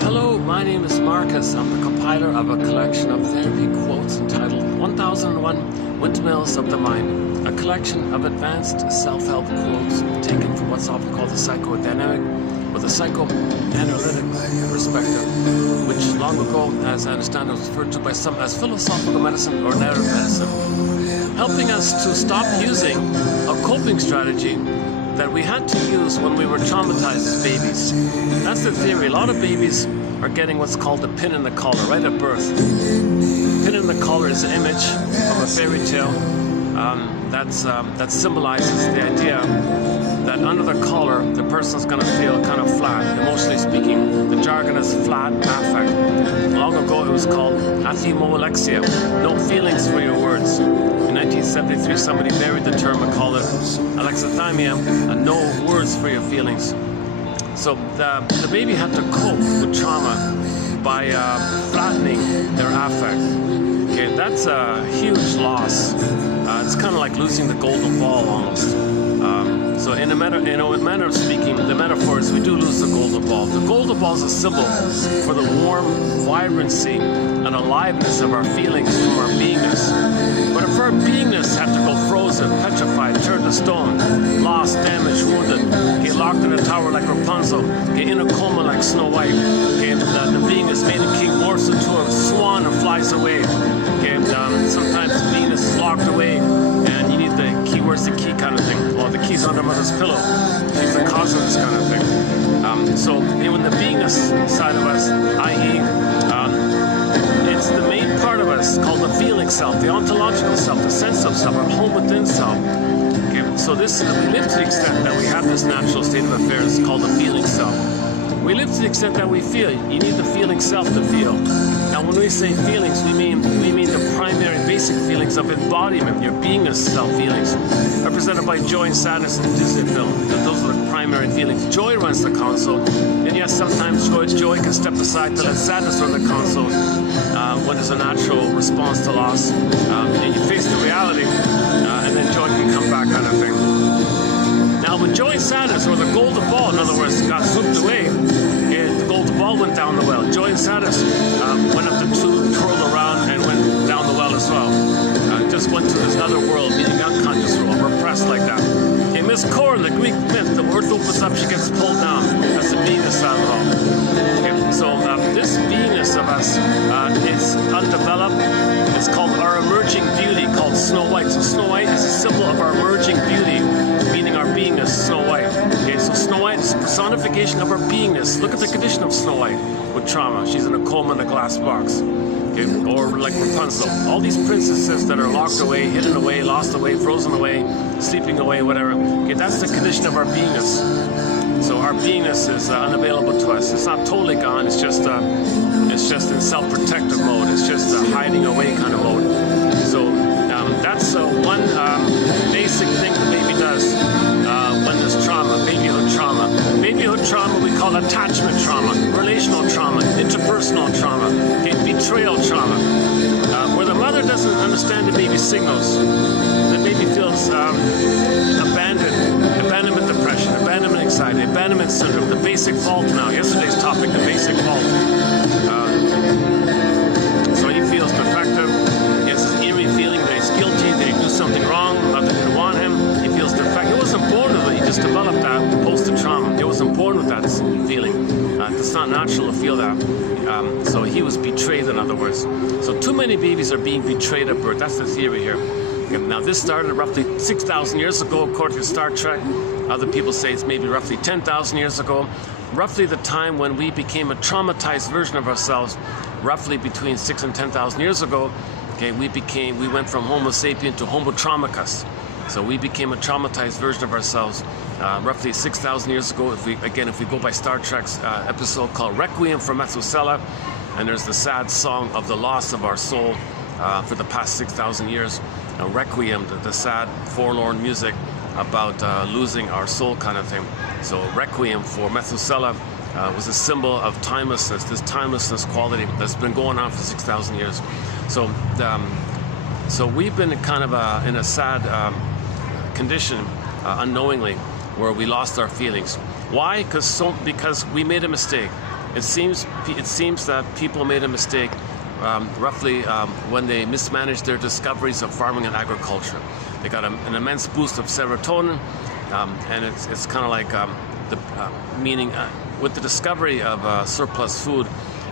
Hello, my name is Marcus. I'm the compiler of a collection of therapy quotes entitled 1001 Windmills of the Mind, a collection of advanced self-help quotes taken from what's often called the psychodynamic or the psychoanalytic perspective, which long ago, as I understand, was referred to by some as philosophical medicine or narrative medicine, helping us to stop using a coping strategy that we had to use when we were traumatized as babies. That's the theory. A lot of babies are getting what's called the pin in the collar right at birth. The pin in the collar is an image from a fairy tale that symbolizes the idea that under the collar the person's going to feel kind of flat, emotionally speaking. The jargon is flat affect. Long ago it was called athemolexia, no feelings for your words. In 1973 somebody varied the term and called it alexithymia, no words for your feelings. So the baby had to cope with trauma by flattening their affect. Okay, that's a huge loss. It's kind of like losing the golden ball almost. So in a manner of speaking, the metaphor is we do lose the golden ball. The golden ball is a symbol for the warm vibrancy and aliveness of our feelings from our beingness. But if our beingness had to go frozen, petrified, turned to stone, lost, damaged, wounded, get locked in a tower like Rapunzel, get in a coma like Snow White, okay, the beingness made a king morphs into a swan and flies away. Okay, sometimes the beingness is locked away and you need the key. Where's the key kind of thing? Well, the key's under mother's pillow. She's the cause of this kind of thing. So when the beingness side of us, i.e. It's the main part of us called the feeling self, the ontological self, the sense of self, our home within self. Okay, so we live to the extent that we have this natural state of affairs called the feeling self. We live to the extent that we feel. You need the feeling self to feel. Now when we say feelings, we mean the primary basic feelings of embodiment, your beingness self feelings, represented by joy and sadness in the Disney film. Those are the primary feelings. Joy runs the console, and yes, sometimes joy can step aside to let sadness run the console when there's a natural response to loss. And you face the reality, and then joy can come back kind of thing. Now with joy and sadness, or the golden ball, in other words, got swooped away, the golden ball went down the well. Joy and sadness went up the tube, twirled around, and went down the well as well. Just went to this other world, meaning unconscious world, repressed like that. Okay, Miss Korn, the Greek myth, the earth opens up, she gets pulled down. That's the beingness side of it all. Okay, so this beingness of us is undeveloped. It's called our emerging beauty, called Snow White. So Snow White is a symbol of our emerging beauty, meaning our beingness, Snow White. Okay, so Snow White is a personification of our beingness. Look at the condition of Snow White with trauma. She's in a coma in a glass box. Okay, or like Rapunzel. All these princesses that are locked away, hidden away, lost away, frozen away, sleeping away, whatever. Okay, that's the condition of our beingness. So our beingness is unavailable to us. It's not totally gone. It's just in self-protective mode. It's just a hiding away kind of mode. So that's one basic thing the baby does when there's trauma, babyhood trauma. Babyhood trauma we call attachment trauma, relational trauma, interpersonal trauma, okay, betrayal trauma. Where the mother doesn't understand the baby's signals, the baby feels abandonment depression, abandonment anxiety, abandonment syndrome, the basic fault now. Yesterday's topic, the basic fault. So he feels defective. He has this eerie feeling that he's guilty, that he did something wrong, mother didn't want him. He feels defective. He wasn't born with it. He just developed that post the trauma. He wasn't born with that feeling. It's not natural to feel that. So he was betrayed, in other words. So too many babies are being betrayed at birth. That's the theory here. Now this started roughly 6,000 years ago, according to Star Trek. Other people say it's maybe roughly 10,000 years ago. Roughly the time when we became a traumatized version of ourselves, roughly between 6,000 and 10,000 years ago. Okay, we went from Homo sapien to Homo traumicus. So we became a traumatized version of ourselves roughly 6,000 years ago. If we go by Star Trek's episode called Requiem for Methuselah, and there's the sad song of the loss of our soul for the past 6,000 years. Requiem, the sad, forlorn music about losing our soul kind of thing. So Requiem for Methuselah was a symbol of timelessness, this timelessness quality that's been going on for 6,000 years. So we've been kind of in a sad condition unknowingly, where we lost our feelings. Why? Because we made a mistake. It seems that people made a mistake roughly when they mismanaged their discoveries of farming and agriculture. They got an immense boost of serotonin, and it's kind of like meaning with the discovery of surplus food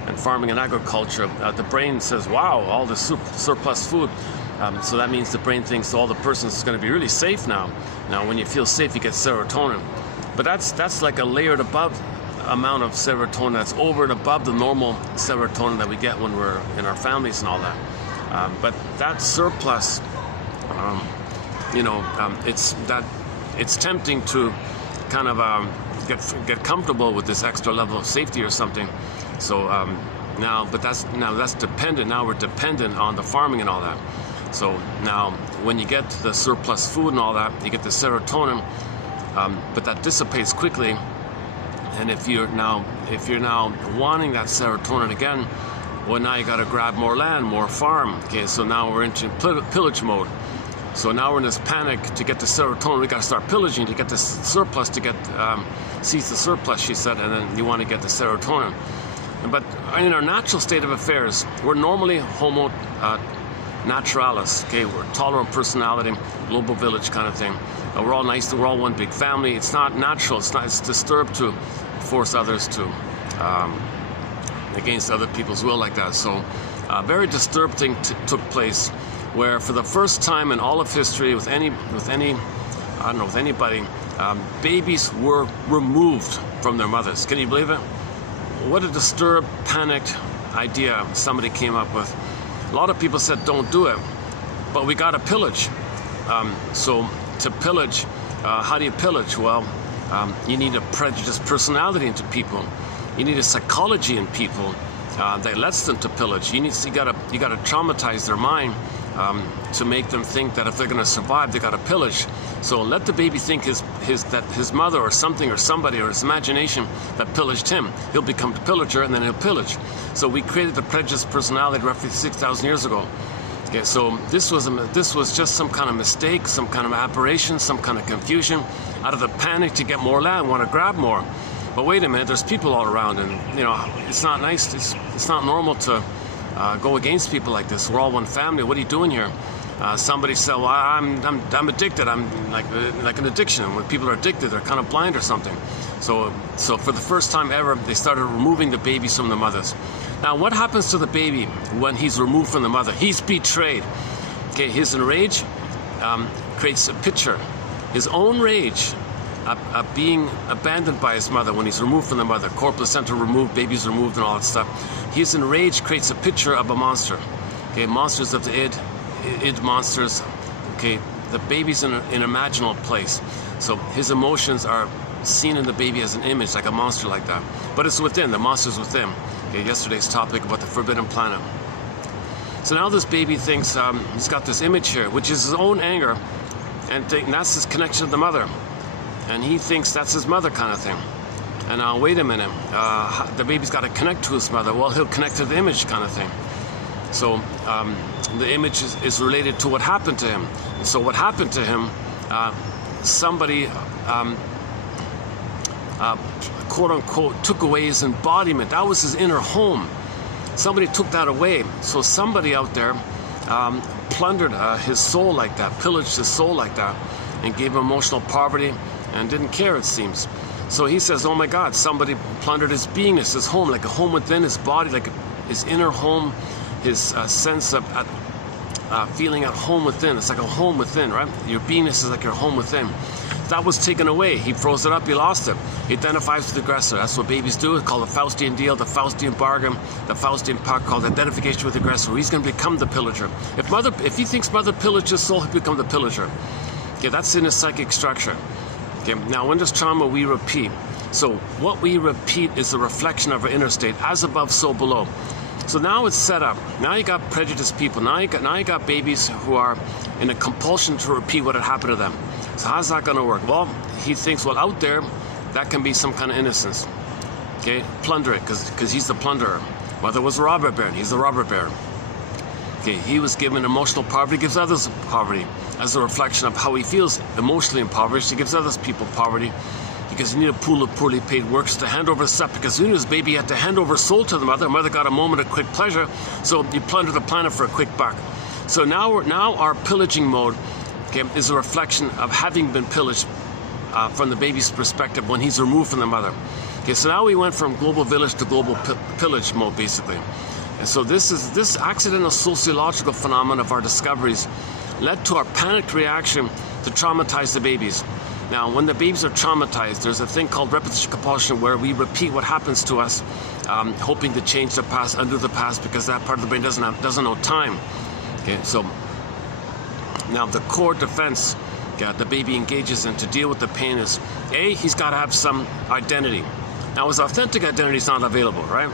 and farming and agriculture, the brain says, wow, all this surplus food. So that means the brain thinks all the person's going to be really safe now. Now, when you feel safe, you get serotonin. But that's like a layered above amount of serotonin that's over and above the normal serotonin that we get when we're in our families and all that. But that surplus, it's tempting to kind of get comfortable with this extra level of safety or something. So that's dependent. Now we're dependent on the farming and all that. So now when you get the surplus food and all that, you get the serotonin, but that dissipates quickly. And if you're now wanting that serotonin again, well, now you got to grab more land, more farm. Okay, so now we're into pillage mode. So now we're in this panic to get the serotonin. We got to start pillaging to get the surplus, to get seize the surplus, she said, and then you want to get the serotonin. But in our natural state of affairs, we're normally Homo naturalis. Okay, we're tolerant personality, global village kind of thing. We're all nice. We're all one big family. It's not natural. It's disturbed to force others to against other people's will like that. So a very disturbed thing took place, where for the first time in all of history, with anybody, babies were removed from their mothers. Can you believe it? What a disturbed, panicked idea somebody came up with. A lot of people said, don't do it, but we got to pillage. So to pillage, how do you pillage? Well, you need a prejudiced personality into people. You need a psychology in people that lets them to pillage. You gotta traumatize their mind to make them think that if they're gonna survive, they gotta pillage. So let the baby think that his mother or something or somebody or his imagination that pillaged him, he'll become the pillager and then he'll pillage. So we created the prejudiced personality roughly 6,000 years ago. Okay, so this was just some kind of mistake, some kind of aberration, some kind of confusion out of the panic to get more land, want to grab more. But wait a minute, there's people all around, and it's not nice. It's not normal to go against people like this. We're all one family. What are you doing here? Somebody said, well, I'm addicted. I'm like an addiction. When people are addicted, they're kind of blind or something. So for the first time ever, they started removing the babies from the mothers. Now, what happens to the baby when he's removed from the mother? He's betrayed. Okay, his rage creates a picture. His own rage of being abandoned by his mother when he's removed from the mother, core placenta removed, babies removed, and all that stuff. His enraged creates a picture of a monster. Okay, monsters of the id monsters. Okay, the baby's in an imaginal place. So his emotions are seen in the baby as an image, like a monster like that. But it's within, the monster's within. Okay, yesterday's topic about the forbidden planet. So now this baby thinks he's got this image here, which is his own anger, and that's his connection to the mother. And he thinks that's his mother kind of thing. And now, wait a minute, the baby's got to connect to his mother. Well, he'll connect to the image kind of thing. So the image is related to what happened to him. And so what happened to him, somebody, quote unquote, took away his embodiment. That was his inner home. Somebody took that away. So somebody out there plundered his soul like that, pillaged his soul like that, and gave him emotional poverty and didn't care, it seems. So he says, oh my God, somebody plundered his beingness, his home, like a home within his body, like his inner home, his sense of feeling at home within. It's like a home within, right? Your beingness is like your home within. That was taken away. He froze it up, he lost it. He identifies with the aggressor. That's what babies do. It's called the Faustian deal, the Faustian bargain, the Faustian pact, called identification with the aggressor. He's going to become the pillager. If he thinks mother pillaged his soul, he'll become the pillager. Okay, that's in his psychic structure. Okay, now when there's trauma, we repeat. So what we repeat is a reflection of our inner state, as above, so below. So now it's set up. Now you got prejudiced people. Now you got babies who are in a compulsion to repeat what had happened to them. So how's that going to work? Well, he thinks, well, out there, that can be some kind of innocence. Okay, plunder it, because he's the plunderer. Mother was a robber baron. He's the robber baron. Okay, he was given emotional poverty, gives others poverty as a reflection of how he feels emotionally impoverished. He gives others people poverty. He because you need a pool of poorly paid workers to hand over the stuff, because as soon as this baby had to hand over his soul to the mother got a moment of quick pleasure, so you plunder the planet for a quick buck. So now our pillaging mode, okay, is a reflection of having been pillaged from the baby's perspective when he's removed from the mother. Okay, so now we went from global village to global pillage mode, basically. And so this accidental sociological phenomenon of our discoveries led to our panicked reaction to traumatize the babies. Now, when the babies are traumatized, there's a thing called repetition compulsion, where we repeat what happens to us, hoping to change the past, undo the past, because that part of the brain doesn't know time. Okay, so now the core defense the baby engages in to deal with the pain is, A, he's got to have some identity. Now, his authentic identity is not available, right?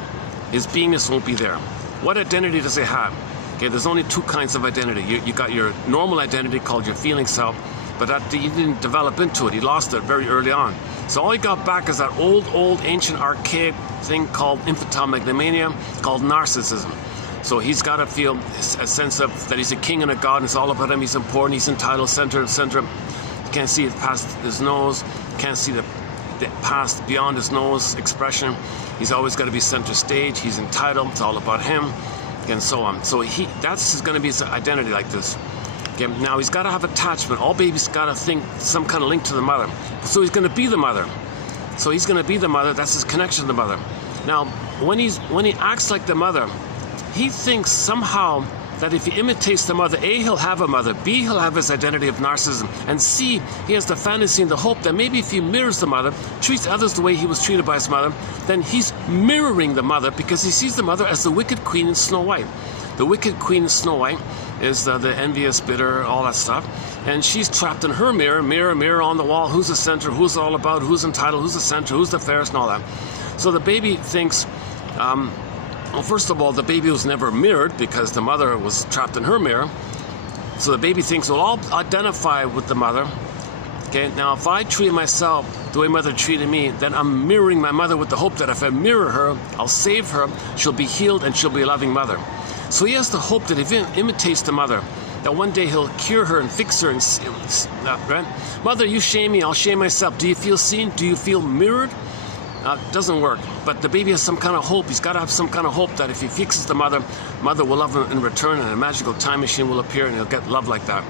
His beingness won't be there. What identity does he have? Okay, there's only two kinds of identity. You got your normal identity called your feeling self, but that he didn't develop into it. He lost it very early on. So all he got back is that old, ancient, archaic thing called infantile megalomania, called narcissism. So he's got to feel a sense of that he's a king and a god, and it's all about him, he's important, he's entitled, center. You can't see it past his nose, can't see the past beyond his nose expression. He's always got to be center stage, he's entitled, it's all about him, and so on. So that's going to be his identity like this. Okay, now he's got to have attachment. All babies got to think some kind of link to the mother. So he's going to be the mother. So he's going to be the mother, that's his connection to the mother. Now, when he acts like the mother, he thinks somehow that if he imitates the mother, A, he'll have a mother, B, he'll have his identity of narcissism, and C, he has the fantasy and the hope that maybe if he mirrors the mother, treats others the way he was treated by his mother, then he's mirroring the mother, because he sees the mother as the wicked queen in Snow White. The wicked queen in Snow White is the envious, bitter, all that stuff, and she's trapped in her mirror on the wall. Who's the center? Who's all about? Who's entitled? Who's the center? Who's the fairest? And all that. So the baby thinks, well, first of all, the baby was never mirrored because the mother was trapped in her mirror. So the baby thinks, well, I'll identify with the mother. Okay, now if I treat myself the way mother treated me, then I'm mirroring my mother with the hope that if I mirror her, I'll save her, she'll be healed, and she'll be a loving mother. So he has the hope that if he imitates the mother, that one day he'll cure her and fix her. Right? Mother, you shame me, I'll shame myself. Do you feel seen? Do you feel mirrored? It doesn't work, but the baby has some kind of hope. He's got to have some kind of hope that if he fixes the mother will love him in return, and a magical time machine will appear, and he'll get love like that.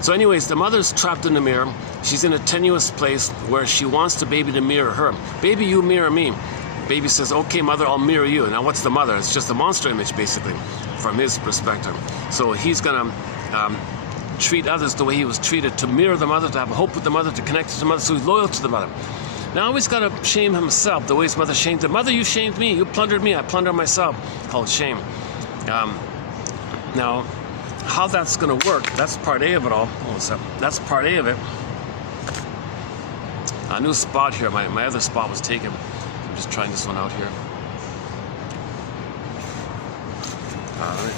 So anyways, the mother's trapped in the mirror. She's in a tenuous place where she wants the baby to mirror her. Baby, you mirror me. Baby says, okay, mother, I'll mirror you. Now, what's the mother? It's just a monster image, basically, from his perspective. So he's going to treat others the way he was treated, to mirror the mother, to have hope with the mother, to connect to the mother, so he's loyal to the mother. Now he's got to shame himself the way his mother shamed him. Mother, you shamed me. You plundered me. I plundered myself. Called shame. Now, how that's going to work, that's part A of it all. That's part A of it. A new spot here. My other spot was taken. I'm just trying this one out here.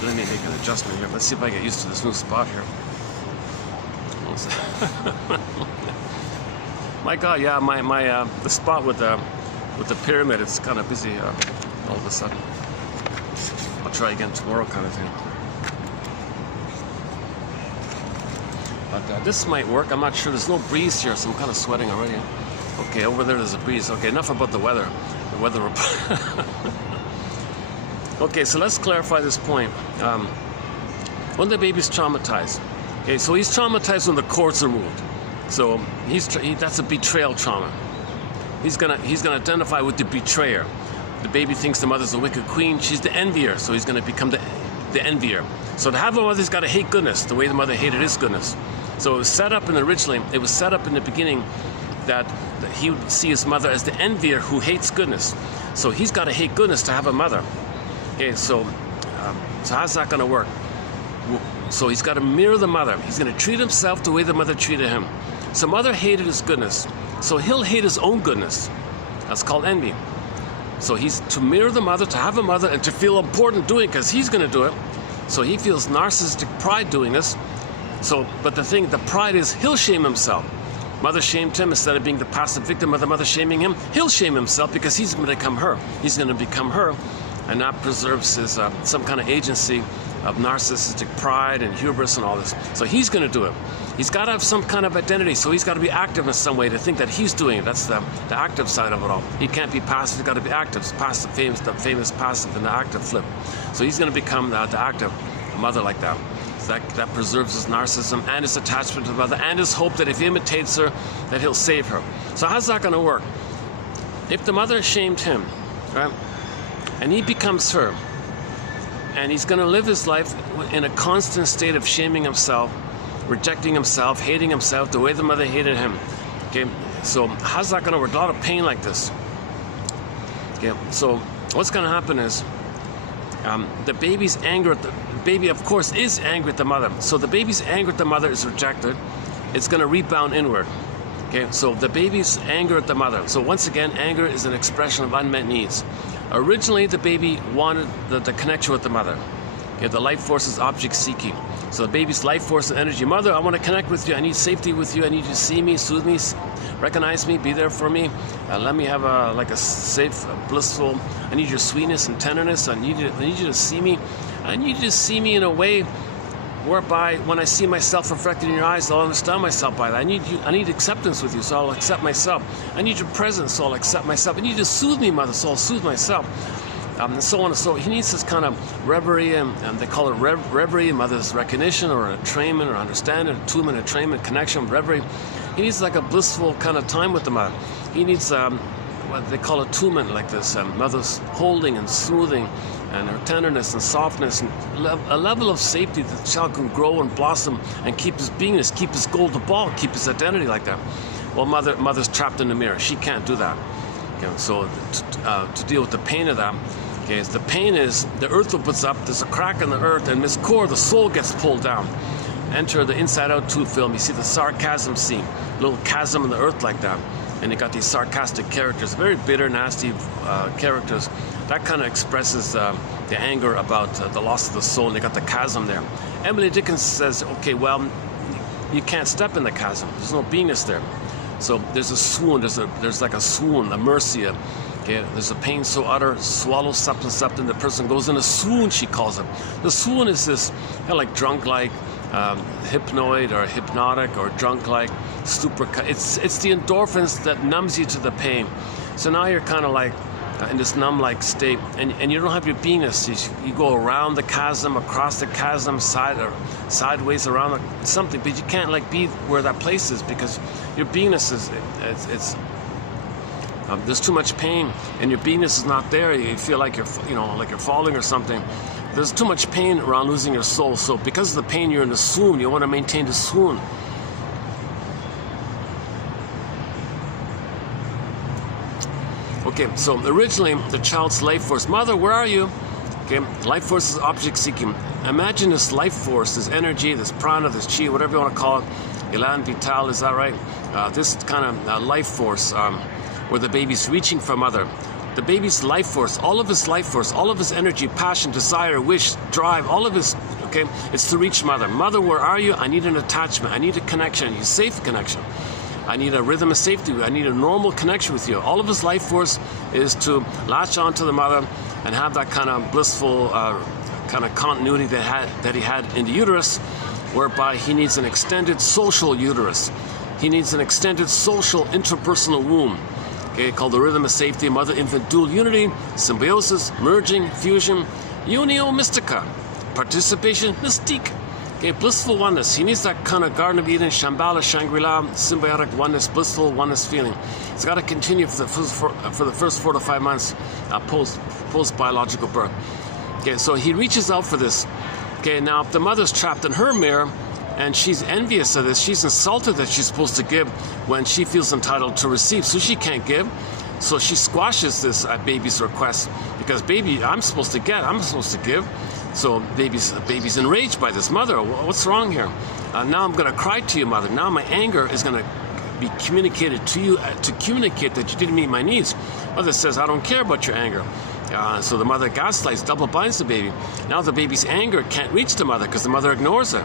Let me make an adjustment here. Let's see if I get used to this new spot here. My God, yeah, the spot with the pyramid, it's kind of busy all of a sudden. I'll try again tomorrow, kind of thing. But this might work. I'm not sure. There's no breeze here, so I'm kind of sweating already. Okay, over there's a breeze. Okay, enough about the weather. The weather report. Okay, so let's clarify this point. When the baby's traumatized. Okay, so he's traumatized when the cord's removed. So that's a betrayal trauma. He's gonna identify with the betrayer. The baby thinks the mother's a wicked queen. She's the envier, so he's gonna become the envier. So to have a mother, he's got to hate goodness the way the mother hated his goodness. So it was set up in the beginning that he would see his mother as the envier who hates goodness. So he's got to hate goodness to have a mother. Okay, so how's that gonna work? So he's got to mirror the mother. He's gonna treat himself the way the mother treated him. So mother hated his goodness, so he'll hate his own goodness. That's called envy. So he's to mirror the mother, to have a mother, and to feel important doing it because he's going to do it. So he feels narcissistic pride doing this. So, but the pride is he'll shame himself. Mother shamed him. Instead of being the passive victim of the mother shaming him, he'll shame himself because he's going to become her. He's going to become her, and that preserves his some kind of agency of narcissistic pride and hubris and all this. So he's going to do it. He's got to have some kind of identity, so he's got to be active in some way to think that he's doing it. That's the active side of it all. He can't be passive, he's got to be active. It's passive, the famous passive and the active flip. So he's going to become the active mother like that. So that preserves his narcissism and his attachment to the mother and his hope that if he imitates her, that he'll save her. So how's that going to work? If the mother shamed him, right, and he becomes her, and he's going to live his life in a constant state of shaming himself, rejecting himself, hating himself the way the mother hated him. Okay, so how's that going to work? A lot of pain like this. Okay, so what's going to happen is the baby's anger at the baby, of course, is angry at the mother. So the baby's anger at the mother is rejected. It's going to rebound inward. Okay, so the baby's anger at the mother. So once again, anger is an expression of unmet needs. Originally, the baby wanted the connection with the mother. Okay, the life force is object seeking. So the baby's life force and energy. Mother, I want to connect with you. I need safety with you. I need you to see me, soothe me, recognize me, be there for me. Let me have a safe, blissful. I need your sweetness and tenderness. I need you to see me. I need you to see me in a way whereby when I see myself reflected in your eyes, I'll understand myself by that. I need acceptance with you, so I'll accept myself. I need your presence, so I'll accept myself. I need you to soothe me, mother, so I'll soothe myself. And so on and so. He needs this kind of reverie, and they call it reverie, mother's recognition or entrainment or understanding, attunement, entrainment, connection, reverie. He needs like a blissful kind of time with the mother. He needs what they call attunement, like this, mother's holding and soothing, and her tenderness and softness, and a level of safety that the child can grow and blossom and keep his beingness, keep his gold ball, keep his identity like that. Well, mother's trapped in the mirror. She can't do that. Okay, so to deal with the pain of that, okay, the pain is the earth opens up, there's a crack in the earth, and this core, the soul gets pulled down. Enter the Inside Out 2 film. You see the sarcasm scene, little chasm in the earth like that. And you got these sarcastic characters, very bitter, nasty characters. That kind of expresses the anger about the loss of the soul, and they got the chasm there. Emily Dickinson says, okay, well, you can't step in the chasm. There's no beingness there. So there's a swoon, there's like a swoon, a mercia. Okay, there's a pain so utter, swallows something, the person goes in a swoon, she calls it. The swoon is this kind of like drunk-like, hypnoid or hypnotic or drunk-like, stupor. It's the endorphins that numbs you to the pain. So now you're kind of like in this numb-like state, and you don't have your beingness. You go around the chasm, across the chasm, sideways around something, but you can't like be where that place is because your beingness is there's too much pain, and your beingness is not there. You feel like you're falling or something. There's too much pain around losing your soul. So because of the pain, you're in the swoon. You want to maintain the swoon. Okay, so originally the child's life force, mother, where are you? Okay, life force is object seeking. Imagine this life force, this energy, this prana, this chi, whatever you want to call it, elan vital, is that right? This kind of life force where the baby's reaching for mother. The baby's life force, all of his energy, passion, desire, wish, drive, all of his, okay, it's to reach mother. Mother, where are you? I need an attachment. I need a connection. I need a safe connection. I need a rhythm of safety. I need a normal connection with you. All of his life force is to latch on to the mother and have that kind of blissful kind of continuity that he had in the uterus, whereby he needs an extended social uterus. He needs an extended social interpersonal womb, okay, called the rhythm of safety, mother-infant dual unity, symbiosis, merging, fusion, unio mystica, participation, mystique. Okay, blissful oneness. He needs that kind of Garden of Eden, Shambhala, Shangri-La, symbiotic oneness, blissful oneness feeling. It's got to continue for the first 4 to 5 months post biological birth. Okay, so he reaches out for this. Okay, now if the mother's trapped in her mirror and she's envious of this, she's insulted that she's supposed to give when she feels entitled to receive, so she can't give. So she squashes this baby's request because baby, I'm supposed to give. So baby's enraged by this. Mother, what's wrong here? Now I'm going to cry to you, mother. Now my anger is going to be communicated to you to communicate that you didn't meet my needs. Mother says, I don't care about your anger. So the mother gaslights, double binds the baby. Now the baby's anger can't reach the mother because the mother ignores her.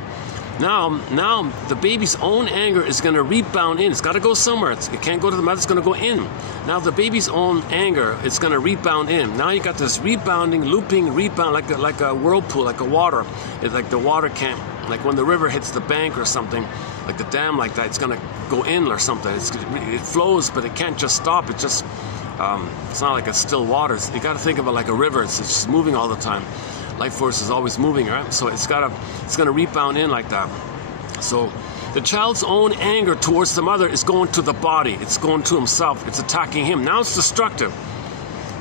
Now the baby's own anger is going to rebound in. It's got to go somewhere. It can't go to the mother. It's going to go in. Now the baby's own anger, it's going to rebound in. Now you got this rebounding, looping rebound, like a whirlpool, like a water. It's like the water can't, like when the river hits the bank or something, like the dam, like that. It's going to go in or something. It flows, but it can't just stop. It just it's not like it's still water. You got to think of it like a river. It's just moving all the time. Life force is always moving, right? So it's going to rebound in like that. So the child's own anger towards the mother is going to the body. It's going to himself. It's attacking him. Now it's destructive.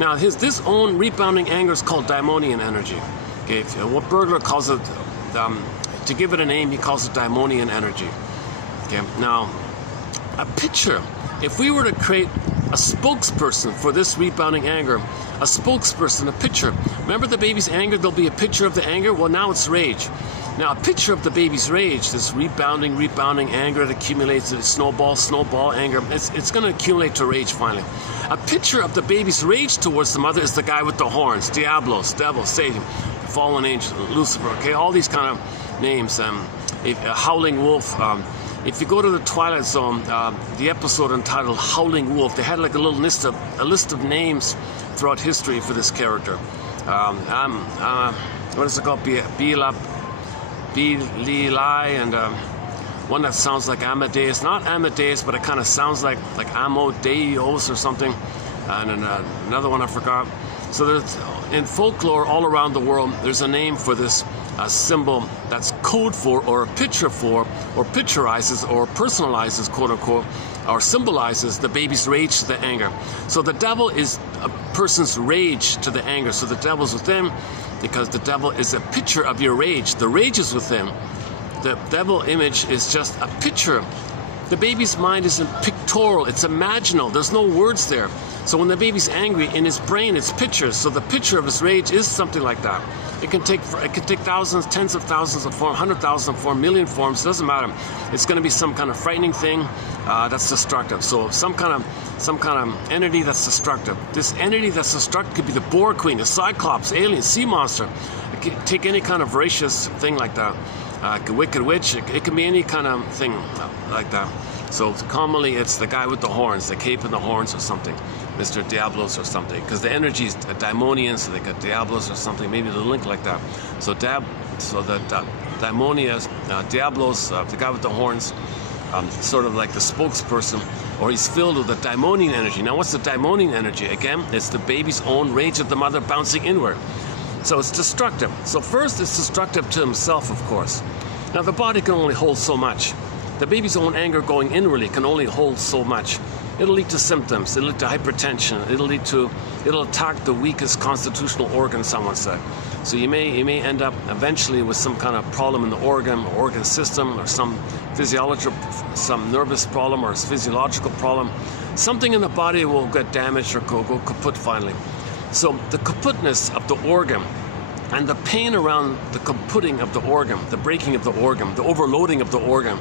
Now this own rebounding anger is called daimonian energy. Okay, what Burglar calls it, to give it a name, he calls it daimonian energy. Okay, now a picture. If we were to create a spokesperson for this rebounding anger, a spokesperson, a picture. Remember the baby's anger? There'll be a picture of the anger. Well, now it's rage. Now, a picture of the baby's rage, this rebounding anger that accumulates, snowball anger, it's going to accumulate to rage finally. A picture of the baby's rage towards the mother is the guy with the horns, Diablos, devil, Satan, fallen angel, Lucifer, okay, all these kind of names, a howling wolf. If you go to the Twilight Zone, the episode entitled Howling Wolf, they had like a list of names throughout history for this character. What is it called? Belilai, and one that sounds like Amadeus. Not Amadeus, but it kind of sounds like Amadeus or something. And another one I forgot. So there's, in folklore all around the world, there's a name for this symbol that's code for, or a picture for, or picturizes, or personalizes, quote unquote, or symbolizes the baby's rage to the anger. So the devil is a person's rage to the anger. So the devil's within, because the devil is a picture of your rage. The rage is within. The devil image is just a picture. The baby's mind isn't pictorial, it's imaginal. There's no words there. So when the baby's angry, in his brain it's pictures. So the picture of his rage is something like that. It can take thousands, tens of thousands of forms, 100,000 forms, million forms. It doesn't matter. It's going to be some kind of frightening thing that's destructive. So some kind of entity that's destructive. This entity that's destructive could be the Boar Queen, the Cyclops, alien, sea monster. It can take any kind of voracious thing like that. A wicked witch. It can be any kind of thing like that. So commonly it's the guy with the horns, the cape and the horns or something, Mr. Diablos or something, because the energy is daimonian, so they got Diablos or something, maybe the link like that. So the daimonias, Diablos, the guy with the horns, sort of like the spokesperson, or he's filled with the daimonian energy. Now what's the daimonian energy? Again, it's the baby's own rage of the mother bouncing inward. So it's destructive. So first it's destructive to himself, of course. Now the body can only hold so much. The baby's own anger going inwardly can only hold so much. It'll lead to symptoms. It'll lead to hypertension. It'll attack the weakest constitutional organ, someone said. So you may end up eventually with some kind of problem in the organ system, or some nervous problem, or physiological problem. Something in the body will get damaged or go kaput finally. So the kaputness of the organ and the pain around the kaputting of the organ, the breaking of the organ, the overloading of the organ.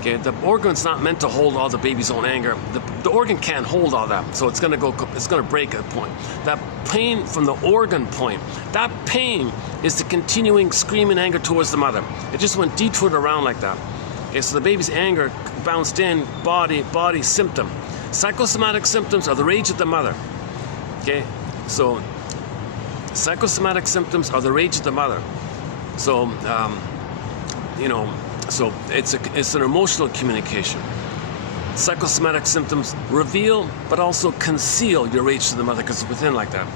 Okay, the organ's not meant to hold all the baby's own anger. The organ can't hold all that, so it's going to break at a point. That pain from the organ point, that pain is the continuing screaming anger towards the mother. It just went detoured around like that. Okay, so the baby's anger bounced in, body symptom. Psychosomatic symptoms are the rage of the mother. Okay, so psychosomatic symptoms are the rage of the mother. So, so it's an emotional communication. Psychosomatic symptoms reveal, but also conceal your rage to the mother, because it's within like that.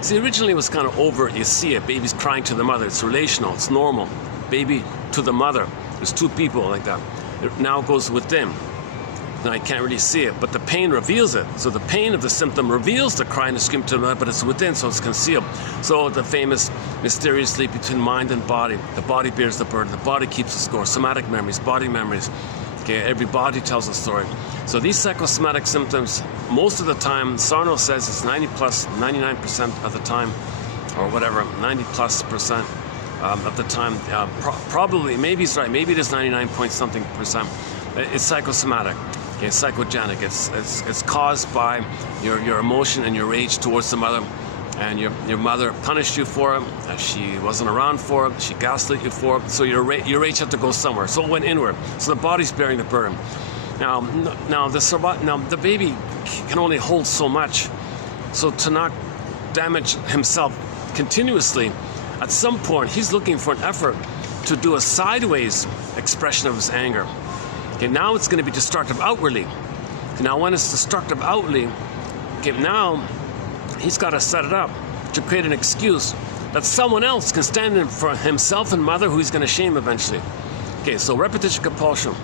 See, originally it was kind of overt. You see it. Baby's crying to the mother. It's relational. It's normal. Baby to the mother. There's two people like that. It now goes within. Now you can't really see it, but the pain reveals it. So the pain of the symptom reveals the cry and the scream to the mother, but it's within, so it's concealed. So the famous mysterious link between mind and body. The body bears the burden. The body keeps the score. Somatic memories, body memories. Okay, every body tells a story. So these psychosomatic symptoms, most of the time, Sarno says it's 99% of the time, or whatever, 90+% of the time. Probably, maybe he's right. Maybe it is 99 point something percent. It's psychosomatic. It's psychogenic. It's caused by your emotion and your rage towards the mother, and your mother punished you for it. She wasn't around for it. She gaslit you for it. So your rage had to go somewhere. So it went inward. So the body's bearing the burden. Now the baby can only hold so much. So to not damage himself continuously, at some point he's looking for an effort to do a sideways expression of his anger. Okay, now it's going to be destructive outwardly. Now when it's destructive outwardly, okay, now he's got to set it up to create an excuse that someone else can stand in for himself and mother, who he's going to shame eventually. Okay, so repetition compulsion.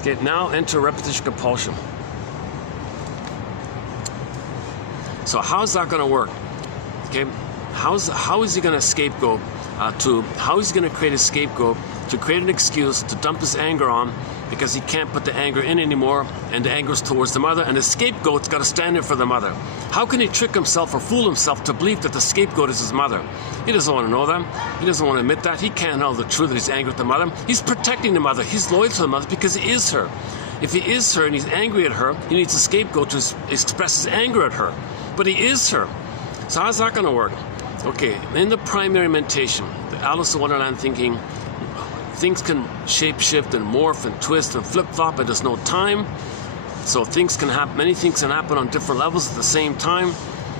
Okay, now enter repetition compulsion. So how's that going to work? Okay, how is he going to scapegoat how is he going to create a scapegoat to create an excuse to dump his anger on, because he can't put the anger in anymore, and the anger is towards the mother, and the scapegoat's got to stand in for the mother. How can he trick himself or fool himself to believe that the scapegoat is his mother? He doesn't want to know that. He doesn't want to admit that. He can't know the truth that he's angry with the mother. He's protecting the mother. He's loyal to the mother because he is her. If he is her and he's angry at her, he needs a scapegoat to express his anger at her. But he is her. So how's that going to work? Okay, in the primary mentation, the Alice in Wonderland thinking, things can shape-shift and morph and twist and flip-flop, and there's no time. So things can happen, many things can happen on different levels at the same time.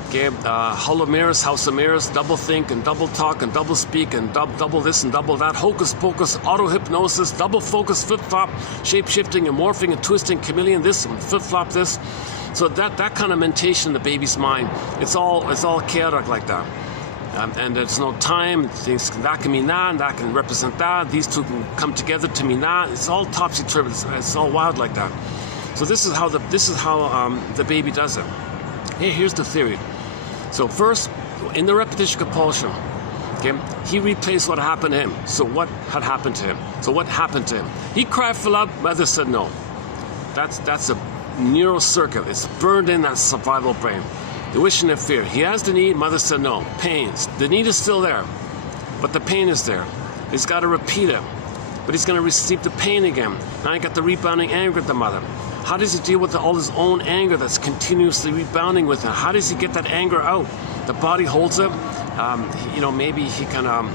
Okay, Hall of Mirrors, House of Mirrors, double think and double talk and double speak and double this and double that, hocus pocus, auto-hypnosis, double focus, flip-flop, shape-shifting and morphing and twisting, chameleon this and flip-flop this. So that kind of mentation in the baby's mind, it's all chaotic like that. And there's no time. Things that can mean that, and that can represent that. These two can come together to mean that. It's all topsy-turvy. It's all wild like that. So this is how the baby does it. Here's the theory. So first, in the repetition compulsion, okay, he replays what happened to him. So what had happened to him? So what happened to him? He cried for love. Mother said no. That's a neural circuit. It's burned in that survival brain. The wish and the fear. He has the need, mother said no. Pain. The need is still there, but the pain is there. He's got to repeat it, but he's going to receive the pain again. Now he got the rebounding anger at the mother. How does he deal with all his own anger that's continuously rebounding with him? How does he get that anger out? The body holds it. Maybe he can,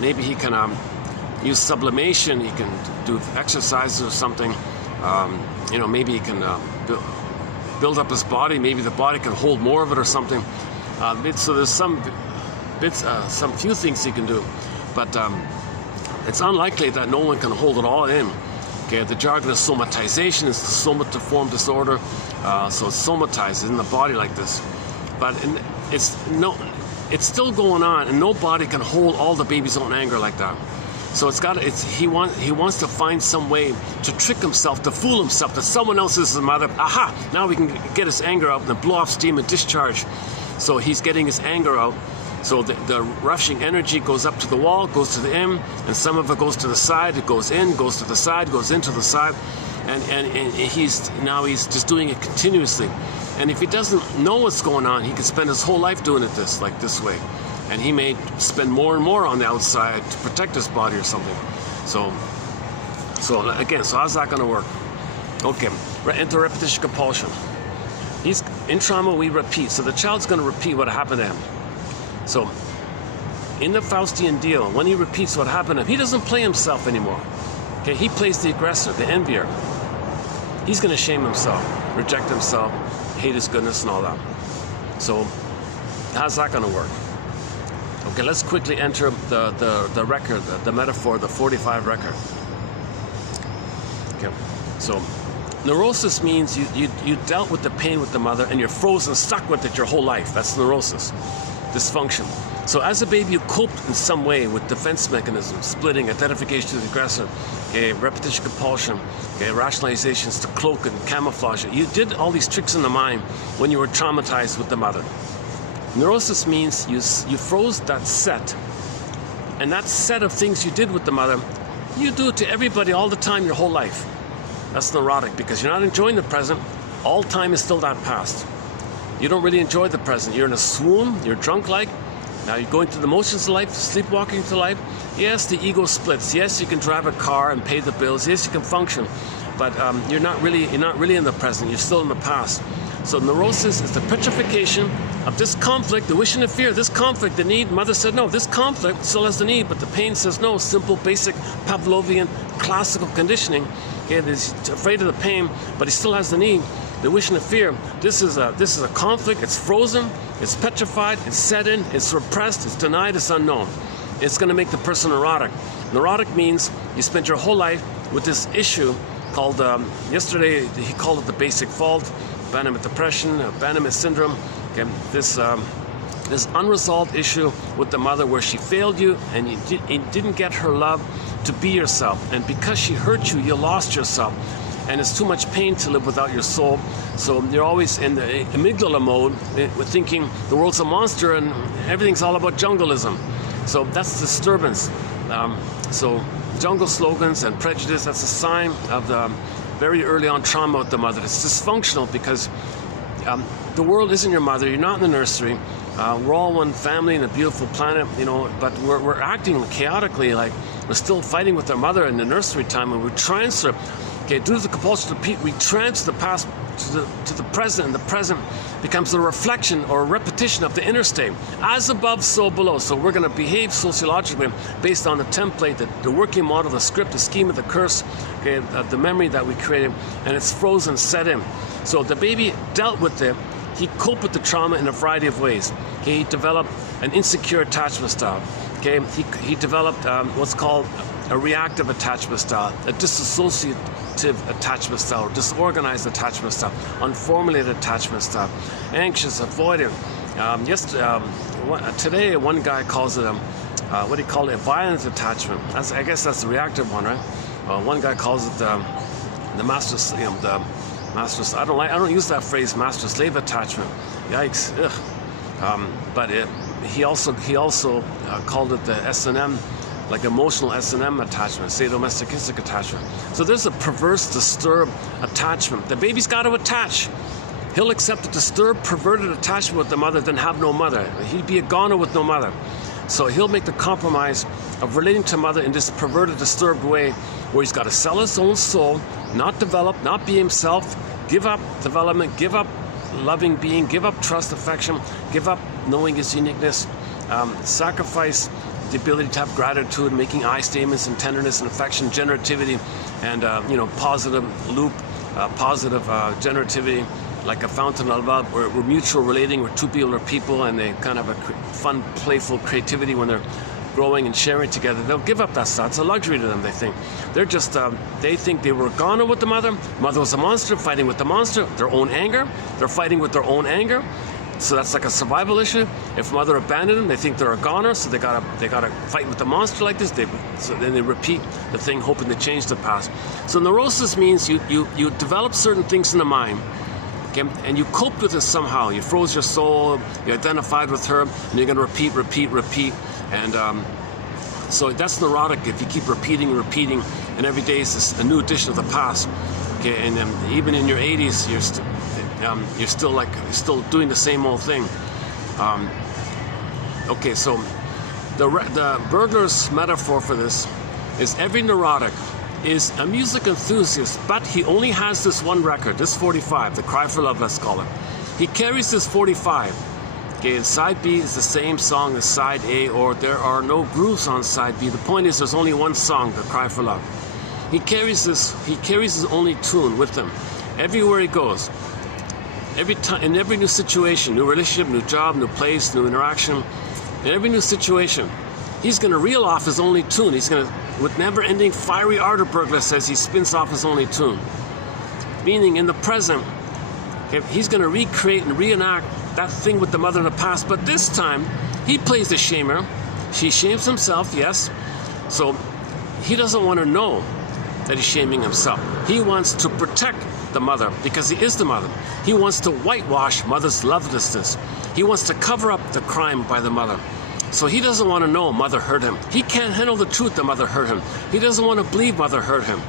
maybe he can use sublimation. He can do exercises or something. Maybe he can build up his body. Maybe the body can hold more of it or something. So there's some few things he can do, but it's unlikely that no one can hold it all in. Okay, the jargon of somatization is the somatoform disorder. So it's somatized in the body like this, but it's still going on, and no body can hold all the baby's own anger like that. So he wants to find some way to trick himself, to fool himself that someone else is his mother. Aha! Now we can get his anger out and then blow off steam and discharge. So he's getting his anger out. So the rushing energy goes up to the wall, goes to the end, and some of it goes to the side. It goes in, goes to the side, goes into the side, and he's just doing it continuously. And if he doesn't know what's going on, he could spend his whole life doing it this way. And he may spend more and more on the outside to protect his body or something. So how's that going to work? Okay, enter repetition compulsion. In trauma, we repeat. So the child's going to repeat what happened to him. So in the Faustian deal, when he repeats what happened to him, he doesn't play himself anymore. Okay, he plays the aggressor, the envier. He's going to shame himself, reject himself, hate his goodness and all that. So how's that going to work? Okay, let's quickly enter the record, the metaphor, the 45 record. Okay, so neurosis means you dealt with the pain with the mother and you're frozen, stuck with it your whole life. That's neurosis, dysfunction. So as a baby, you coped in some way with defense mechanisms, splitting, identification to the aggressor, okay, repetition compulsion, okay, rationalizations to cloak and camouflage it. You did all these tricks in the mind when you were traumatized with the mother. Neurosis means you froze that set, and that set of things you did with the mother, you do it to everybody all the time your whole life. That's neurotic because you're not enjoying the present. All time is still that past. You don't really enjoy the present. You're in a swoon, you're drunk like. Now you're going through the motions of life, sleepwalking through life. Yes, the ego splits. Yes, you can drive a car and pay the bills. Yes, you can function, but you're not really in the present. You're still in the past. So neurosis is the petrification of this conflict, the wish and the fear, this conflict, the need. Mother said no, this conflict still has the need, but the pain says no. Simple, basic, Pavlovian, classical conditioning. Okay, he's afraid of the pain, but he still has the need. The wish and the fear. This is a conflict. It's frozen. It's petrified. It's set in. It's repressed. It's denied. It's unknown. It's going to make the person neurotic. Neurotic means you spent your whole life with this issue called, yesterday he called it the basic fault, abandonment depression, abandonment syndrome. Okay, this unresolved issue with the mother where she failed you and you didn't get her love to be yourself. And because she hurt you, you lost yourself. And it's too much pain to live without your soul. So you're always in the amygdala mode, with thinking the world's a monster and everything's all about jungleism. So that's disturbance. So jungle slogans and prejudice, that's a sign of the very early on trauma with the mother. It's dysfunctional because the world isn't your mother. You're not in the nursery. We're all one family in a beautiful planet, you know, but we're acting chaotically, like we're still fighting with our mother in the nursery time, and we transfer. Okay, due to the compulsion to repeat, we transfer the past to the present, and the present becomes a reflection or a repetition of the inner state. As above, so below. So we're going to behave sociologically based on the template, the working model, the script, the schema, the curse, okay, the memory that we created, and it's frozen, set in. So the baby dealt with it. He coped with the trauma in a variety of ways. Okay, he developed an insecure attachment style. Okay, he developed what's called a reactive attachment style, a disassociative attachment style, disorganized attachment style, unformulated attachment style, anxious, avoidant. Today, one guy calls it what do you call it? A violent attachment. I guess that's the reactive one, right? One guy calls it the master, the master. I don't use that phrase, master-slave attachment. Yikes! Ugh. But he also called it the S&M. Like emotional S&M attachment, sadomasochistic attachment. So there's a perverse, disturbed attachment. The baby's got to attach. He'll accept a disturbed, perverted attachment with the mother than have no mother. He'd be a goner with no mother. So he'll make the compromise of relating to mother in this perverted, disturbed way where he's got to sell his own soul, not develop, not be himself, give up development, give up loving being, give up trust, affection, give up knowing his uniqueness, sacrifice the ability to have gratitude, making I statements and tenderness and affection, generativity, and positive loop, positive generativity, like a fountain of love, where we're mutual relating, where two people are people, and they kind of have a fun, playful creativity when they're growing and sharing together. They'll give up that stuff. It's a luxury to them, they think. They're just, they think they were gone with the mother. Mother was a monster, fighting with the monster, their own anger. They're fighting with their own anger. So that's like a survival issue. If mother abandoned them, they think they're a goner, so they gotta fight with the monster like this. So then they repeat the thing, hoping to change the past. So neurosis means you develop certain things in the mind, okay, and you coped with it somehow. You froze your soul, you identified with her, and you're gonna repeat, and so that's neurotic. If you keep repeating, and every day is a new edition of the past. Okay, and even in your 80s, you're still doing the same old thing. Okay, so the burglar's metaphor for this is every neurotic is a music enthusiast, but he only has this one record, this 45, the Cry for Love, let's call it. He carries this 45. Okay, and side B is the same song as side A, or there are no grooves on side B. The point is there's only one song, the Cry for Love. He carries his only tune with him everywhere he goes. Every time, in every new situation, new relationship, new job, new place, new interaction, in every new situation, he's going to reel off his only tune. He's going to, with never-ending fiery ardor, burglar says, he spins off his only tune. Meaning, in the present, okay, he's going to recreate and reenact that thing with the mother in the past, but this time, he plays the shamer. She shames himself, yes. So, he doesn't want to know that he's shaming himself. He wants to protect the mother because he is the mother. He wants to whitewash mother's lovelessness. He wants to cover up the crime by the mother. So he doesn't want to know mother hurt him. He can't handle the truth that mother hurt him. He doesn't want to believe mother hurt him.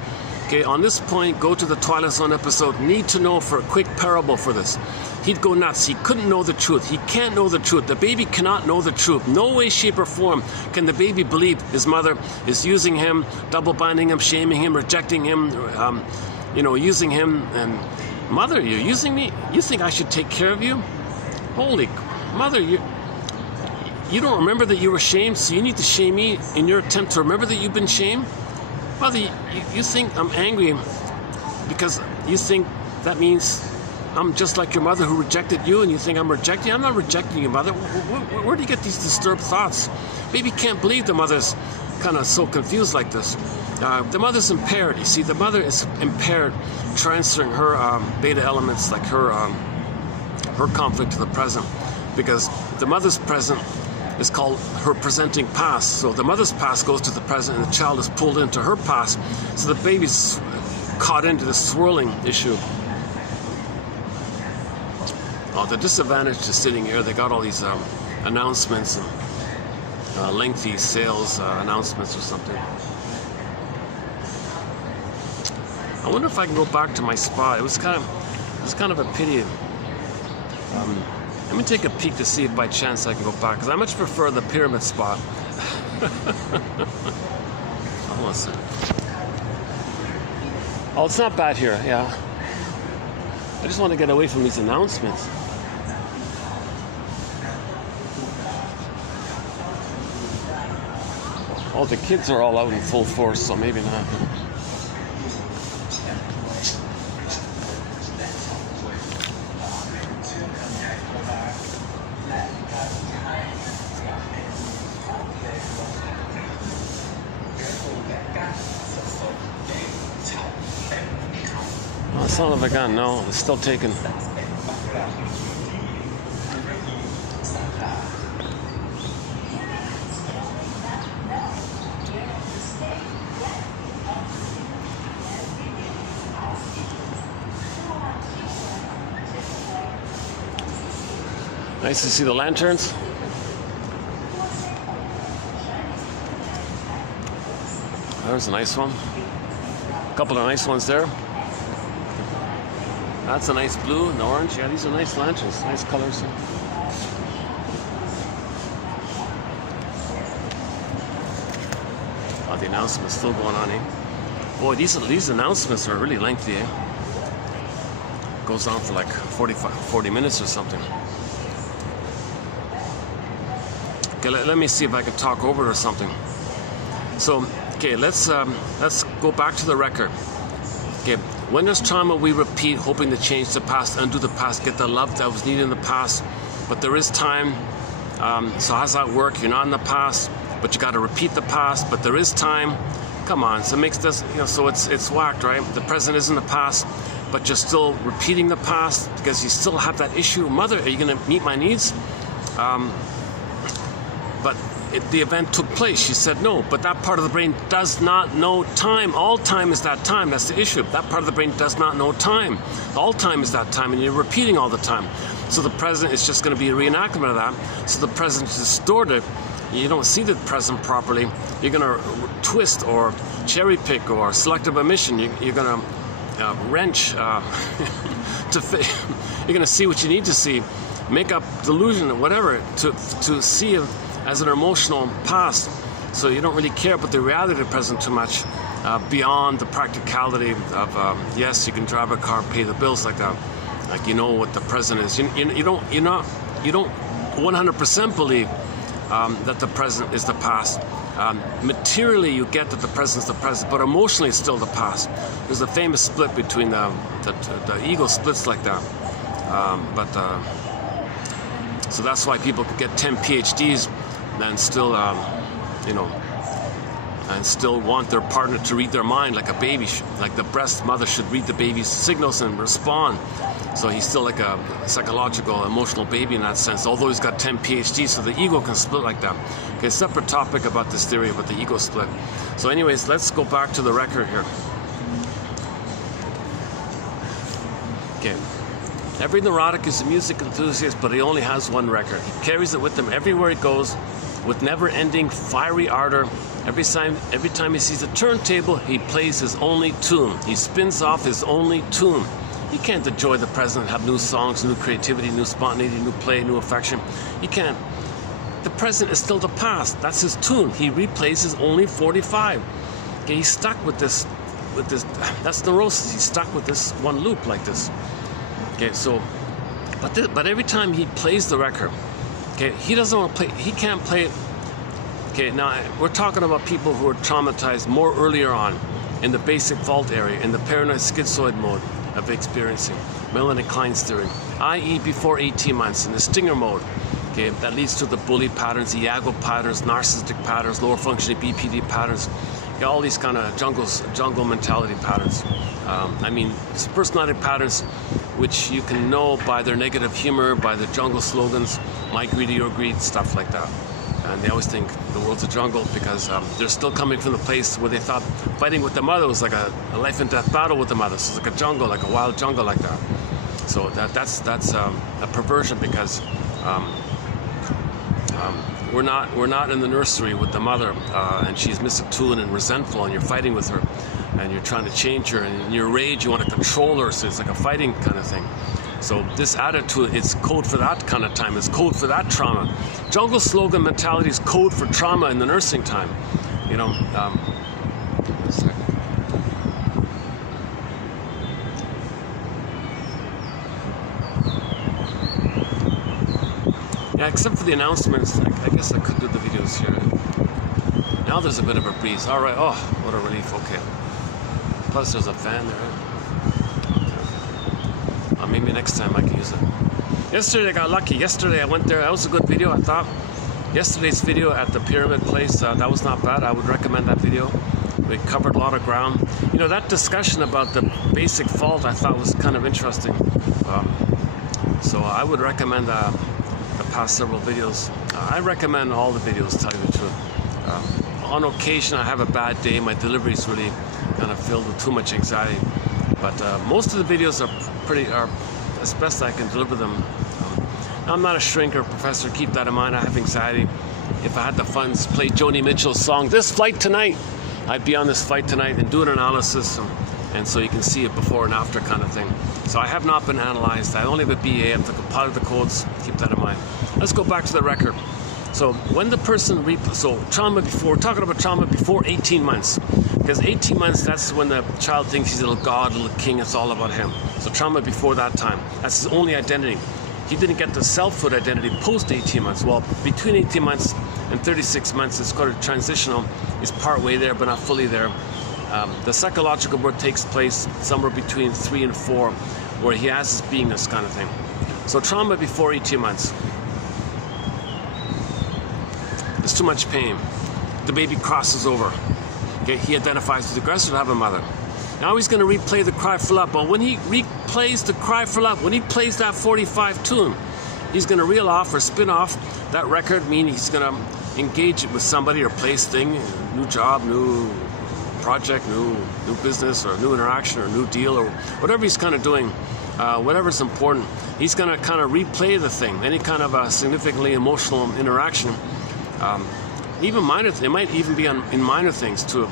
Okay, on this point, go to the Twilight Zone episode, Need to Know, for a quick parable for this. He'd go nuts. He couldn't know the truth. He can't know the truth. The baby cannot know the truth. No way, shape, or form can the baby believe his mother is using him, double binding him, shaming him, rejecting him, using him and Mother, you're using me? You think I should take care of you? Holy mother, you don't remember that you were shamed, so you need to shame me in your attempt to remember that you've been shamed? Mother, you think I'm angry because you think that means I'm just like your mother who rejected you, and you think I'm rejecting you? I'm not rejecting you, mother. Where do you get these disturbed thoughts? Baby can't believe the mother's kind of so confused like this. The mother's impaired. You see, the mother is impaired, transferring her beta elements, like her conflict to the present, because the mother's present is called her presenting past. So the mother's past goes to the present, and the child is pulled into her past. So the baby's caught into this swirling issue. Oh, the disadvantage to sitting here, they got all these announcements and lengthy sales announcements or something. I wonder if I can go back to my spot. It was kind of a pity. Let me take a peek to see if by chance I can go back, because I much prefer the pyramid spot. Oh, listen. Oh, it's not bad here, yeah. I just want to get away from these announcements. Oh, the kids are all out in full force, so maybe not. Oh, son of a gun, no, it's still taken. Nice to see the lanterns. There's a nice one. A couple of nice ones there. That's a nice blue and orange. Yeah, these are nice lanterns. Nice colors. Oh, the announcement's still going on, eh? Boy, these announcements are really lengthy, eh? Goes on for like 40 minutes or something. Okay, let me see if I can talk over it or something. So, okay, let's go back to the record. Okay, when there's trauma, we repeat, hoping to change the past, undo the past, get the love that was needed in the past. But there is time. So how's that work? You're not in the past, but you got to repeat the past. But there is time. Come on, so it makes this, so it's whacked, right? The present is in the past, but you're still repeating the past because you still have that issue. Mother, are you going to meet my needs? But the event took place. She said no, but that part of the brain does not know time. All time is that time. That's the issue. That part of the brain does not know time. All time is that time, and you're repeating all the time. So the present is just going to be a reenactment of that. So the present is distorted. You don't see the present properly. You're going to twist or cherry pick or selective omission. You're going to wrench. You're going to see what you need to see. Make up delusion or whatever to see it as an emotional past, so you don't really care about the reality of the present too much, beyond the practicality of yes, you can drive a car, pay the bills like that, like you know what the present is. You don't 100% believe that the present is the past. Materially, you get that the present is the present, but emotionally, it's still the past. There's a famous split between the ego splits like that, so that's why people can get 10 PhDs and still, and still want their partner to read their mind like a baby, like the breast mother should read the baby's signals and respond. So he's still like a psychological, emotional baby in that sense, although he's got 10 PhDs, so the ego can split like that. Okay, separate topic about this theory about the ego split. So anyways, let's go back to the record here. Okay. Every neurotic is a music enthusiast, but he only has one record. He carries it with him everywhere he goes, with never-ending fiery ardor. Every time he sees a turntable, he plays his only tune. He spins off his only tune. He can't enjoy the present, have new songs, new creativity, new spontaneity, new play, new affection. He can't. The present is still the past. That's his tune. He replays his only 45. Okay, he's stuck with this. That's neurosis. He's stuck with this one loop like this. Okay, so, but every time he plays the record, okay, he doesn't want to play. He can't play it. Okay, now we're talking about people who are traumatized more earlier on, in the basic fault area, in the paranoid schizoid mode of experiencing, Melanie Klein's theory, i.e. before 18 months, in the stinger mode. Okay, that leads to the bully patterns, Iago patterns, narcissistic patterns, lower functioning BPD patterns, okay, all these kind of jungle mentality patterns. I mean, it's personality patterns which you can know by their negative humor, by their jungle slogans, my greedy, your greed, stuff like that. And they always think the world's a jungle because they're still coming from the place where they thought fighting with the mother was like a life and death battle with the mother. So it's like a jungle, like a wild jungle like that. So that's a perversion because we're not in the nursery with the mother and she's misattuned and resentful and you're fighting with her and you're trying to change her and in your rage you want to control her, so it's like a fighting kind of thing. So this attitude, it's code for that kind of time, it's code for that trauma. Jungle slogan mentality is code for trauma in the nursing time. You know, yeah, except for the announcements, I guess I could do the videos here. Now there's a bit of a breeze. All right, oh, what a relief, okay. Plus there's a fan there. Maybe next time I can use it. Yesterday I got lucky. Yesterday I went there. That was a good video, I thought. Yesterday's video at the pyramid place, that was not bad. I would recommend that video. We covered a lot of ground. You know, that discussion about the basic fault I thought was kind of interesting. So I would recommend the past several videos. I recommend all the videos, to tell you the truth. On occasion I have a bad day. My delivery is really kind of filled with too much anxiety. But most of the videos are as best I can deliver them. I'm not a shrink or professor, keep that in mind. I have anxiety. If I had the funds, play Joni Mitchell's song, This Flight Tonight, I'd be on this flight tonight and do an analysis, and so you can see it before and after kind of thing. So I have not been analyzed. I only have a BA, I've compiled the codes, keep that in mind. Let's go back to the record. So when the person, trauma before, we're talking about trauma before 18 months. Because 18 months, that's when the child thinks he's a little god, a little king, it's all about him. So trauma before that time, that's his only identity. He didn't get the selfhood identity post 18 months. Well, between 18 months and 36 months, it's called transitional. He's part way there, but not fully there. The psychological birth takes place somewhere between 3 and 4, where he has his beingness kind of thing. So trauma before 18 months. There's too much pain. The baby crosses over. Okay, he identifies with the aggressor to have a mother. Now he's going to replay the cry for love. But when he replays the cry for love, when he plays that 45 tune, he's going to reel off or spin off that record, meaning he's going to engage it with somebody or place thing, new job, new project, new business or new interaction or new deal or whatever he's kind of doing, whatever's important. He's going to kind of replay the thing, any kind of a significantly emotional interaction. Even minor, it might even be in minor things too.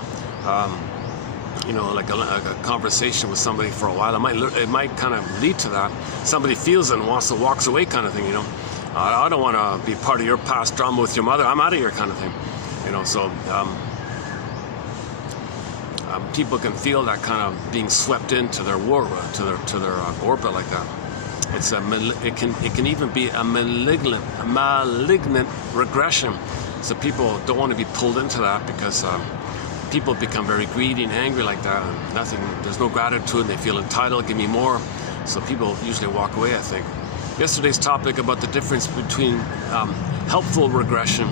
You know, like a conversation with somebody for a while. It might kind of lead to that. Somebody feels it and walks away kind of thing. You know, I don't want to be part of your past drama with your mother. I'm out of here kind of thing. You know, so people can feel that kind of being swept into their to their orbit like that. It's it can even be a malignant regression. So people don't want to be pulled into that because people become very greedy and angry like that. And there's no gratitude. They feel entitled. Give me more. So people usually walk away, I think. Yesterday's topic about the difference between helpful regression,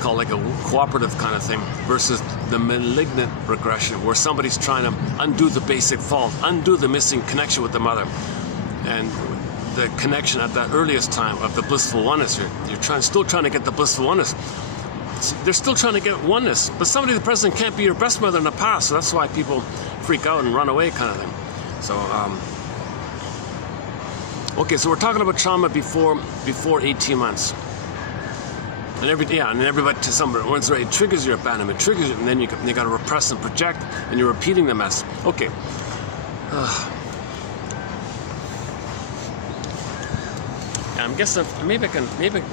called like a cooperative kind of thing, versus the malignant regression, where somebody's trying to undo the basic fault, undo the missing connection with the mother. And the connection at that earliest time of the blissful oneness. You're still trying to get the blissful oneness. They're still trying to get oneness, but somebody in the present can't be your best mother in the past, so that's why people freak out and run away kind of thing. So, okay, so we're talking about trauma before 18 months. And everybody to somebody, once it triggers your abandonment, triggers it, and then you got to repress and project, and you're repeating the mess. Okay. I guess maybe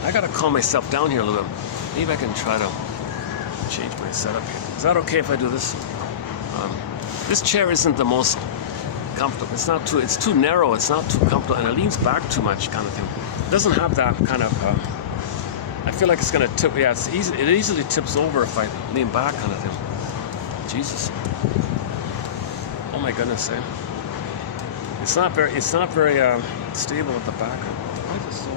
I gotta calm myself down here a little bit. Maybe I can try to change my setup here. Is that okay if I do this? This chair isn't the most comfortable. It's not too. It's too narrow. It's not too comfortable, and it leans back too much, kind of thing. It doesn't have that kind of. I feel like it's gonna tip. Yeah, it's easy. It easily tips over if I lean back, kind of thing. Jesus. Oh my goodness, eh? It's not very stable at the back. Why is it so?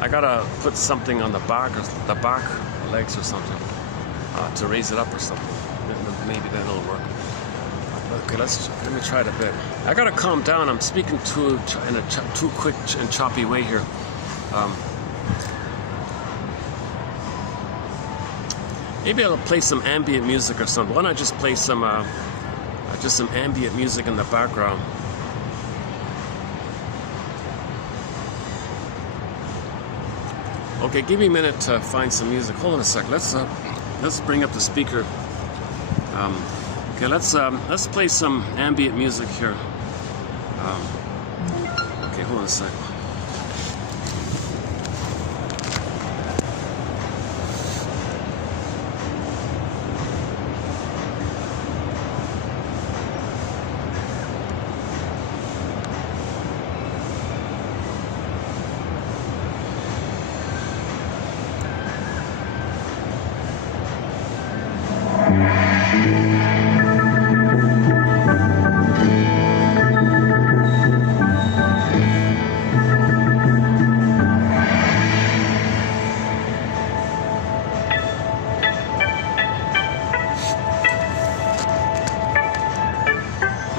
I gotta put something on the back or the back legs or something to raise it up or something. Maybe then it'll work. Okay, let me try it a bit. I gotta calm down. I'm speaking too quick and choppy way here. Maybe I'll play some ambient music or something. Why not just play some ambient music in the background? Okay, give me a minute to find some music. Hold on a sec. Let's bring up the speaker. Okay, let's play some ambient music here. Okay, hold on a sec.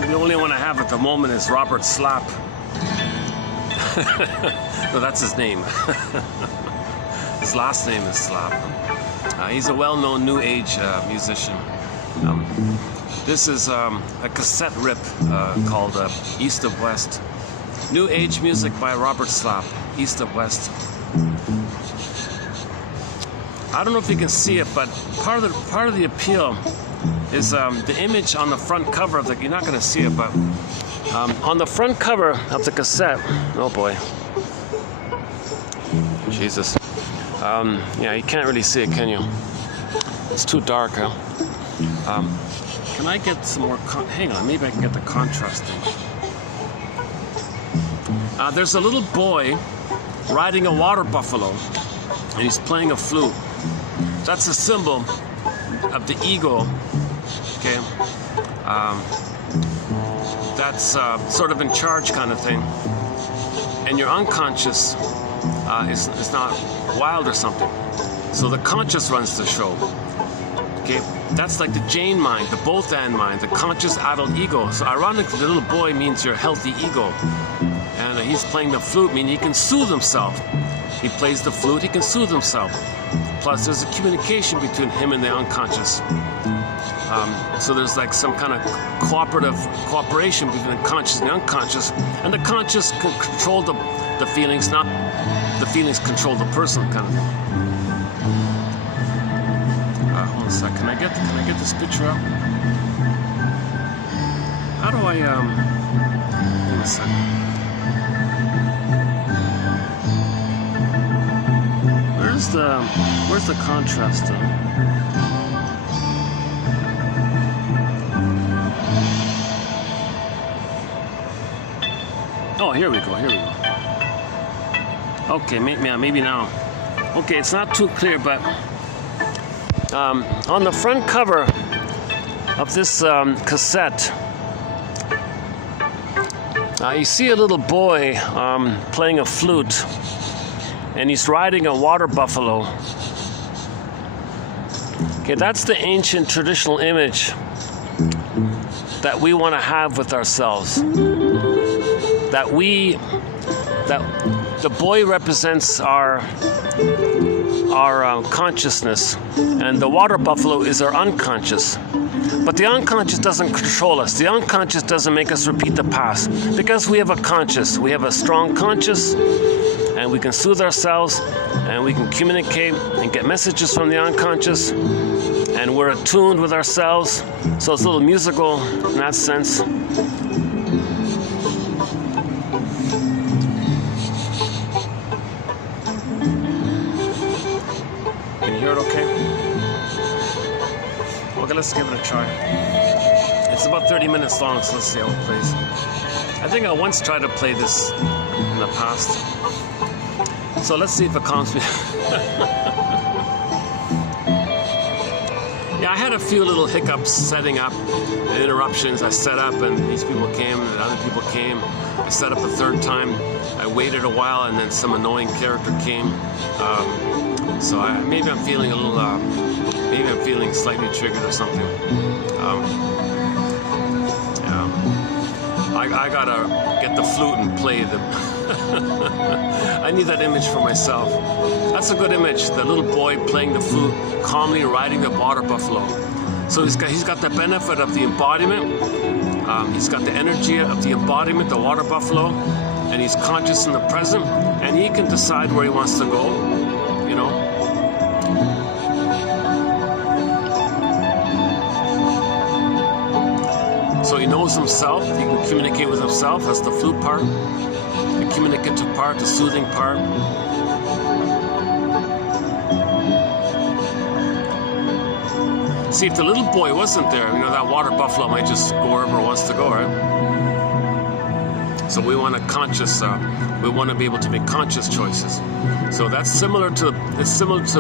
The only one I have at the moment is Robert Slap. No, that's his name. His last name is Slap. He's a well-known New Age musician. This is a cassette rip called East of West. New Age music by Robert Slap, East of West. I don't know if you can see it, but part of the appeal is the image on the front cover of the. You're not going to see it, but on the front cover of the cassette. Oh boy, Jesus. Yeah, you can't really see it, can you? It's too dark, huh? Can I get some more? Hang on, maybe I can get the contrast thing. There's a little boy riding a water buffalo, and he's playing a flute. That's a symbol of the ego. Okay, that's sort of in charge kind of thing, and your unconscious is not wild or something. So the conscious runs the show. Okay, that's like the Jane mind, the both and mind, the conscious adult ego. So ironically, the little boy means your healthy ego, and he's playing the flute, meaning he can soothe himself. He plays the flute, he can soothe himself. Plus, there's a communication between him and the unconscious. So there's like some kind of cooperation between the conscious and the unconscious, and the conscious can control the feelings, not the feelings control the person, kind of thing. Hold on a sec. Can I get this picture up? How do I hold on a sec. Where's the contrast? Oh, here we go. Okay, maybe now. Okay, it's not too clear, but on the front cover of this cassette, you see a little boy playing a flute, and he's riding a water buffalo. Okay, that's the ancient traditional image that we want to have with ourselves. That the boy represents our consciousness, and the water buffalo is our unconscious. But the unconscious doesn't control us. The unconscious doesn't make us repeat the past, because we have a conscious. We have a strong conscious, and we can soothe ourselves, and we can communicate and get messages from the unconscious, and we're attuned with ourselves. So it's a little musical in that sense. let's give it a try. It's about 30 minutes long, so let's see how it plays. I think I once tried to play this in the past. So let's see if it calms me. Yeah, I had a few little hiccups setting up, interruptions. I set up and these people came and other people came. I set up a third time. I waited a while and then some annoying character came. So maybe I'm feeling a little, maybe I'm feeling slightly triggered or something. I gotta get the flute and play the. I need that image for myself. That's a good image. The little boy playing the flute, calmly riding the water buffalo. So he's got the benefit of the embodiment. He's got the energy of the embodiment, the water buffalo, and he's conscious in the present, and he can decide where he wants to go. You know. So he knows himself, he can communicate with himself, that's the flute part, the communicative part, the soothing part. See, if the little boy wasn't there, you know, that water buffalo might just go wherever it wants to go, right? So we want we want to be able to make conscious choices. So that's similar to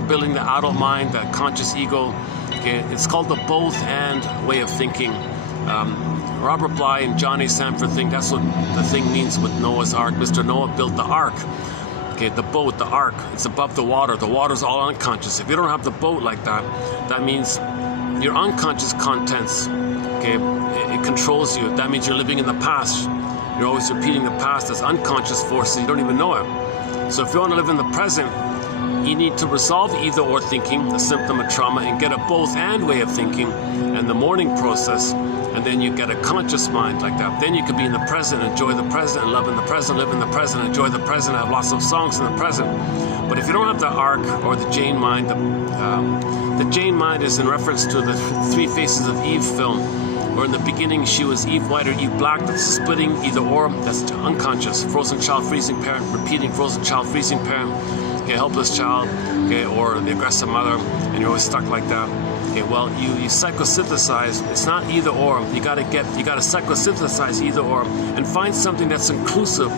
building the adult mind, that conscious ego. Okay, it's called the both and way of thinking. Robert Bly and Johnny Sanford think that's what the thing means with Noah's Ark. Mr. Noah built the ark. Okay, the boat, the ark, it's above the water. The water's all unconscious. If you don't have the boat like that, that means your unconscious contents, okay, it controls you. That means you're living in the past. You're always repeating the past as unconscious forces. You don't even know it. So if you want to live in the present, you need to resolve either or thinking, the symptom of trauma, and get a both and way of thinking and the mourning process. And then you get a conscious mind like that. Then you can be in the present, enjoy the present, and love in the present, live in the present, enjoy the present, have lots of songs in the present. But if you don't have the ark or the Jane mind, the Jane mind is in reference to the Three Faces of Eve film, where in the beginning she was Eve white or Eve black. That's splitting either or, that's unconscious. Frozen child, freezing parent, repeating frozen child, freezing parent, okay, helpless child, okay, or the aggressive mother, and you're always stuck like that. Okay, well, you psychosynthesize. It's not either or. You gotta psychosynthesize either or and find something that's inclusive.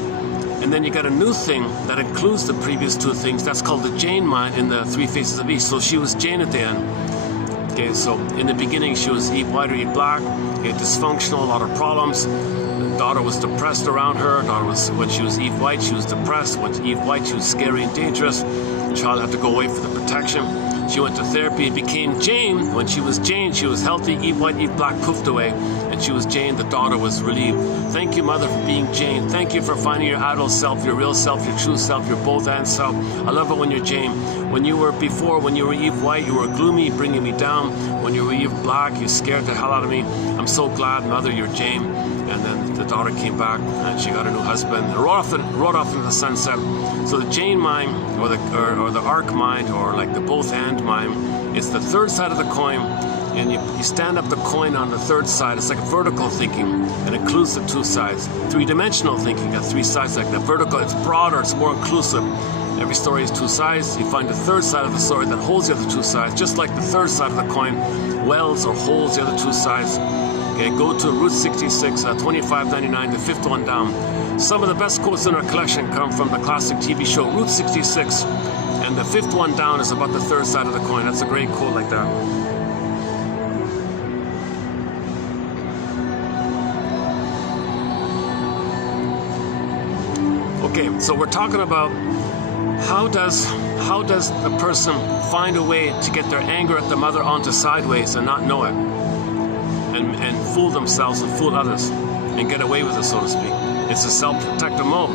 And then you got a new thing that includes the previous two things. That's called the Jane mind in the Three Faces of Eve. So she was Jane at the end. Okay, so in the beginning she was Eve white or Eve black. Okay, dysfunctional, a lot of problems. The daughter was depressed around her. When she was Eve white, she was depressed. When Eve white, she was scary and dangerous. The child had to go away for the protection. She went to therapy and became Jane. When she was Jane, she was healthy. Eve white, Eve black poofed away. And she was Jane. The daughter was relieved. Thank you, Mother, for being Jane. Thank you for finding your adult self, your real self, your true self, your both and self. I love it when you're Jane. When you were Eve white, you were gloomy, bringing me down. When you were Eve black, you scared the hell out of me. I'm so glad, Mother, you're Jane. And then the daughter came back and she got a new husband and rode off into the sunset. So the Jane mind or the arc mind, or like the both and mind, it's the third side of the coin, and you stand up the coin on the third side. It's like vertical thinking, and includes the two sides. Three-dimensional thinking got three sides like that. Vertical, it's broader, it's more inclusive. Every story has two sides. You find the third side of the story that holds the other two sides, just like the third side of the coin welds or holds the other two sides. Okay, go to Route 66, 2599, the fifth one down. Some of the best quotes in our collection come from the classic TV show Route 66, and the fifth one down is about the third side of the coin. That's a great quote like that. Okay, so we're talking about how does a person find a way to get their anger at the mother onto sideways and not know it? And fool themselves and fool others and get away with it, so to speak. It's a self-protective mode.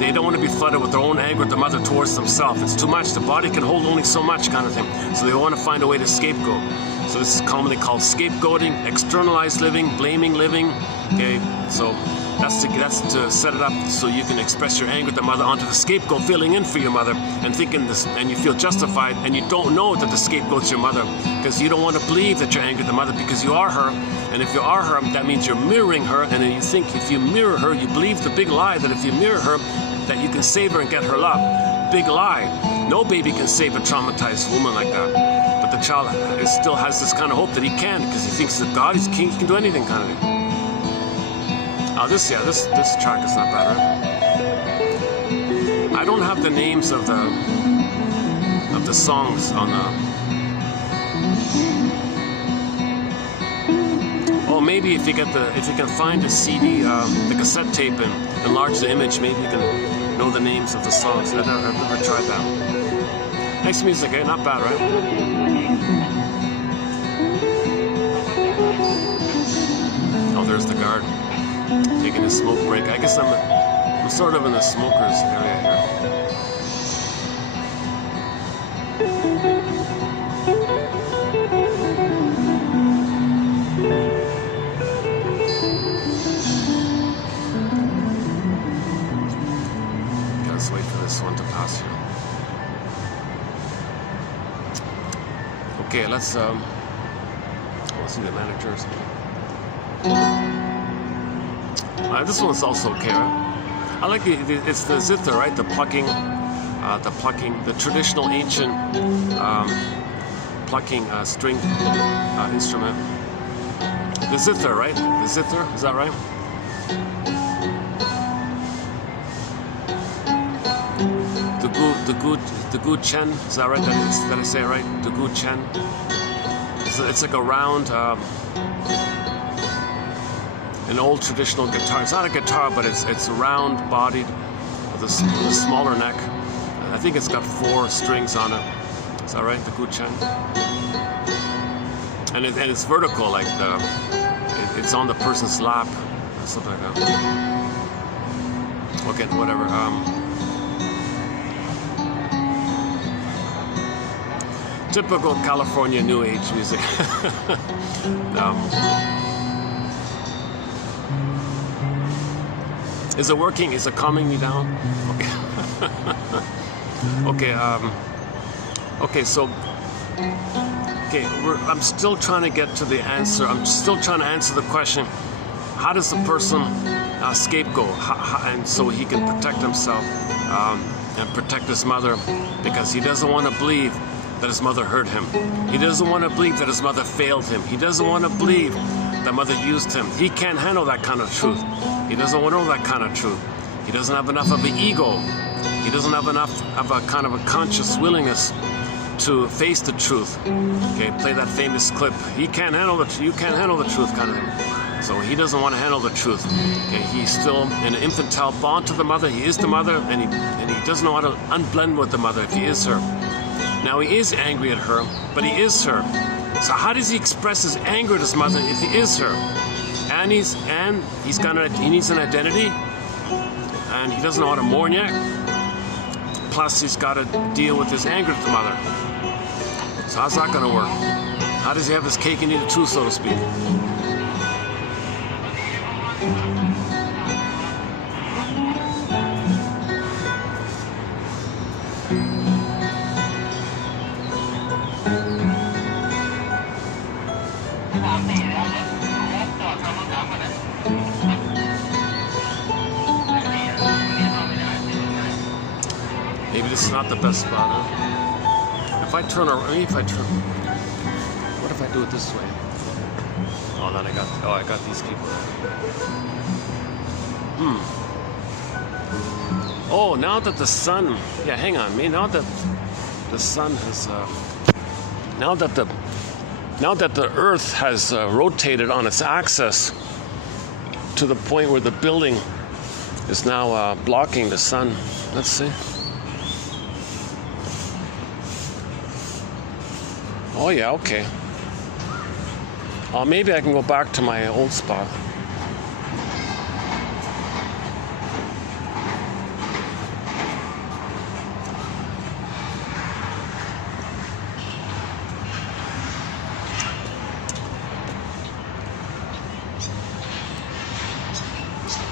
They don't want to be flooded with their own anger at the mother towards themselves. It's too much. The body can hold only so much, kind of thing. So they want to find a way to scapegoat. So this is commonly called scapegoating, externalized living, blaming living. Okay, so that's to set it up so you can express your anger at the mother onto the scapegoat, filling in for your mother and thinking this, and you feel justified, and you don't know that the scapegoat's your mother because you don't want to believe that you're angry at the mother because you are her. And if you are her, that means you're mirroring her, and then you think if you mirror her, you believe the big lie that if you mirror her, that you can save her and get her love. Big lie. No baby can save a traumatized woman like that. The but the child still has this kind of hope that he can, because he thinks that God is king, he can do anything, kind of thing. Oh, this chart is not bad, right? I don't have the names of the songs on the. Oh, maybe if you can find the CD, the cassette tape, and enlarge the image, maybe you can know the names of the songs. I've never tried that. Nice music, eh? Not bad, right? Oh, there's the guard taking a smoke break. I guess I'm sort of in the smokers area here. Let's wait for this one to pass here. Okay, let's see the managers. This one's also okay, right? I like it's the zither, right? The plucking, the traditional ancient plucking string instrument. The zither, right? The zither, is that right? The Gould Chen, is that right? That I say it right? The Gould Chen. It's like a round, an old traditional guitar. It's not a guitar, but it's round-bodied with a smaller neck. I think it's got 4 strings on it. Is that right? The Gould Chen. And it's vertical, like it's on the person's lap, or something like that. Okay, whatever. Typical California New Age music. Is it working? Is it calming me down? Okay. Okay. So. Okay. I'm still trying to get to the answer. I'm still trying to answer the question: how does the person scapegoat, and so he can protect himself and protect his mother, because he doesn't want to believe that his mother hurt him. He doesn't want to believe that his mother failed him. He doesn't want to believe that mother used him. He can't handle that kind of truth. He doesn't want to know that kind of truth. He doesn't have enough of an ego. He doesn't have enough of a kind of a conscious willingness to face the truth. Okay, play that famous clip. He can't handle you can't handle the truth, kind of thing. So he doesn't want to handle the truth. Okay, he's still in an infantile bond to the mother. He is the mother, and he doesn't know how to unblend with the mother if he is her. Now he is angry at her, but he is her. So how does he express his anger at his mother if he is her? And he needs an identity, and he doesn't know how to mourn yet. Plus he's got to deal with his anger at the mother. So how's that going to work? How does he have his cake and eat it too, so to speak? Maybe this is not the best spot, huh? If I turn around, what if I do it this way? Oh, then I got these people. Oh, now that the sun, yeah, hang on, now that the sun has, now that the earth has rotated on its axis to the point where the building is now blocking the sun. Let's see. Oh yeah, okay. Maybe I can go back to my old spot.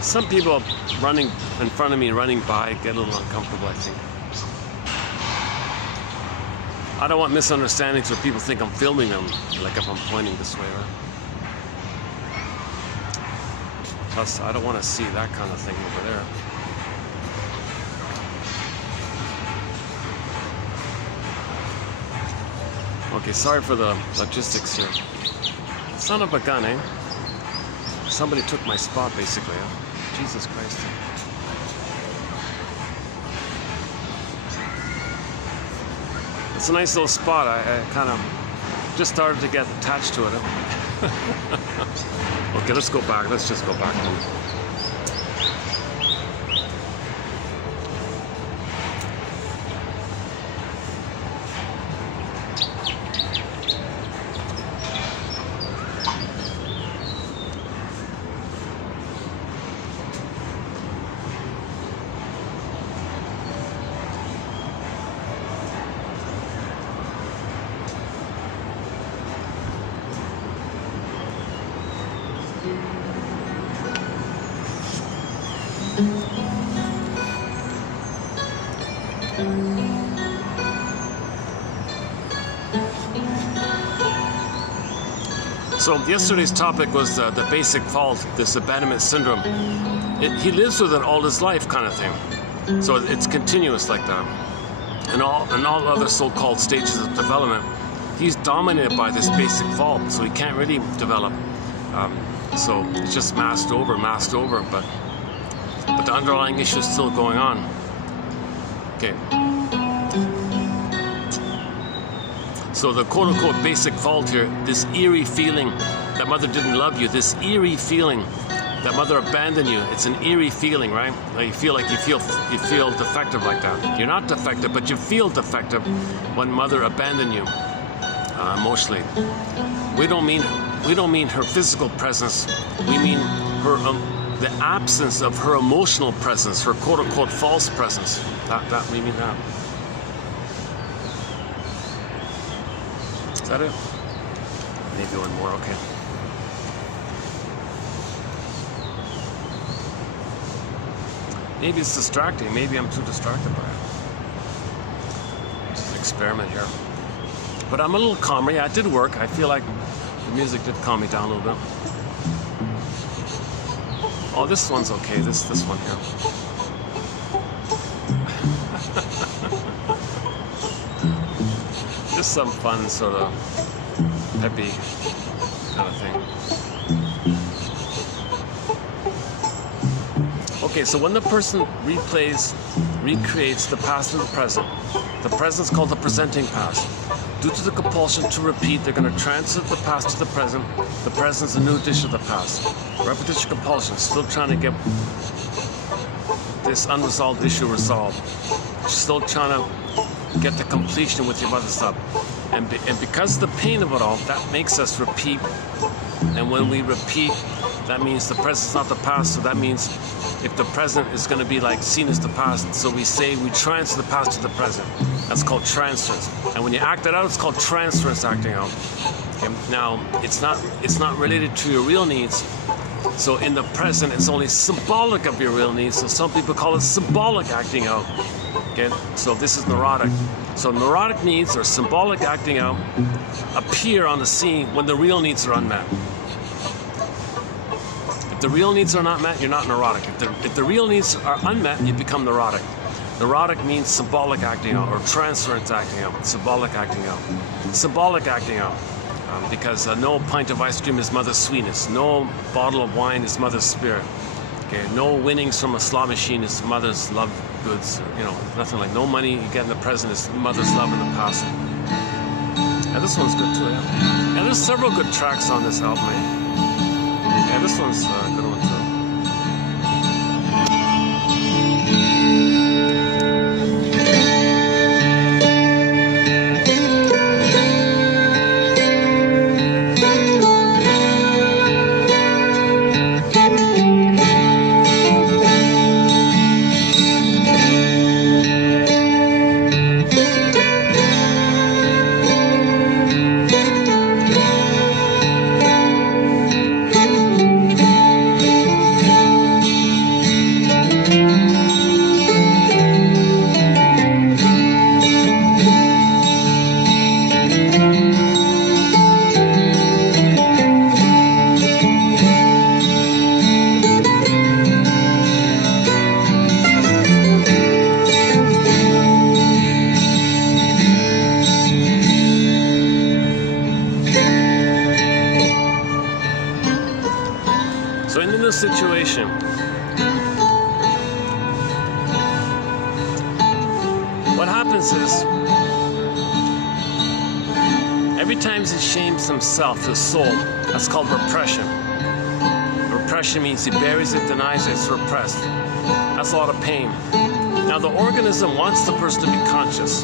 Some people running in front of me, running by, get a little uncomfortable, I think. I don't want misunderstandings where people think I'm filming them, like if I'm pointing this way, right? Plus, I don't want to see that kind of thing over there. Okay, sorry for the logistics here. Son of a gun, eh? Somebody took my spot, basically. Huh? Jesus Christ. It's a nice little spot. I kind of just started to get attached to it. Huh? Okay, let's go back. Let's just go back. So yesterday's topic was the basic fault, this abandonment syndrome. He lives with it all his life, kind of thing. So it's continuous like that. And all other so-called stages of development, he's dominated by this basic fault, so he can't really develop. So it's just masked over, but the underlying issue is still going on. Okay. So the quote-unquote basic fault here, this eerie feeling that mother didn't love you, this eerie feeling that mother abandoned you, it's an eerie feeling, right? Like you feel defective like that. You're not defective, but you feel defective when mother abandoned you emotionally. We don't mean her physical presence. We mean her the absence of her emotional presence, her quote-unquote false presence. We mean that. Is that it? Maybe one more, okay. Maybe it's distracting. Maybe I'm too distracted by it. Just an experiment here. But I'm a little calmer. Yeah, it did work. I feel like the music did calm me down a little bit. Oh, this one's okay. This one here. Just some fun, sort of peppy kind of thing. Okay, so when the person recreates the past and the present is called the presenting past. Due to the compulsion to repeat, they're going to transfer the past to the present. The present is a new edition of the past. Repetition compulsion, still trying to get this unresolved issue resolved. Still trying to get the completion with your mother's love. And because of the pain of it all, that makes us repeat. And when we repeat, that means the present is not the past. So that means if the present is going to be like seen as the past, so we transfer the past to the present. That's called transference. And when you act it out, it's called transference acting out. Okay? Now, it's not related to your real needs. So in the present, it's only symbolic of your real needs. So some people call it symbolic acting out. Okay? So this is neurotic. So neurotic needs or symbolic acting out appear on the scene when the real needs are unmet. If the real needs are not met, you're not neurotic. If the real needs are unmet, you become neurotic. Neurotic means symbolic acting out or transference acting out. Symbolic acting out. Symbolic acting out. Because no pint of ice cream is mother's sweetness. No bottle of wine is mother's spirit. Okay, no winnings from a slot machine is mother's love goods. You know, nothing like no money you get in the present is mother's love in the past. Yeah, this one's good too. Yeah, and there's several good tracks on this album. Eh? Yeah, this one's a good one too. what happens is, every time he shames himself, his soul, that's called repression. Repression means he buries it, denies it, it's repressed. That's a lot of pain. Now the organism wants the person to be conscious.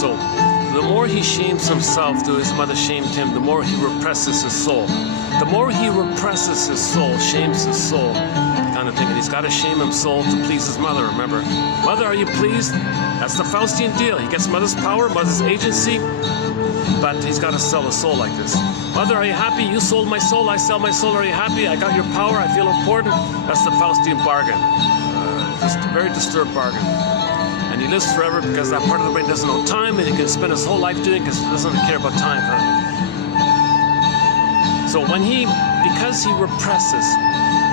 So the more he shames himself, though his mother shamed him, the more he represses his soul. The more he represses his soul, shames his soul, kind of thing. And he's got to shame his soul to please his mother, remember? Mother, are you pleased? That's the Faustian deal. He gets mother's power, mother's agency, but he's got to sell his soul like this. Mother, are you happy? You sold my soul, I sell my soul. Are you happy? I got your power, I feel important. That's the Faustian bargain. Just a very disturbed bargain. And he lives forever because that part of the brain doesn't know time, and he can spend his whole life doing it because he doesn't care about time. So because he represses,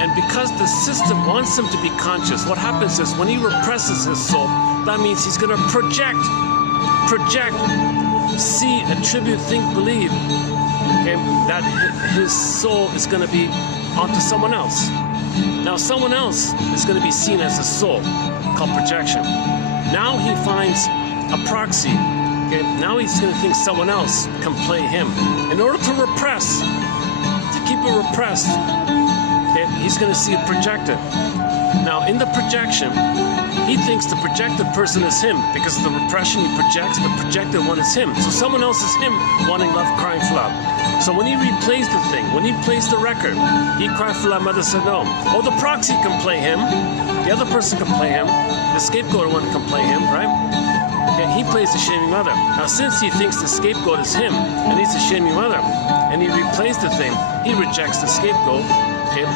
and because the system wants him to be conscious, what happens is when he represses his soul, that means he's going to project, see, attribute, think, believe, okay, that his soul is going to be onto someone else. Now someone else is going to be seen as his soul, called projection. Now he finds a proxy. Okay? Now he's going to think someone else can play him. In order to repress, to keep it repressed, okay, he's going to see it projected. Now in the projection, he thinks the projected person is him because of the repression he projects. The projected one is him. So someone else is him wanting love, crying for love. So when he replays the thing, when he plays the record, he cried for love, mother said no. Oh, the proxy can play him. The other person can play him. The scapegoat one can play him, right? Yeah, he plays the shaming mother. Now since he thinks the scapegoat is him and he's the shaming mother, and he replays the thing, he rejects the scapegoat. Okay?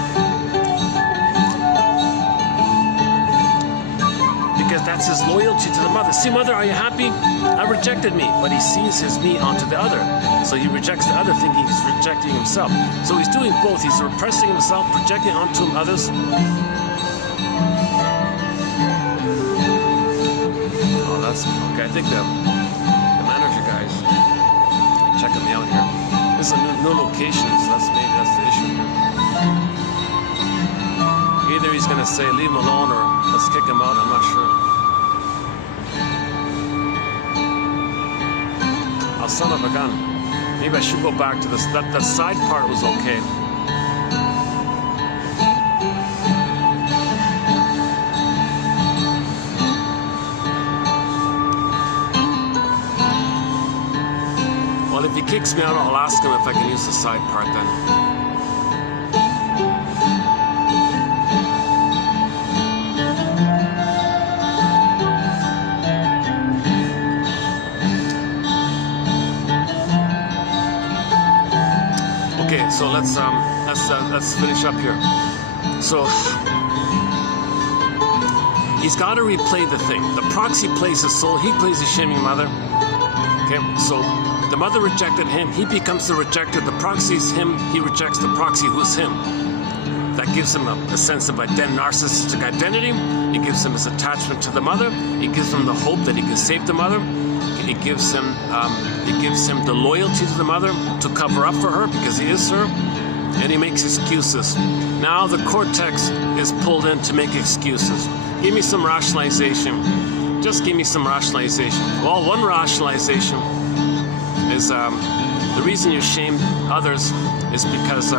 Because that's his loyalty to the mother. See, mother, are you happy? I rejected me. But he sees his me onto the other. So he rejects the other, thinking he's rejecting himself. So he's doing both. He's repressing himself, projecting onto others. Oh, that's okay. I think the manager guys checking me out here. This is a new location, so maybe that's the issue here. Either he's going to say leave him alone or let's kick him out, I'm not sure. Oh, son of a gun. Maybe I should go back to this. That side part was okay. Well, if he kicks me out, I'll ask him if I can use the side part then. So let's finish up here. So he's got to replay the thing. The proxy plays his soul. He plays the shaming mother. Okay. So the mother rejected him. He becomes the rejecter. The proxy is him. He rejects the proxy who's him. That gives him a sense of narcissistic identity. It gives him his attachment to the mother. It gives him the hope that he can save the mother. It gives him the loyalty to the mother to cover up for her because he is her, and he makes excuses. Now the cortex is pulled in to make excuses. Give me some rationalization. Just give me some rationalization. Well, one rationalization is the reason you shame others is because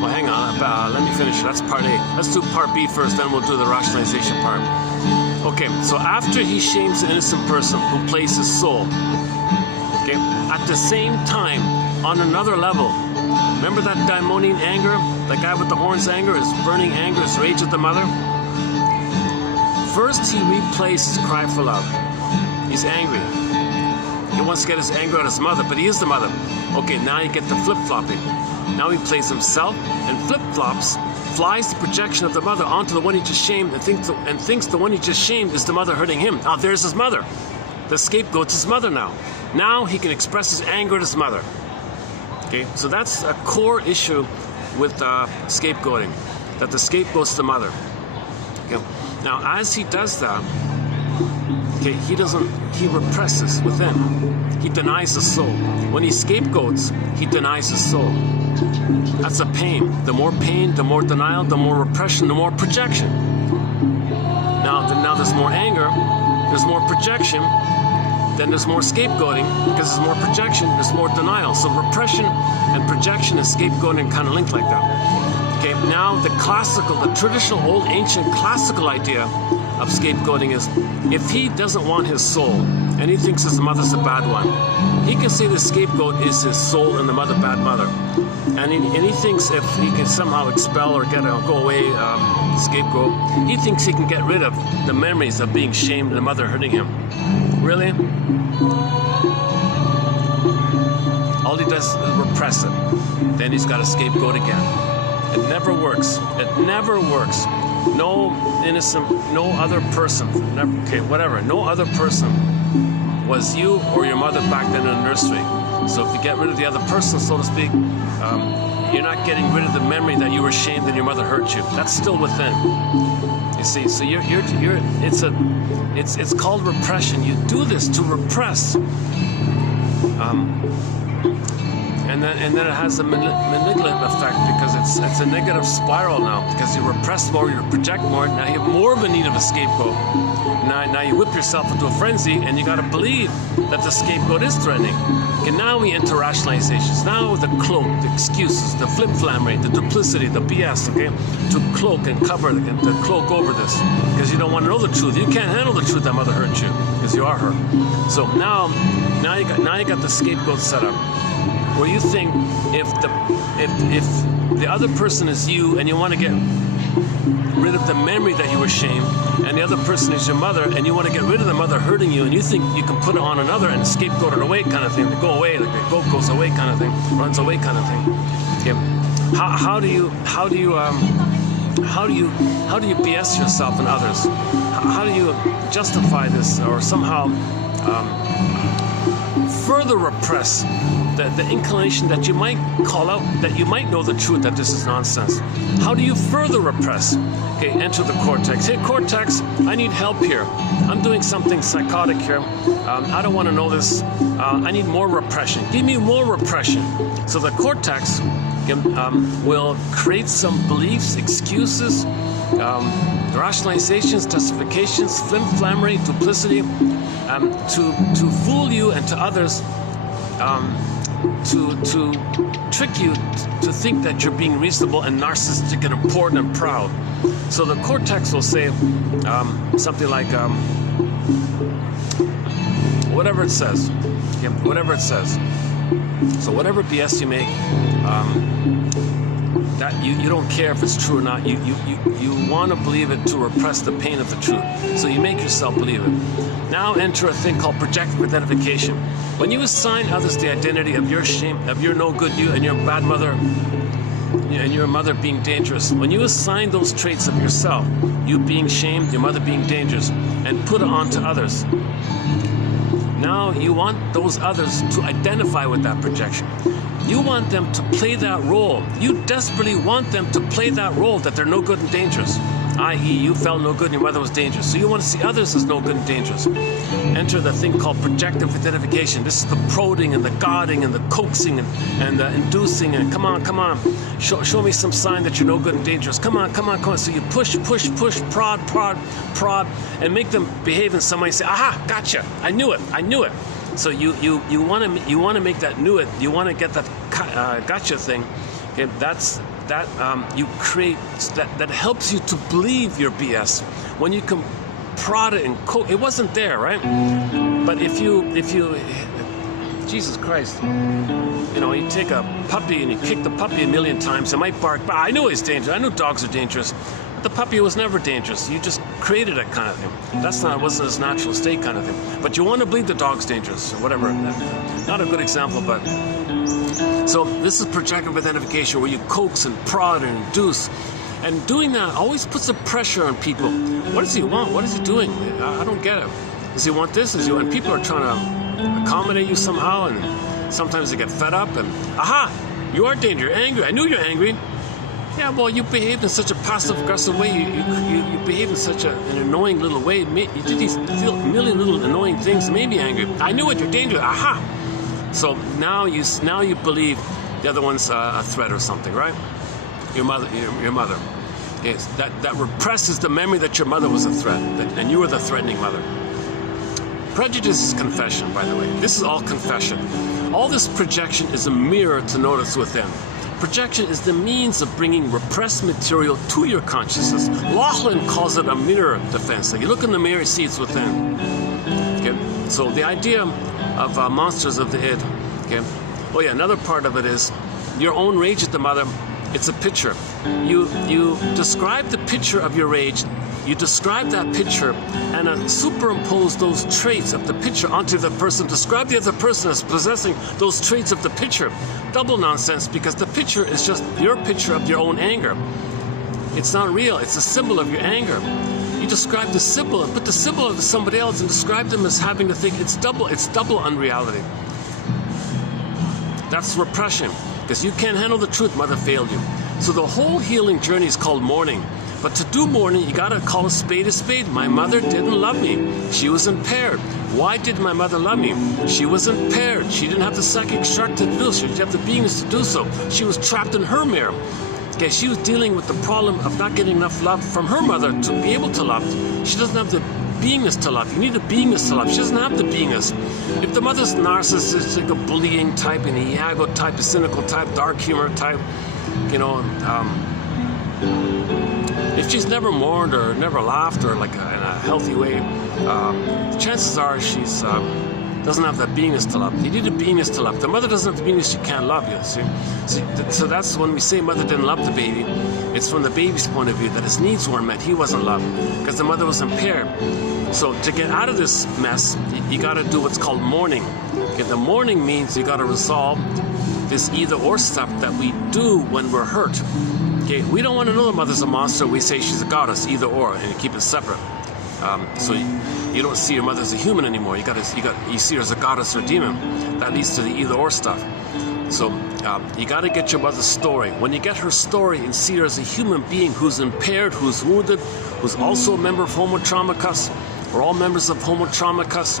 well, hang on. Let me finish. That's part A. Let's do part B first, then we'll do the rationalization part. Okay, so after he shames an innocent person who plays his soul, okay, at the same time, on another level, remember that daimonian anger? The guy with the horns anger, his burning anger, his rage at the mother? First, he replays his cry for love. He's angry. He wants to get his anger at his mother, but he is the mother. Okay, now you get the flip-flopping. Now he plays himself and flip-flops, flies the projection of the mother onto the one he just shamed and thinks the one he just shamed is the mother hurting him. Now there's his mother. The scapegoat's his mother now. Now he can express his anger at his mother. Okay, so that's a core issue with scapegoating, that the scapegoat's the mother. Okay, now as he does that, okay, he represses within. He denies his soul. When he scapegoats, he denies his soul. That's a pain. The more pain, the more denial, the more repression, the more projection. Now there's more anger, there's more projection, then there's more scapegoating. Because there's more projection, there's more denial. So repression and projection and scapegoating kind of linked like that. Okay, now the traditional old ancient classical idea of scapegoating is, if he doesn't want his soul and he thinks his mother's a bad one, he can say the scapegoat is his soul and the mother bad mother. And he thinks if he can somehow expel or go away scapegoat, he thinks he can get rid of the memories of being shamed and the mother hurting him. Really? All he does is repress it. Then he's got a scapegoat again. It never works. It never works. No innocent, no other person, no other person was you or your mother back then in the nursery. So if you get rid of the other person, so to speak, you're not getting rid of the memory that you were shamed and your mother hurt you. That's still within. You see, so it's called repression. You do this to repress. And then it has a manipulative effect, because it's a negative spiral now, because you repress more, you project more. Now you have more of a need of a scapegoat. Now you whip yourself into a frenzy, and you got to believe that the scapegoat is threatening. Okay, now we enter rationalizations. Now the cloak, the excuses, the flim-flammery, the duplicity, the BS. Okay, to cloak and cover, and to cloak over this, because you don't want to know the truth. You can't handle the truth that mother hurt you, because you are her. So now you got the scapegoat set up, where you think if the other person is you and you want to get rid of the memory that you were shamed, and the other person is your mother and you want to get rid of the mother hurting you, and you think you can put it on another and scapegoat it away kind of thing, to go away, like the goat goes away kind of thing, runs away kind of thing. Okay. How do you BS yourself and others? How do you justify this, or somehow further repress the inclination that you might call out, that you might know the truth, that this is nonsense? How do you further repress? Okay, enter the cortex. Hey, cortex, I need help here. I'm doing something psychotic here. I don't want to know this. I need more repression. Give me more repression. So the cortex will create some beliefs, excuses, rationalizations, justifications, flim-flammery, duplicity, to fool you and to others, to trick you to think that you're being reasonable and narcissistic and important and proud. So the cortex will say something like whatever it says. Yeah, whatever it says. So whatever BS you make, that you don't care if it's true or not. You want to believe it to repress the pain of the truth. So you make yourself believe it. Now enter a thing called projective identification. When you assign others the identity of your shame, of your no good you and your bad mother, and your mother being dangerous, when you assign those traits of yourself, you being shamed, your mother being dangerous, and put it onto others, now you want those others to identify with that projection. You want them to play that role. You desperately want them to play that role, that they're no good and dangerous. I.e., you felt no good and your mother was dangerous. So you want to see others as no good and dangerous. Enter the thing called projective identification. This is the prodding and the guarding and the coaxing and the inducing and come on. Show me some sign that you're no good and dangerous. Come on. So you push, prod, and make them behave in some way. Say, aha, gotcha. I knew it. So you want to make that knew it. You want to get that gotcha thing. Okay, you create that helps you to believe your BS when you can prod it and it wasn't there, right? But if you Jesus Christ, you take a puppy and you kick the puppy a million times, it might bark. But I knew it was dangerous. I knew dogs are dangerous. But the puppy was never dangerous. You just created it kind of thing. It wasn't his natural state kind of thing. But you want to believe the dog's dangerous or whatever. Not a good example, but. So this is projective identification, where you coax and prod and induce. And doing that always puts a pressure on people. What does he want? What is he doing? I don't get it. Does he want this? And people are trying to accommodate you somehow, and sometimes they get fed up and, aha, you are dangerous, you're angry. I knew you're angry. Yeah, well, you behaved in such a passive-aggressive way. You behaved in such an annoying little way. You did these million little annoying things that made me angry. I knew it, you're dangerous. Aha! So now you believe the other one's a threat or something, right? Your mother. Okay, that represses the memory that your mother was a threat, and you were the threatening mother. Prejudice is confession, by the way. This is all confession. All this projection is a mirror to notice within. Projection is the means of bringing repressed material to your consciousness. Laughlin calls it a mirror defense. Like you look in the mirror, you see it's within. Okay, so the idea of monsters of the id. Okay, oh yeah, another part of it is your own rage at the mother. It's a picture. You describe the picture of your rage. You describe that picture and superimpose those traits of the picture onto the person. Describe the other person as possessing those traits of the picture. Double nonsense, because the picture is just your picture of your own anger. It's not real. It's a symbol of your anger. You describe the symbol and put the symbol of somebody else and describe them as having to think it's double unreality. That's repression, because you can't handle the truth. Mother failed you. So the whole healing journey is called mourning. But to do mourning, you gotta call a spade a spade. My mother didn't love me. She was impaired. Why did my mother love me? She was impaired. She didn't have the psychic shark to do so. She didn't have the beingness to do so. She was trapped in her mirror. Okay, she was dealing with the problem of not getting enough love from her mother to be able to love. She doesn't have the beingness to love. You need a beingness to love. She doesn't have the beingness. If the mother's narcissistic, a bullying type, an Iago type, a cynical type, dark humor type, you know, if she's never mourned or never laughed or like in a healthy way, chances are she's doesn't have that beingness to love. You need a beingness to love. The mother doesn't have the beingness, she can't love you. See, so that's when we say mother didn't love the baby. It's from the baby's point of view that his needs weren't met. He wasn't loved because the mother was impaired. So to get out of this mess, you got to do what's called mourning. Okay, the mourning means you got to resolve this either or stuff that we do when we're hurt. Okay, we don't want to know the mother's a monster. We say she's a goddess, either or, and you keep it separate. So you don't see your mother as a human anymore. You see her as a goddess or demon. That leads to the either or stuff. So you got to get your mother's story. When you get her story and see her as a human being who's impaired, who's wounded, who's also a member of Homo Traumacus. We're all members of Homo Traumacus.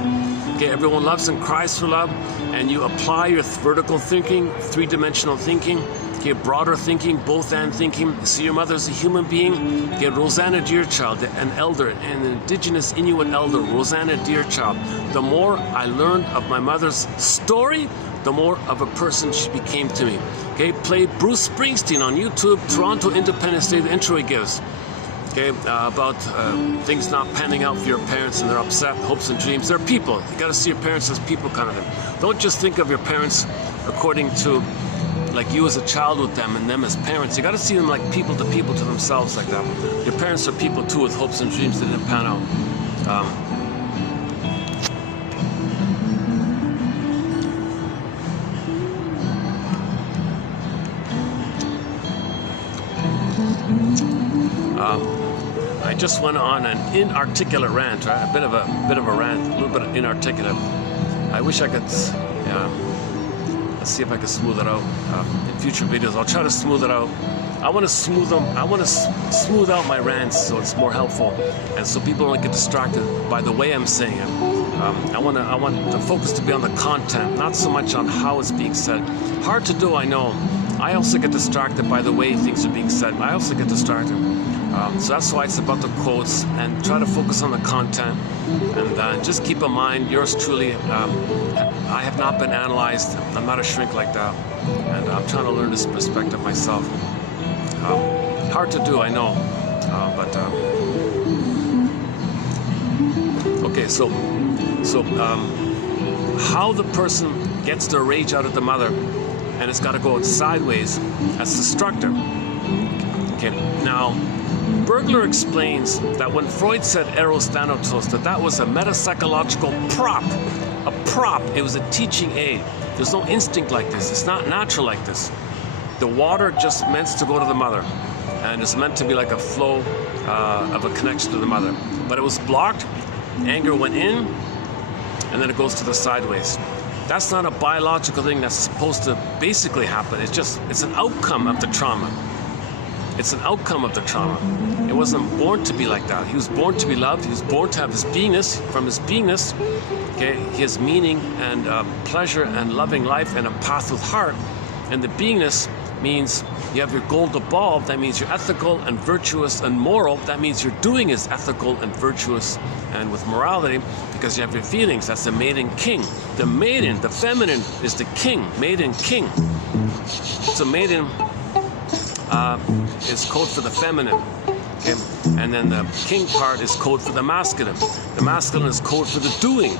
Okay, everyone loves and cries for love, and you apply your vertical thinking, three-dimensional thinking. Okay, broader thinking, both and thinking. See your mother as a human being. Okay, Rosanna Deerchild, an elder, an indigenous Inuit elder, Rosanna Deerchild. The more I learned of my mother's story, the more of a person she became to me. Okay, play Bruce Springsteen on YouTube, Toronto Independence Day, the intro he gives. Okay, about things not panning out for your parents and they're upset, hopes and dreams. They're people. You got to see your parents as people kind of thing. Don't just think of your parents according to like you as a child with them and them as parents. You got to see them like people to themselves like that. Your parents are people too with hopes and dreams that didn't pan out. I just went on an inarticulate rant, right? a bit of a rant, a little bit inarticulate. I wish I could. Let's see if I can smooth it out in future videos. I'll try to smooth it out. I want to smooth them. I want to smooth out my rants so it's more helpful, and so people don't get distracted by the way I'm saying it. I want the focus to be on the content, not so much on how it's being said. Hard to do, I know. I also get distracted by the way things are being said. I also get distracted. So that's why it's about the quotes, and try to focus on the content, and just keep in mind, yours truly, I have not been analyzed. I'm not a shrink like that, and I'm trying to learn this perspective myself. Hard to do, I know, but okay. So how the person gets their rage out of the mother, and it's got to go sideways. That's destructive. Okay, now. Bergler explains that when Freud said eros thanatos, that was a metapsychological prop. A prop. It was a teaching aid. There's no instinct like this. It's not natural like this. The water just meant to go to the mother, and it's meant to be like a flow of a connection to the mother. But it was blocked. Anger went in, and then it goes to the sideways. That's not a biological thing that's supposed to basically happen. It's an outcome of the trauma. It's an outcome of the trauma. It wasn't born to be like that. He was born to be loved. He was born to have his beingness. From his beingness, okay, his meaning and pleasure and loving life and a path with heart. And the beingness means you have your Gould above, that means you're ethical and virtuous and moral. That means your doing is ethical and virtuous and with morality, because you have your feelings. That's the maiden king. The maiden, the feminine, is the king, maiden king. So maiden is code for the feminine. Okay? And then the king part is code for the masculine. The masculine is code for the doing.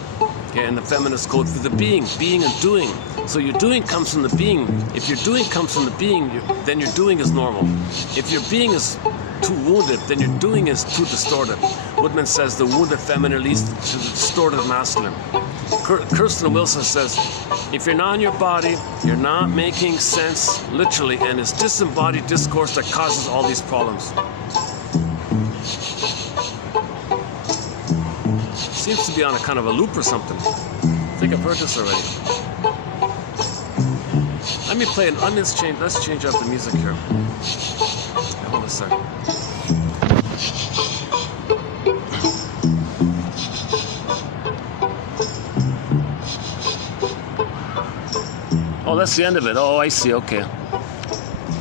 Okay? And the feminine is code for the being and doing. So your doing comes from the being. If your doing comes from the being, then your doing is normal. If your being is too wounded, then your doing is too distorted. Woodman says the wounded feminine leads to the distorted masculine. Kirsten Wilson says, if you're not in your body, you're not making sense, literally, and it's disembodied discourse that causes all these problems. Seems to be on a kind of a loop or something. I think I've heard this already. Let me play let's change up the music here. Hold on a second. Oh, that's the end of it. Oh, I see, okay.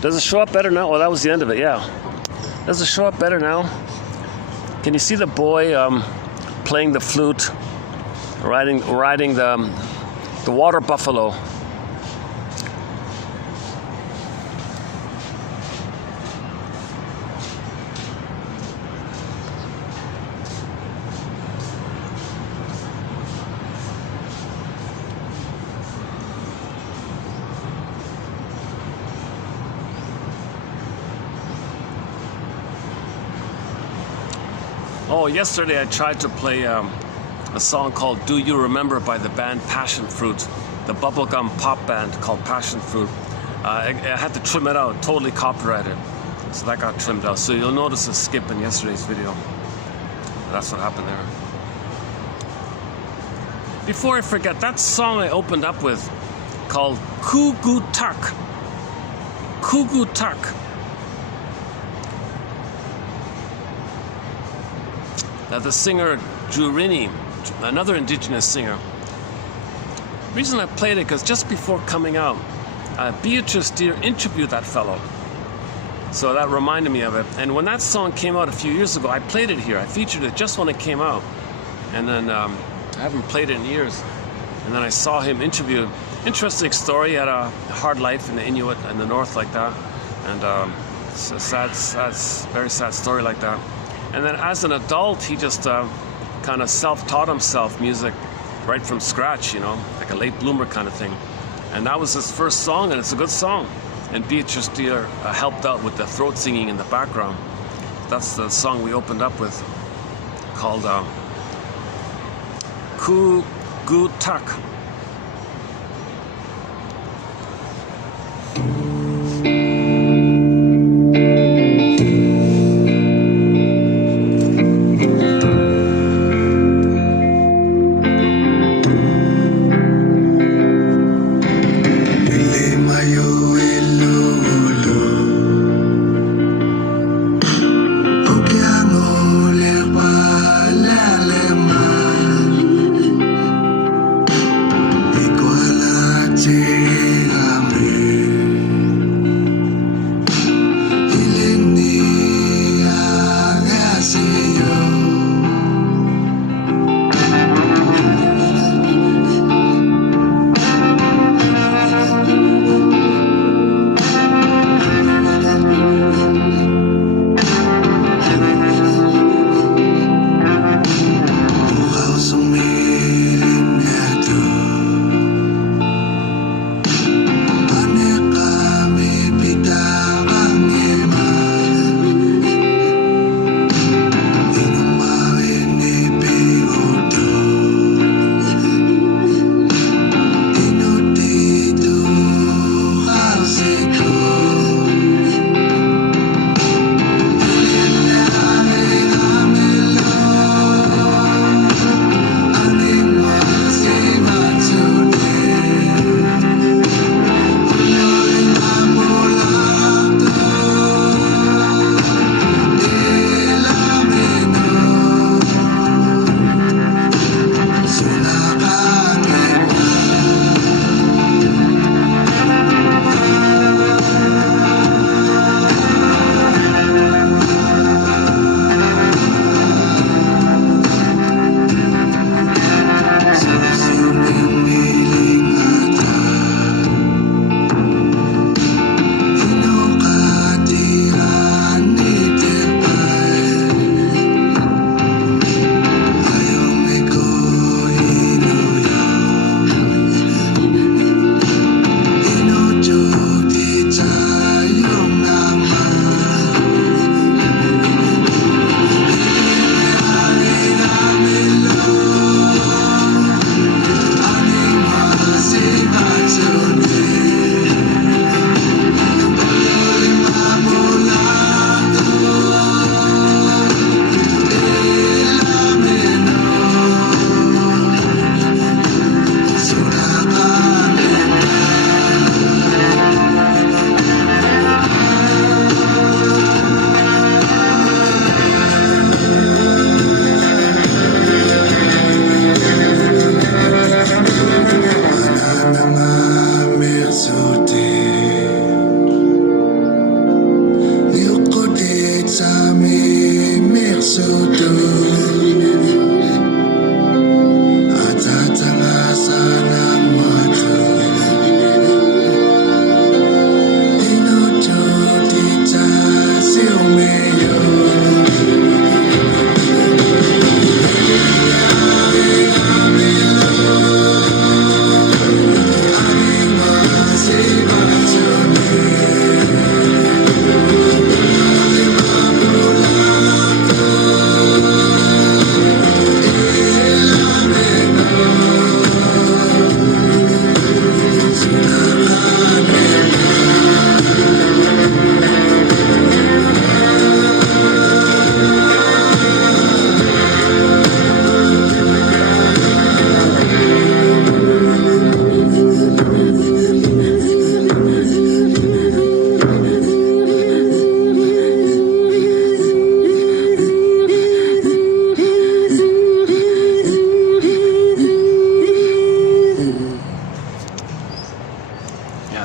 Does it show up better now? Oh, that was the end of it, yeah. Does it show up better now? Can you see the boy playing the flute, riding the water buffalo? Oh, yesterday I tried to play a song called Do You Remember by the band Passion Fruit, the bubblegum pop band called Passion Fruit. I had to trim it out, totally copyrighted. So that got trimmed out. So you'll notice a skip in yesterday's video. That's what happened there. Before I forget, that song I opened up with called Kugutak. Kugutak. The singer Jurini, another indigenous singer. The reason I played it because just before coming out, Beatrice Deer interviewed that fellow. So that reminded me of it. And when that song came out a few years ago, I played it here. I featured it just when it came out. And then I haven't played it in years. And then I saw him interview. Interesting story. He had a hard life in the Inuit in the north like that. And it's a sad, very sad story like that. And then as an adult, he just kind of self-taught himself music right from scratch, you know, like a late bloomer kind of thing. And that was his first song, and it's a good song. And Beatrice Deer helped out with the throat singing in the background. That's the song we opened up with, called Kugutak.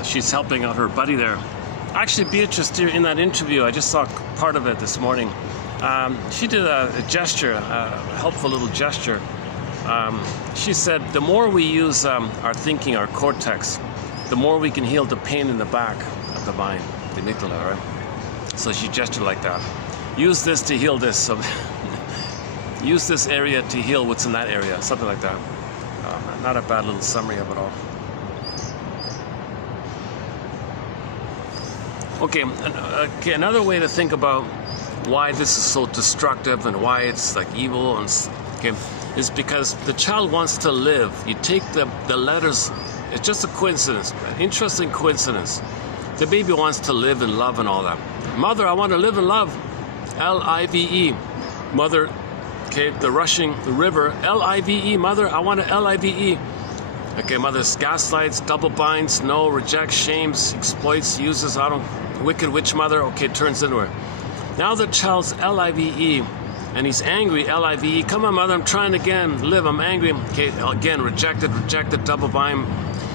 She's helping out her buddy there. Actually, Beatrice, in that interview, I just saw part of it this morning. She did a gesture, a helpful little gesture. She said, the more we use our thinking, our cortex, the more we can heal the pain in the back of the mind, the amygdala, right? So she gestured like that. Use this to heal this. So use this area to heal what's in that area, something like that. Not a bad little summary of it all. Okay, another way to think about why this is so destructive and why it's like evil and is because the child wants to live. You take the letters, it's just a coincidence, an interesting coincidence. The baby wants to live and love and all that. Mother, I want to live and love. L-I-V-E. Mother, okay, the rushing the river. L-I-V-E. Mother, I want to L-I-V-E. Okay, mother gaslights, double binds, no, rejects, shames, exploits, uses, wicked witch mother, okay, turns into her. Now the child's L-I-V-E, and he's angry, L-I-V-E. Come on, mother, I'm trying again, live, I'm angry. Okay, again, rejected, double bind.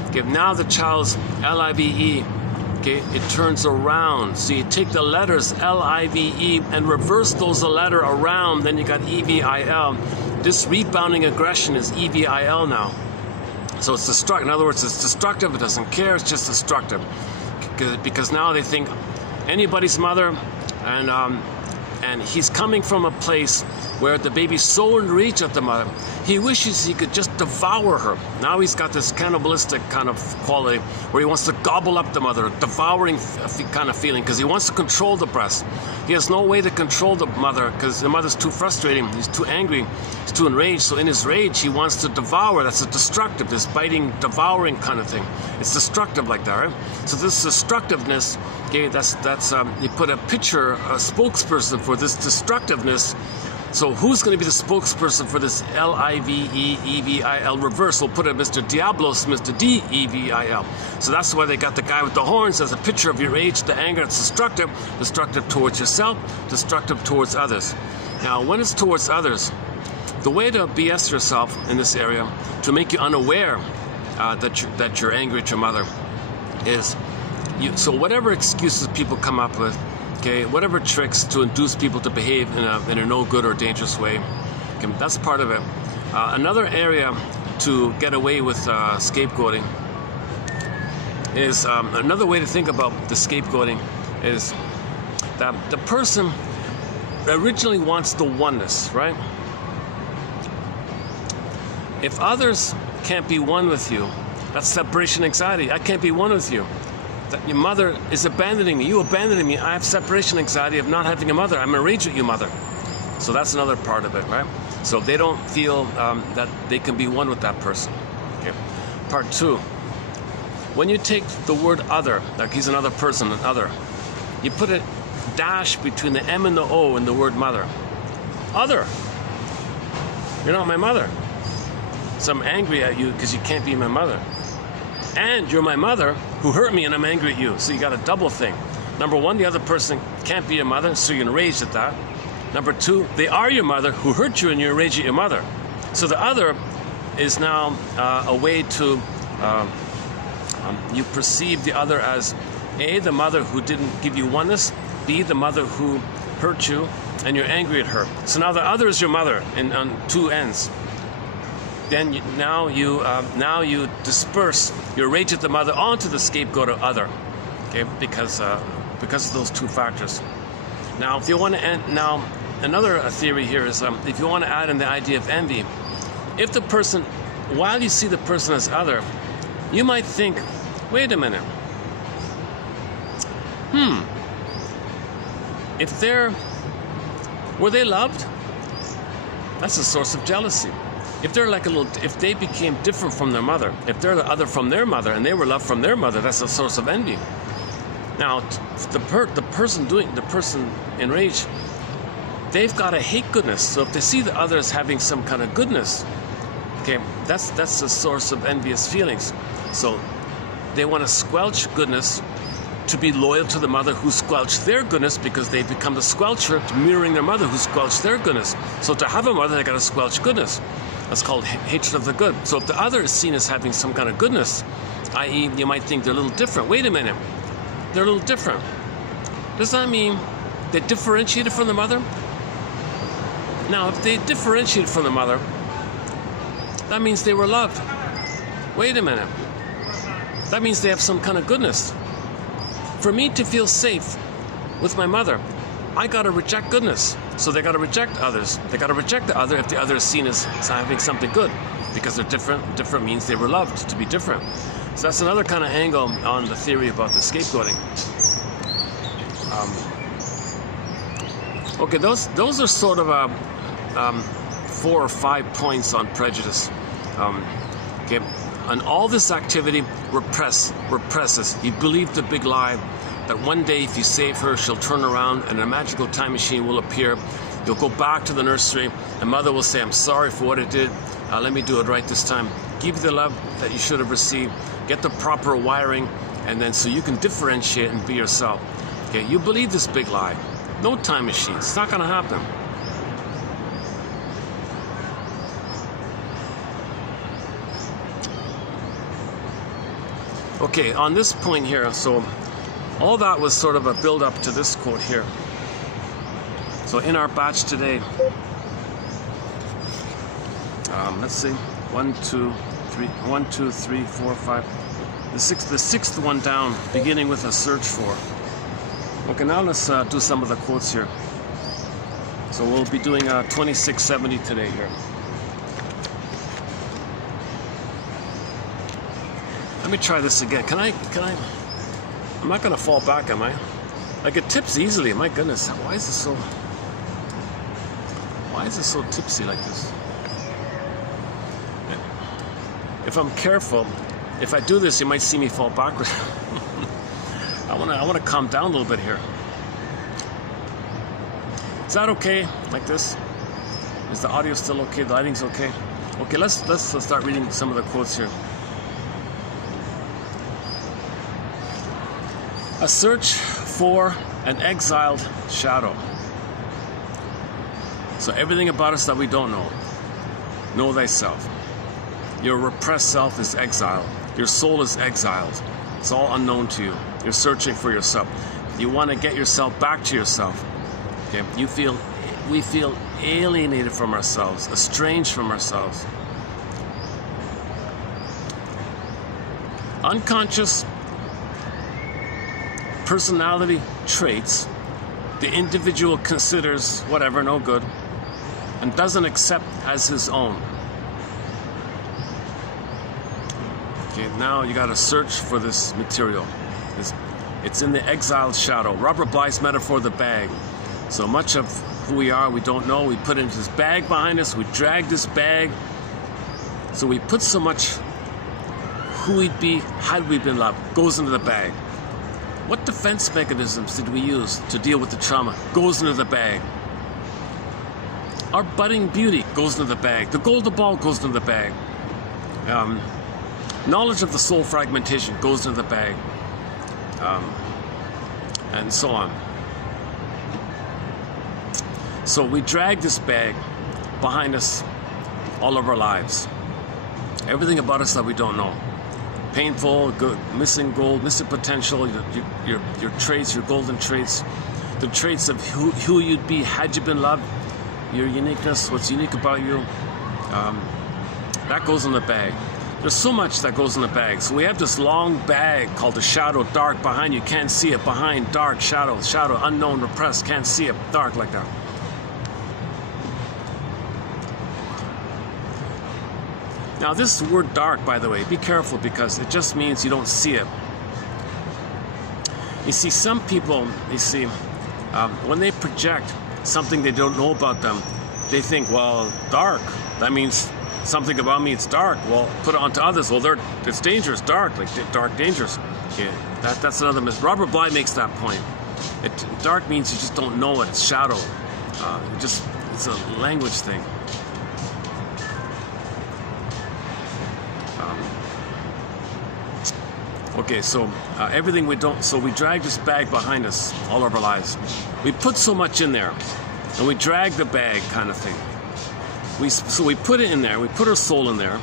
Okay, now the child's L-I-V-E, okay, it turns around. So you take the letters L-I-V-E and reverse those letter around, then you got E-V-I-L. This rebounding aggression is E-V-I-L now. So it's destructive. In other words, it's destructive. It doesn't care. It's just destructive. Because now they think anybody's mother, and he's coming from a place where the baby's so in reach of the mother, he wishes he could just devour her. Now he's got this cannibalistic kind of quality where he wants to gobble up the mother, devouring kind of feeling, because he wants to control the breast. He has no way to control the mother because the mother's too frustrating. He's too angry. He's too enraged. So in his rage, he wants to devour. That's a destructive, this biting, devouring kind of thing. It's destructive like that, right? So this destructiveness, okay, that's you put a picture, a spokesperson for this destructiveness. So who's going to be the spokesperson for this L-I-V-E-E-V-I-L reverse? We'll put it Mr. Diablos, Mr. D-E-V-I-L. So that's why they got the guy with the horns as a picture of your rage, the anger. It's destructive. Destructive towards yourself, destructive towards others. Now, when it's towards others, the way to BS yourself in this area, to make you unaware that you're angry at your mother, is so whatever excuses people come up with, okay, whatever tricks to induce people to behave in a no good or dangerous way, okay, that's part of it. Another area to get away with scapegoating is another way to think about the scapegoating is that the person originally wants the oneness, right? If others can't be one with you, that's separation anxiety. I can't be one with you. That your mother is abandoning me. You abandoning me. I have separation anxiety of not having a mother. I'm enraged at you, mother. So that's another part of it, right? So they don't feel that they can be one with that person. Okay. Part two. When you take the word other, like he's another person, an other, you put a dash between the M and the O in the word mother. Other. You're not my mother. So I'm angry at you because you can't be my mother. And you're my mother who hurt me and I'm angry at you. So you got a double thing. Number one, the other person can't be your mother, so you're enraged at that. Number two, they are your mother who hurt you and you're enraged at your mother. So the other is now a way to, you perceive the other as A, the mother who didn't give you oneness, B, the mother who hurt you, and you're angry at her. So now the other is your mother on two ends. Then now you disperse your rage at the mother onto the scapegoat of other, okay? Because of those two factors. Now, if you want to end, now another theory here is if you want to add in the idea of envy, if the person, while you see the person as other, you might think, wait a minute, were they loved? That's a source of jealousy. If they're like if they became different from their mother, if they're the other from their mother and they were loved from their mother, that's a source of envy. Now, the person enraged, they've got to hate goodness. So if they see the others having some kind of goodness, okay, that's a source of envious feelings. So they want to squelch goodness to be loyal to the mother who squelched their goodness, because they become the squelcher, mirroring their mother who squelched their goodness. So to have a mother, they got to squelch goodness. That's called hatred of the good. So if the other is seen as having some kind of goodness, i.e. you might think they're a little different. Wait a minute, they're a little different. Does that mean they differentiated from the mother? Now, if they differentiated from the mother, that means they were loved. Wait a minute. That means they have some kind of goodness. For me to feel safe with my mother, I got to reject goodness. So they got to reject others. They got to reject the other if the other is seen as having something good, because they're different. Different means they were loved to be different. So that's another kind of angle on the theory about the scapegoating. Okay, those are sort of 4 or 5 points on prejudice. Okay, and all this activity represses. You believe the big lie that one day if you save her, she'll turn around and a magical time machine will appear. You'll go back to the nursery and mother will say, I'm sorry for what I did. Let me do it right this time. Give you the love that you should have received. Get the proper wiring, and then so you can differentiate and be yourself. Okay, you believe this big lie. No time machine. It's not going to happen. Okay, on this point here, so all that was sort of a build-up to this quote here. So in our batch today, let's see, 1, 2, 3, 4, 5. The sixth one down, beginning with a search for. Okay, now let's do some of the quotes here. So we'll be doing 2670 today here. Let me try this again. Can I? I'm not gonna fall back, am I? I get tips easily. My goodness, why is it so tipsy like this? If I'm careful, if I do this, you might see me fall backwards. I wanna calm down a little bit here. Is that okay? Like this? Is the audio still okay? The lighting's okay? Okay, let's start reading some of the quotes here. A search for an exiled shadow. So everything about us that we don't know thyself. Your repressed self is exiled. Your soul is exiled. It's all unknown to you. You're searching for yourself. You want to get yourself back to yourself. Okay? We feel alienated from ourselves, estranged from ourselves. Unconscious personality traits the individual considers whatever no good and doesn't accept as his own. Okay, now you got to search for this material. It's in the exiled shadow. Robert Bly's metaphor, the bag. So much of who we are, we don't know. We put into this bag behind us. We drag this bag. So we put so much who we'd be, had we been loved, goes into the bag. What defense mechanisms did we use to deal with the trauma? Goes into the bag. Our budding beauty goes into the bag. The golden ball goes into the bag. Knowledge of the soul fragmentation goes into the bag. And so on. So we drag this bag behind us all of our lives. Everything about us that we don't know. Painful, good, missing gold, missing potential, your traits, your golden traits. the traits of who you'd be had you been loved, your uniqueness, what's unique about you. That goes in the bag. There's so much that goes in the bag. So we have this long bag called the shadow, dark behind you, can't see it, behind, dark, shadow, unknown, repressed, can't see it, dark like that. Now this word dark, by the way, be careful because it just means you don't see it. You see, some people, when they project something they don't know about them, they think, well, dark, that means something about me, it's dark. Well, put it onto others. Well, it's dangerous, dark, like dark, dangerous. Yeah, that's another myth. Robert Bly makes that point. Dark means you just don't know it. It's shadow. It's a language thing. Okay, so everything we don't. So we drag this bag behind us all of our lives. We put so much in there, and we drag the bag, kind of thing. So we put it in there, we put our soul in there,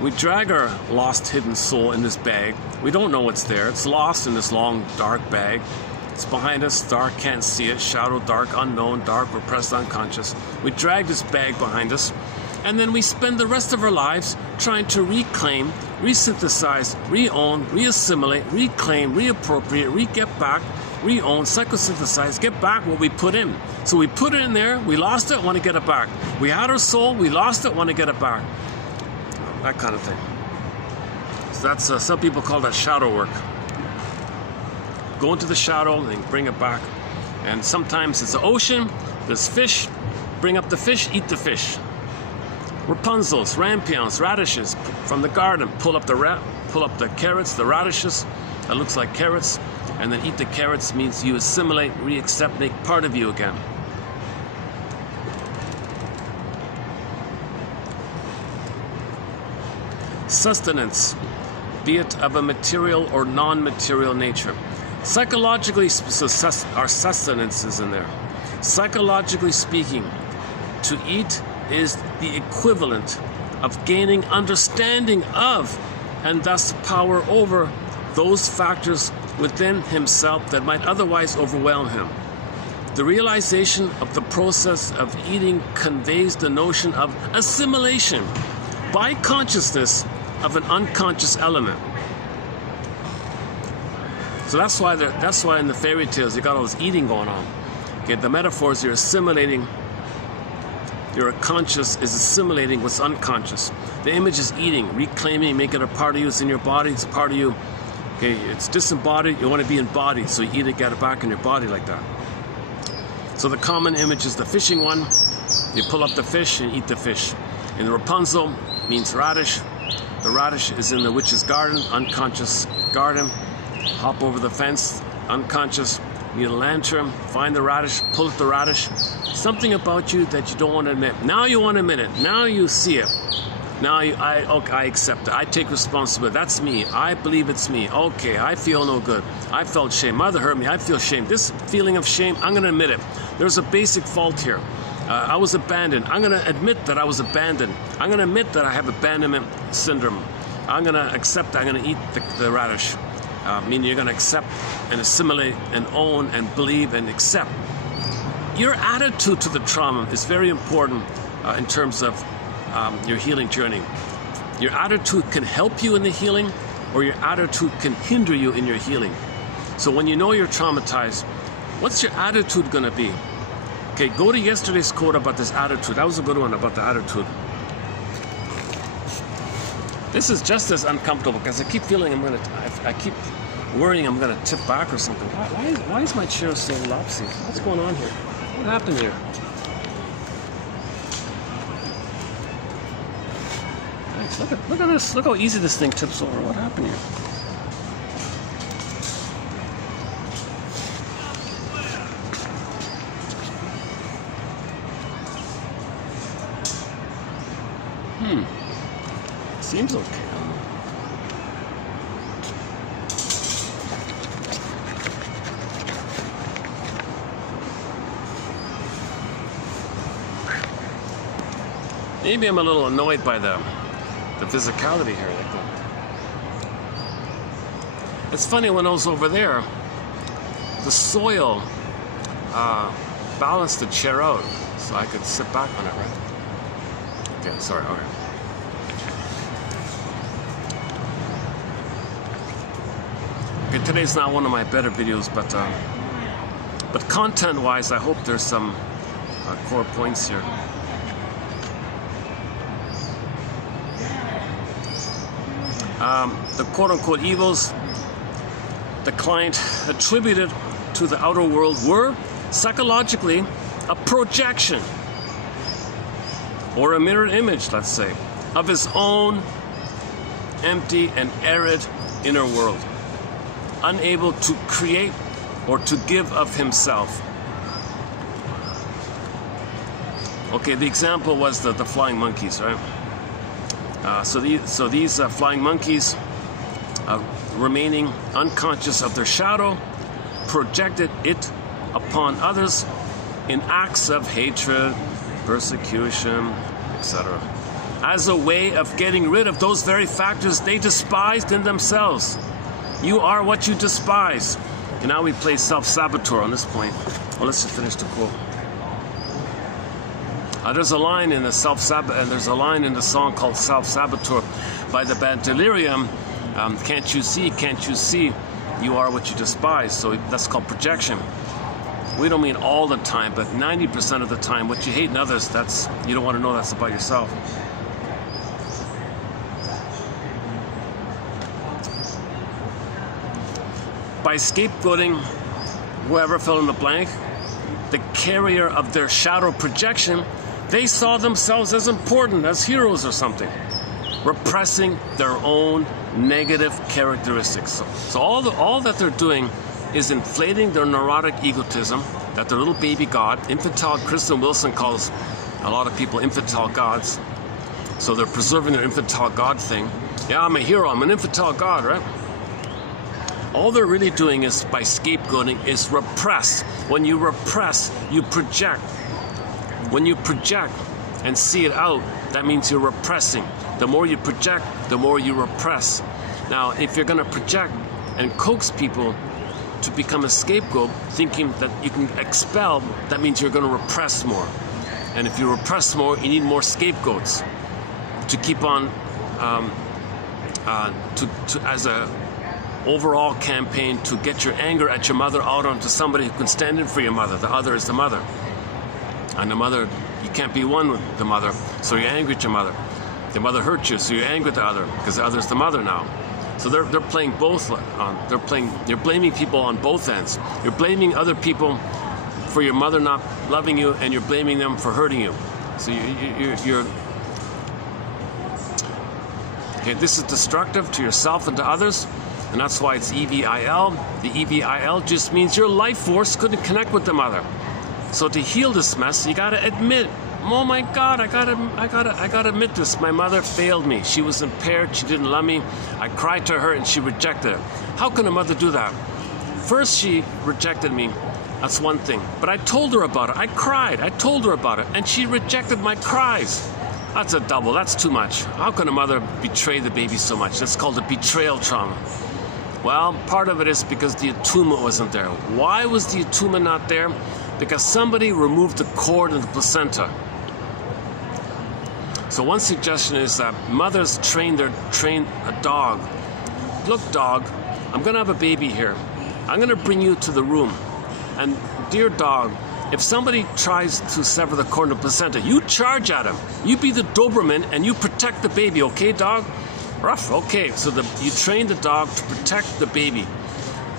we drag our lost hidden soul in this bag. We don't know what's there, it's lost in this long dark bag. It's behind us, dark, can't see it, shadow, dark, unknown, dark, repressed, unconscious. We drag this bag behind us, and then we spend the rest of our lives trying to reclaim, resynthesize, re-own, re-assimilate, reclaim, reappropriate, re-get back, re-own, psychosynthesize, get back what we put in. So we put it in there, we lost it, want to get it back. We had our soul, we lost it, want to get it back. That kind of thing. So that's, some people call that shadow work. Go into the shadow and bring it back. And sometimes it's the ocean, there's fish, bring up the fish, eat the fish. Rapunzels, rampions, radishes from the garden, pull up the carrots, the radishes, that looks like carrots, and then eat the carrots means you assimilate, re-accept, make part of you again. Sustenance, be it of a material or non-material nature. Psychologically, our sustenance is in there. Psychologically speaking, to eat is the equivalent of gaining understanding of and thus power over those factors within himself that might otherwise overwhelm him. The realization of the process of eating conveys the notion of assimilation by consciousness of an unconscious element. So that's why in the fairy tales you got all this eating going on. Okay, the metaphors, you're assimilating. Your conscious is assimilating what's unconscious. The image is eating, reclaiming, make it a part of you. It's in your body, it's a part of you. Okay, it's disembodied, you want to be embodied, so you eat it, get it back in your body like that. So the common image is the fishing one. You pull up the fish and eat the fish. And the Rapunzel means radish. The radish is in the witch's garden, unconscious garden. Hop over the fence, unconscious. Need a lantern, find the radish, pull at the radish. Something about you that you don't want to admit. Now you want to admit it. Now you see it. Now I accept it. I take responsibility. That's me. I believe it's me. Okay, I feel no good. I felt shame. Mother hurt me. I feel shame. This feeling of shame, I'm going to admit it. There's a basic fault here. I was abandoned. I'm going to admit that I was abandoned. I'm going to admit that I have abandonment syndrome. I'm going to accept that I'm going to eat the radish. Meaning you're going to accept and assimilate and own and believe and accept. Your attitude to the trauma is very important in terms of your healing journey. Your attitude can help you in the healing, or your attitude can hinder you in your healing. So when you know you're traumatized, what's your attitude going to be? Okay, go to yesterday's quote about this attitude. That was a good one about the attitude. This is just as uncomfortable because I keep feeling I keep worrying I'm going to tip back or something. Why is my chair so lopsy? What's going on here? What happened here? Nice. Look at this. Look how easy this thing tips over. What happened here? Seems okay. Maybe I'm a little annoyed by the physicality here. Like that. It's funny when I was over there, the soil balance the chair out so I could sit back on it, right? Okay, sorry, okay. Okay, today's not one of my better videos, but content-wise, I hope there's some core points here. The quote-unquote evils the client attributed to the outer world were psychologically a projection or a mirror image, let's say, of his own empty and arid inner world, unable to create or to give of himself. Okay, the example was the flying monkeys, right? So these flying monkeys, remaining unconscious of their shadow, projected it upon others in acts of hatred, persecution, etc., as a way of getting rid of those very factors they despised in themselves. You are what you despise. And now we play self-saboteur on this point. Well, let's just finish the quote. There's a line in the there's a line in the song called Self-Saboteur by the band Delirium. Can't you see, you are what you despise. So that's called projection. We don't mean all the time, but 90% of the time, what you hate in others, that's, you don't want to know that's about yourself. By scapegoating whoever fill in the blank, the carrier of their shadow projection, they saw themselves as important, as heroes or something, repressing their own negative characteristics. So all that they're doing is inflating their neurotic egotism, that their little baby god, infantile. Kristen Wilson calls a lot of people infantile gods. So they're preserving their infantile god thing. Yeah, I'm a hero, I'm an infantile god, right? All they're really doing is, by scapegoating, is repress. When you repress, you project. When you project and see it out, that means you're repressing. The more you project, the more you repress. Now, if you're going to project and coax people to become a scapegoat, thinking that you can expel, that means you're going to repress more. And if you repress more, you need more scapegoats to keep on, as a overall campaign to get your anger at your mother out onto somebody who can stand in for your mother. The other is the mother. And the mother, you can't be one with the mother, so you're angry at your mother. The mother hurt you, so you're angry at the other, because the other's the mother now. So they're playing both. You're blaming people on both ends. You're blaming other people for your mother not loving you, and you're blaming them for hurting you. So you're okay. This is destructive to yourself and to others, and that's why it's EVIL. The EVIL just means your life force couldn't connect with the mother. So to heal this mess, you gotta admit, oh my God, I gotta admit this. My mother failed me. She was impaired. She didn't love me. I cried to her and she rejected it. How can a mother do that? First, she rejected me. That's one thing. But I told her about it. I cried. I told her about it, and she rejected my cries. That's a double. That's too much. How can a mother betray the baby so much? That's called a betrayal trauma. Well, part of it is because the attunement wasn't there. Why was the attunement not there? Because somebody removed the cord of the placenta. So one suggestion is that mothers train a dog. Look, dog, I'm going to have a baby here. I'm going to bring you to the room. And dear dog, if somebody tries to sever the cord of the placenta, you charge at him. You be the Doberman and you protect the baby, okay, dog? Rough, okay. So you train the dog to protect the baby.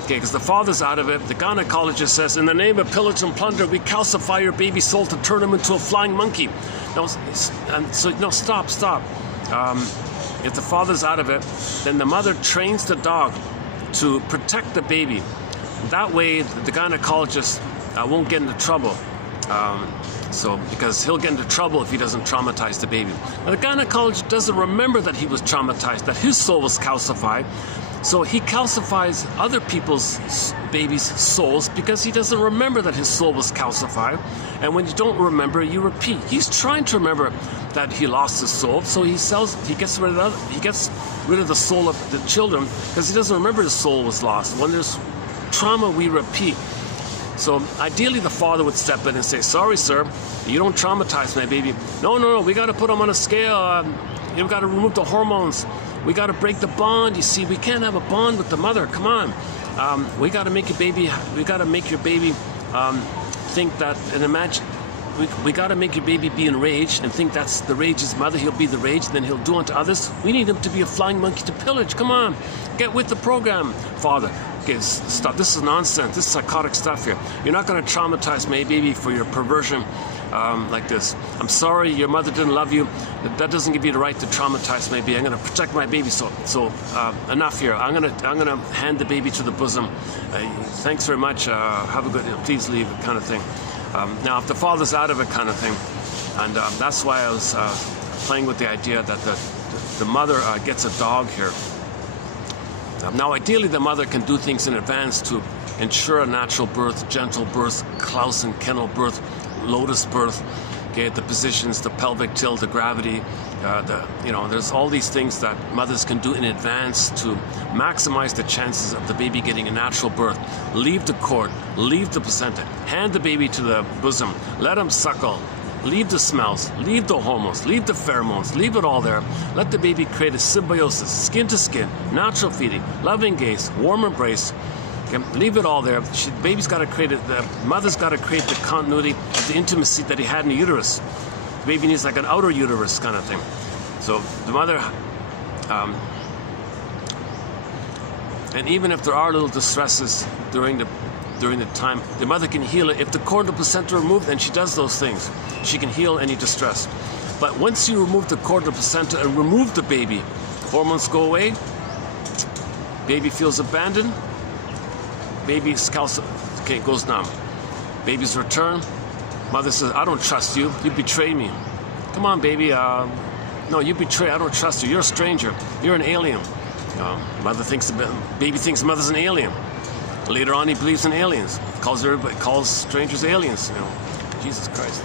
Okay, because the father's out of it. The gynecologist says, in the name of pillage and plunder, we calcify your baby's soul to turn him into a flying monkey. No, stop. If the father's out of it, then the mother trains the dog to protect the baby. That way, the gynecologist won't get into trouble. Because he'll get into trouble if he doesn't traumatize the baby. Now, the gynecologist doesn't remember that he was traumatized, that his soul was calcified. So he calcifies other people's babies' souls because he doesn't remember that his soul was calcified. And when you don't remember, you repeat. He's trying to remember that he lost his soul, so he gets rid of the soul of the children because he doesn't remember his soul was lost. When there's trauma, we repeat. So ideally the father would step in and say, sorry sir, you don't traumatize my baby. No, we got to put him on a scale. You've got to remove the hormones. We got to break the bond. You see, we can't have a bond with the mother. Come on. We got to make your baby, think that and imagine. We got to make your baby be enraged and think that's the rage's mother. He'll be the rage, then he'll do unto others. We need him to be a flying monkey to pillage. Come on, get with the program, father. Okay, stop. This is nonsense. This is psychotic stuff here. You're not going to traumatize my baby for your perversion like this. I'm sorry, your mother didn't love you. That doesn't give you the right to traumatize my baby. I'm going to protect my baby. So enough here. I'm gonna hand the baby to the bosom. Thanks very much. Have a good. Please leave, kind of thing. Now, if the father's out of it, kind of thing, and that's why I was playing with the idea that the mother gets a dog here. Now, ideally, the mother can do things in advance to ensure a natural birth, gentle birth, Klaus and kennel birth, lotus birth. Okay, the positions, the pelvic tilt, the gravity, there's all these things that mothers can do in advance to maximize the chances of the baby getting a natural birth. Leave the cord, leave the placenta, hand the baby to the bosom, let him suckle, leave the smells, leave the hormones, leave the pheromones, leave it all there. Let the baby create a symbiosis, skin to skin, natural feeding, loving gaze, warm embrace. Okay, leave it all there. The baby's got to create it. The mother's got to create the continuity of the intimacy that he had in the uterus. The baby needs like an outer uterus kind of thing. So the mother, and even if there are little distresses during the time, the mother can heal it. If the cord and the placenta are removed, then she does those things. She can heal any distress. But once you remove the cord and the placenta and remove the baby, hormones go away. Baby feels abandoned. Baby's scalp goes numb. Baby's return. Mother says, I don't trust you. You betrayed me. Come on, baby. No, you betray. I don't trust you. You're a stranger. You're an alien. Baby thinks mother's an alien. Later on, he believes in aliens. Calls strangers aliens. Jesus Christ.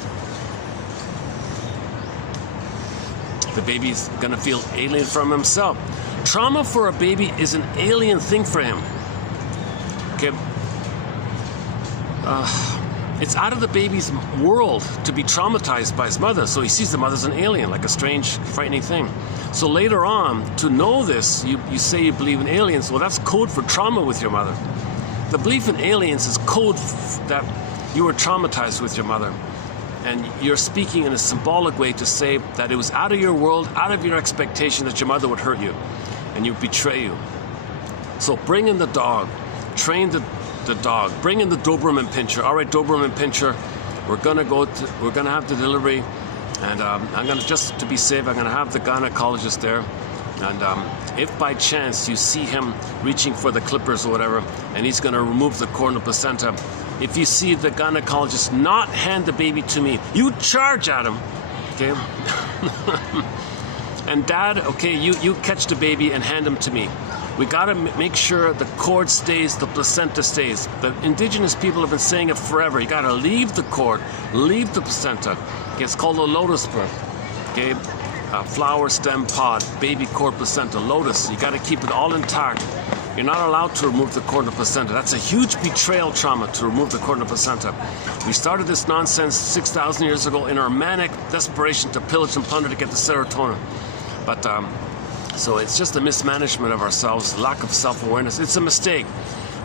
The baby's gonna feel alien from himself. Trauma for a baby is an alien thing for him. Okay. It's out of the baby's world to be traumatized by his mother, so he sees the mother as an alien, like a strange, frightening thing. So later on, to know this, you say you believe in aliens. Well, that's code for trauma with your mother. The belief in aliens is code that you were traumatized with your mother. And you're speaking in a symbolic way to say that it was out of your world, out of your expectation that your mother would hurt you, and you betray you. So bring in the dog. Train the dog. Bring in the Doberman Pinscher. All right, Doberman Pinscher, we're gonna have the delivery, and I'm gonna, just to be safe, I'm gonna have the gynecologist there, and if by chance you see him reaching for the clippers or whatever, and he's gonna remove the cord and placenta, if you see the gynecologist not hand the baby to me, you charge at him, okay? And dad, okay, you catch the baby and hand him to me. We gotta make sure the cord stays, the placenta stays. The indigenous people have been saying it forever. You gotta leave the cord, leave the placenta. Okay, it's called a lotus birth. Okay, flower, stem, pod, baby, cord, placenta, lotus. You gotta keep it all intact. You're not allowed to remove the cord and the placenta. That's a huge betrayal trauma to remove the cord and the placenta. We started this nonsense 6,000 years ago in our manic desperation to pillage and plunder to get the serotonin. But so it's just a mismanagement of ourselves, lack of self-awareness. It's a mistake.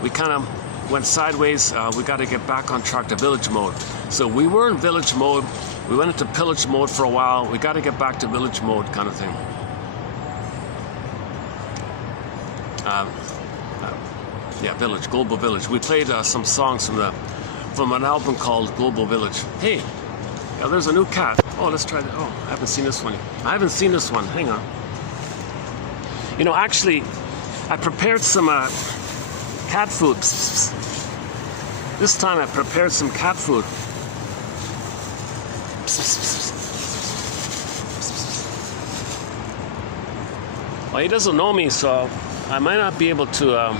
We kind of went sideways. We got to get back on track to village mode. So we were in village mode. We went into pillage mode for a while. We got to get back to village mode kind of thing. Yeah, village, global village. We played some songs from an album called Global Village. Hey, yeah, there's a new cat. Oh, let's try that. Oh, I haven't seen this one. Hang on. You know, actually, I prepared some cat food. This time I prepared some cat food. Well, he doesn't know me, so I might not be able to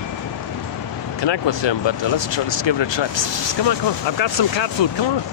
connect with him, but let's give it a try. Come on. I've got some cat food. Come on.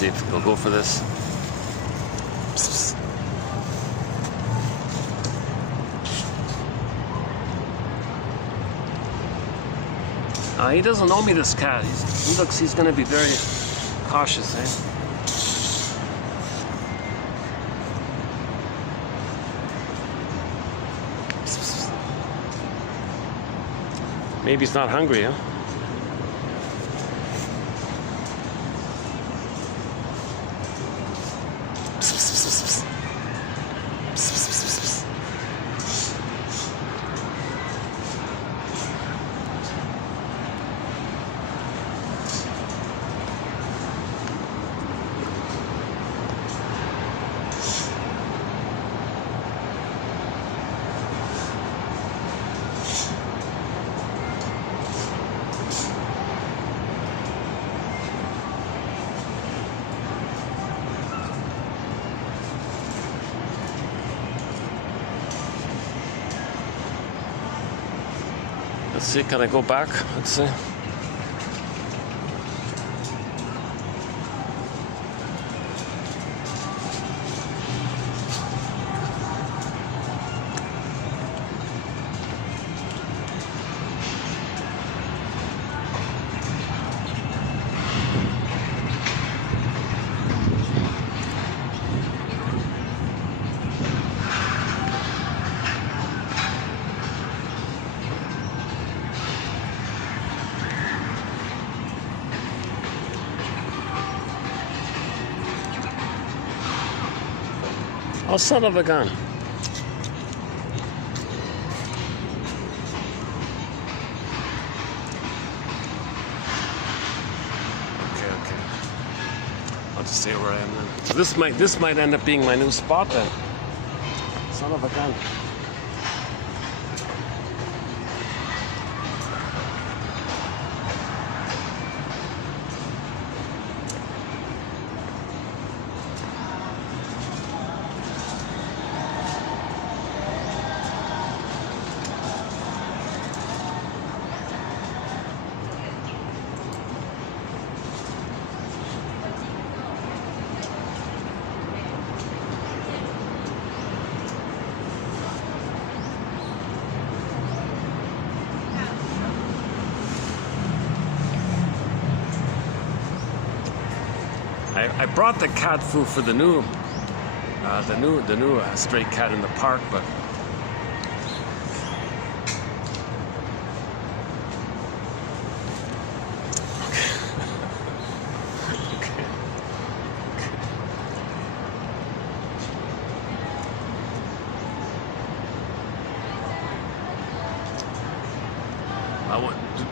see if he'll go for this. He doesn't know me, this cat. He's going to be very cautious, eh? Maybe he's not hungry, huh? Let's see, can I go back? Let's see. Oh, son of a gun. Okay. I'll just stay where I am then. So this might end up being my new spot then. Son of a gun. I brought the cat food for the new stray cat in the park, but okay.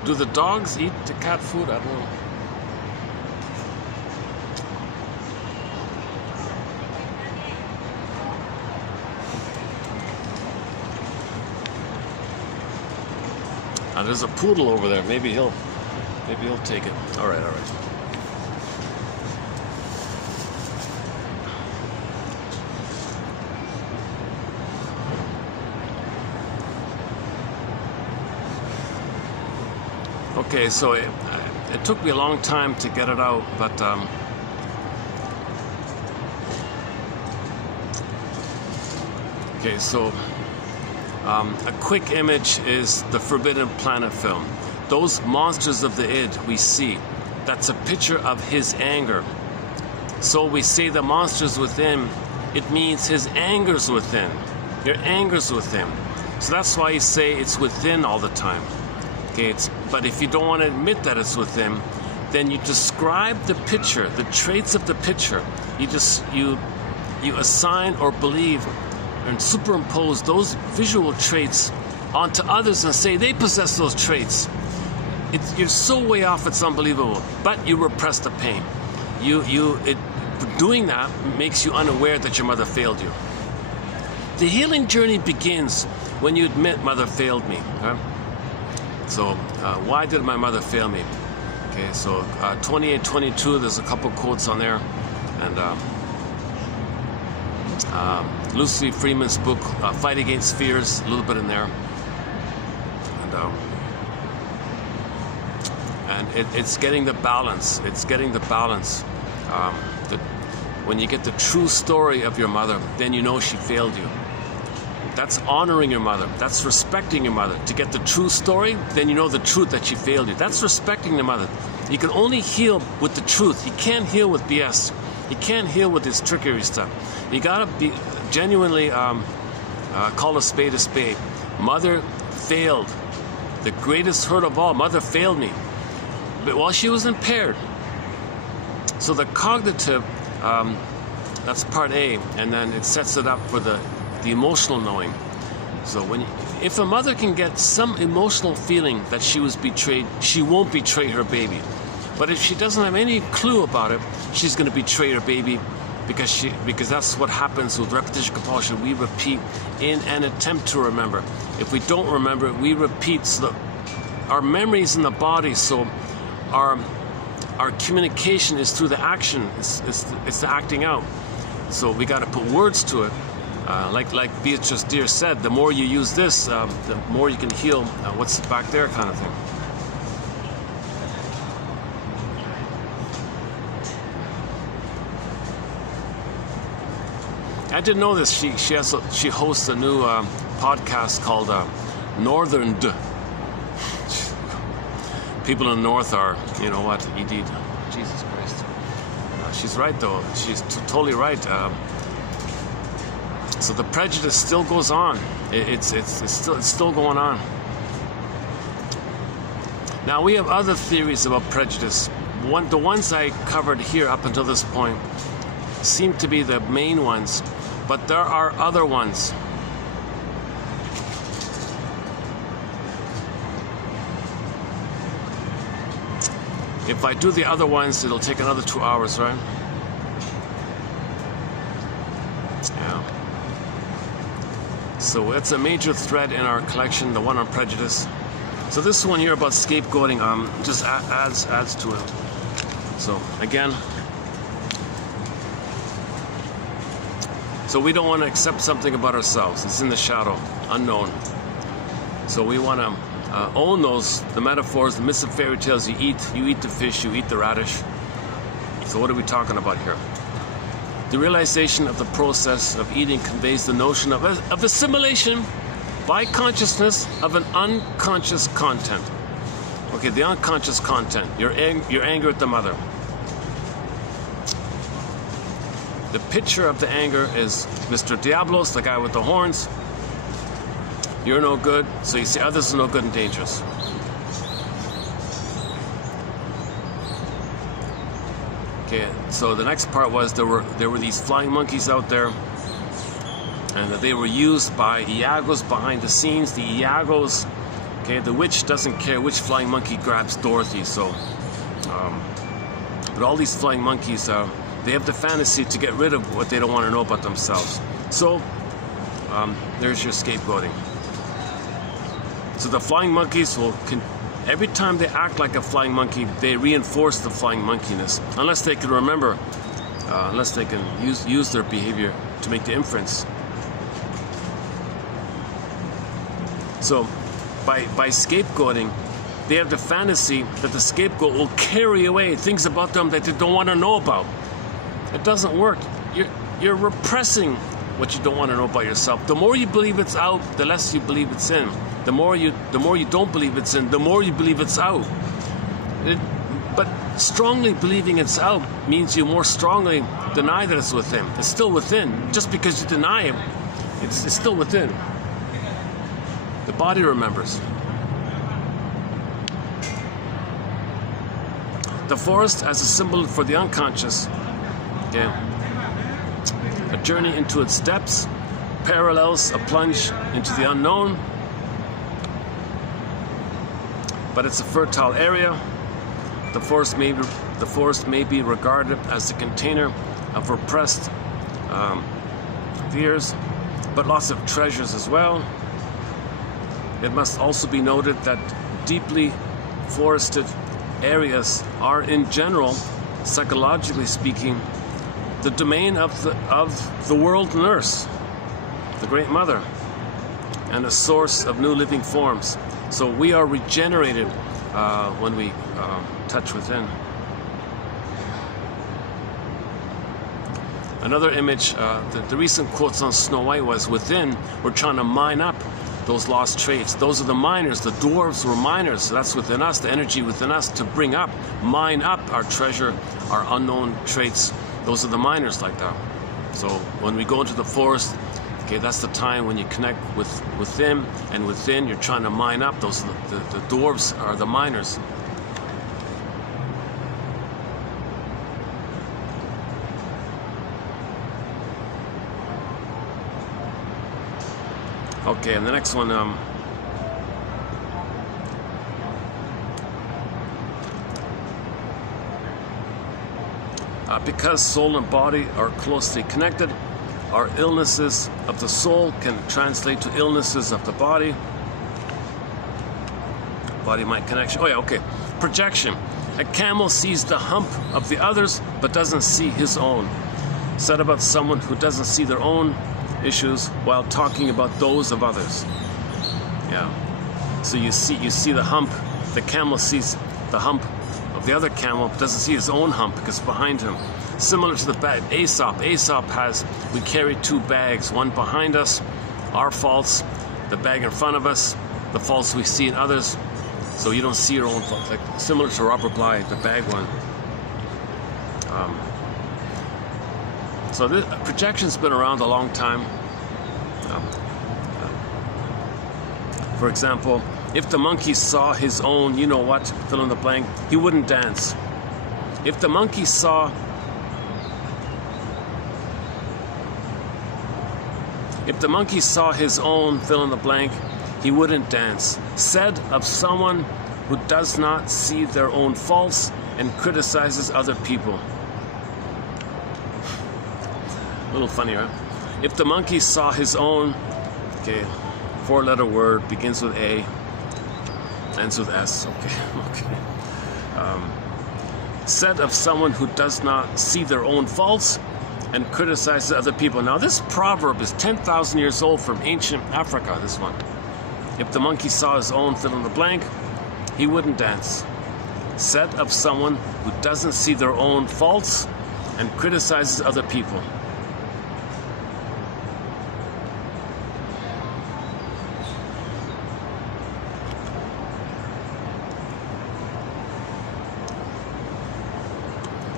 Do the dogs eat the cat food? I don't know. There's a poodle over there. Maybe he'll take it. All right. Okay, so it took me a long time to get it out, but okay, so. A quick image is the Forbidden Planet film. Those monsters of the id we see, that's a picture of his anger. So we say the monsters within, it means his anger's within. Your anger's within. So that's why you say it's within all the time. Okay, but if you don't want to admit that it's within, then you describe the picture, the traits of the picture. You assign or believe and superimpose those visual traits onto others and say they possess those traits. You're so way off, it's unbelievable. But you repress the pain. Doing that makes you unaware that your mother failed you. The healing journey begins when you admit mother failed me. Okay? So why did my mother fail me? Okay, so 28:22. There's a couple quotes on there, and. Lucy Freeman's book, Fight Against Fears, a little bit in there. And it's getting the balance. It's getting the balance. When you get the true story of your mother, then you know she failed you. That's honoring your mother. That's respecting your mother. To get the true story, then you know the truth that she failed you. That's respecting the mother. You can only heal with the truth. You can't heal with BS. You can't heal with this trickery stuff. You gotta be genuinely call a spade a spade. Mother failed. The greatest hurt of all. Mother failed me. But while she was impaired. So the cognitive, that's part A, and then it sets it up for the emotional knowing. So if a mother can get some emotional feeling that she was betrayed, she won't betray her baby. But if she doesn't have any clue about it, she's going to betray her baby because that's what happens with repetition compulsion. We repeat in an attempt to remember. If we don't remember, we repeat. So our memory is in the body, so our communication is through the action. It's the acting out. So we got to put words to it. Like Beatrice Deer said, the more you use this, the more you can heal what's back there, kind of thing. I didn't know this. She hosts a new podcast called Northern. People in the North are, you know what, indeed. Jesus Christ. She's right though. She's totally right. So the prejudice still goes on. It's still going on. Now we have other theories about prejudice. The ones I covered here up until this point seem to be the main ones, but there are other ones. If I do the other ones, it'll take another 2 hours, right? Yeah. So it's a major thread in our collection, the one on prejudice. So this one here about scapegoating just adds to it. So again, so we don't want to accept something about ourselves. It's in the shadow, unknown. So we want to own the metaphors, the myths and fairy tales. You eat the fish, you eat the radish. So what are we talking about here? The realization of the process of eating conveys the notion of assimilation by consciousness of an unconscious content. Okay, the unconscious content, your anger at the mother. The picture of the anger is Mr. Diablos, the guy with the horns. You're no good, so you see others are no good and dangerous. Okay, so the next part was there were these flying monkeys out there, and they were used by Iagos behind the scenes. The Iagos, okay, the witch doesn't care which flying monkey grabs Dorothy. So, but all these flying monkeys, they have the fantasy to get rid of what they don't want to know about themselves. So, there's your scapegoating. So the flying monkeys every time they act like a flying monkey, they reinforce the flying monkeyness, unless they can remember, unless they can use their behavior to make the inference. So by scapegoating, they have the fantasy that the scapegoat will carry away things about them that they don't want to know about. It doesn't work. You're repressing what you don't want to know about yourself. The more you believe it's out, the less you believe it's in. The more you don't believe it's in, the more you believe it's out. But strongly believing it's out means you more strongly deny that it's within. It's still within. Just because you deny it, it's still within. The body remembers. The forest as a symbol for the unconscious. Okay. A journey into its depths parallels a plunge into the unknown. But it's a fertile area. The forest may be regarded as the container of repressed fears, but lots of treasures as well. It must also be noted that deeply forested areas are, in general, psychologically speaking, the domain of the world nurse, the Great Mother, and a source of new living forms. So we are regenerated when we touch within. Another image, the recent quotes on Snow White was, within, we're trying to mine up those lost traits. Those are the miners. The dwarves were miners. So that's within us, the energy within us to bring up, mine up our treasure, our unknown traits. Those are the miners like that. So when we go into the forest, okay, that's the time when you connect within, and within you're trying to mine up. Those the dwarves are the miners. Okay, and the next one, because soul and body are closely connected, our illnesses of the soul can translate to illnesses of the body. Body-mind connection. Oh yeah, okay. Projection. A camel sees the hump of the others, but doesn't see his own. Said about someone who doesn't see their own issues while talking about those of others. Yeah. So you see the hump. The camel sees the hump of the other camel, but doesn't see his own hump because it's behind him. Similar to the bag. Aesop has, we carry two bags, one behind us, our faults, the bag in front of us, the faults we see in others. So you don't see your own faults. Like similar to Robert Bly, the bag one. So this projection's been around a long time. For example, if the monkey saw his own, you know what, fill in the blank, he wouldn't dance. If the monkey saw his own, fill in the blank, he wouldn't dance. Said of someone who does not see their own faults and criticizes other people. A little funny, right? If the monkey saw his own, okay, 4-letter word, begins with A, ends with S, okay. Said of someone who does not see their own faults and criticizes other people. Now this proverb is 10,000 years old from ancient Africa, this one. If the monkey saw his own, fill in the blank, he wouldn't dance. Said of someone who doesn't see their own faults and criticizes other people.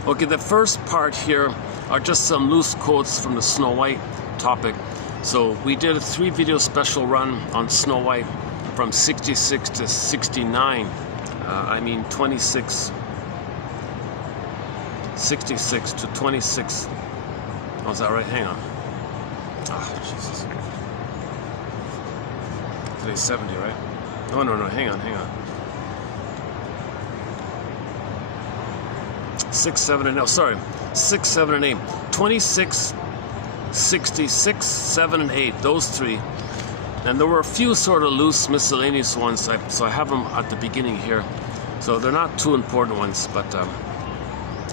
Okay, the first part here are just some loose quotes from the Snow White topic. So we did a 3-video special run on Snow White from 66 to 69. 66 to 26. Oh, is that right? Hang on. Oh, Jesus. Today's 70, right? Oh, no, hang on. 6, 7, and 8. 6, 7, and 8. 26, 66, 7, and 8. Those three. And there were a few sort of loose miscellaneous ones, so I have them at the beginning here. So they're not too important ones, but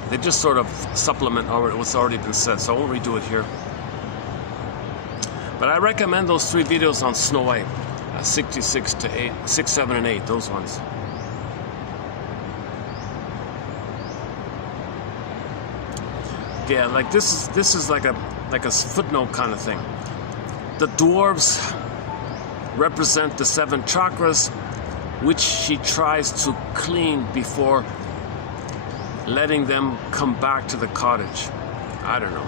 they just sort of supplement what's already been said, so I won't redo it here. But I recommend those 3 videos on Snow White, 66 to 8, 6, 7, and 8, those ones. Yeah, like this is like a footnote kind of thing. The dwarves represent the 7 chakras, which she tries to clean before letting them come back to the cottage. I don't know.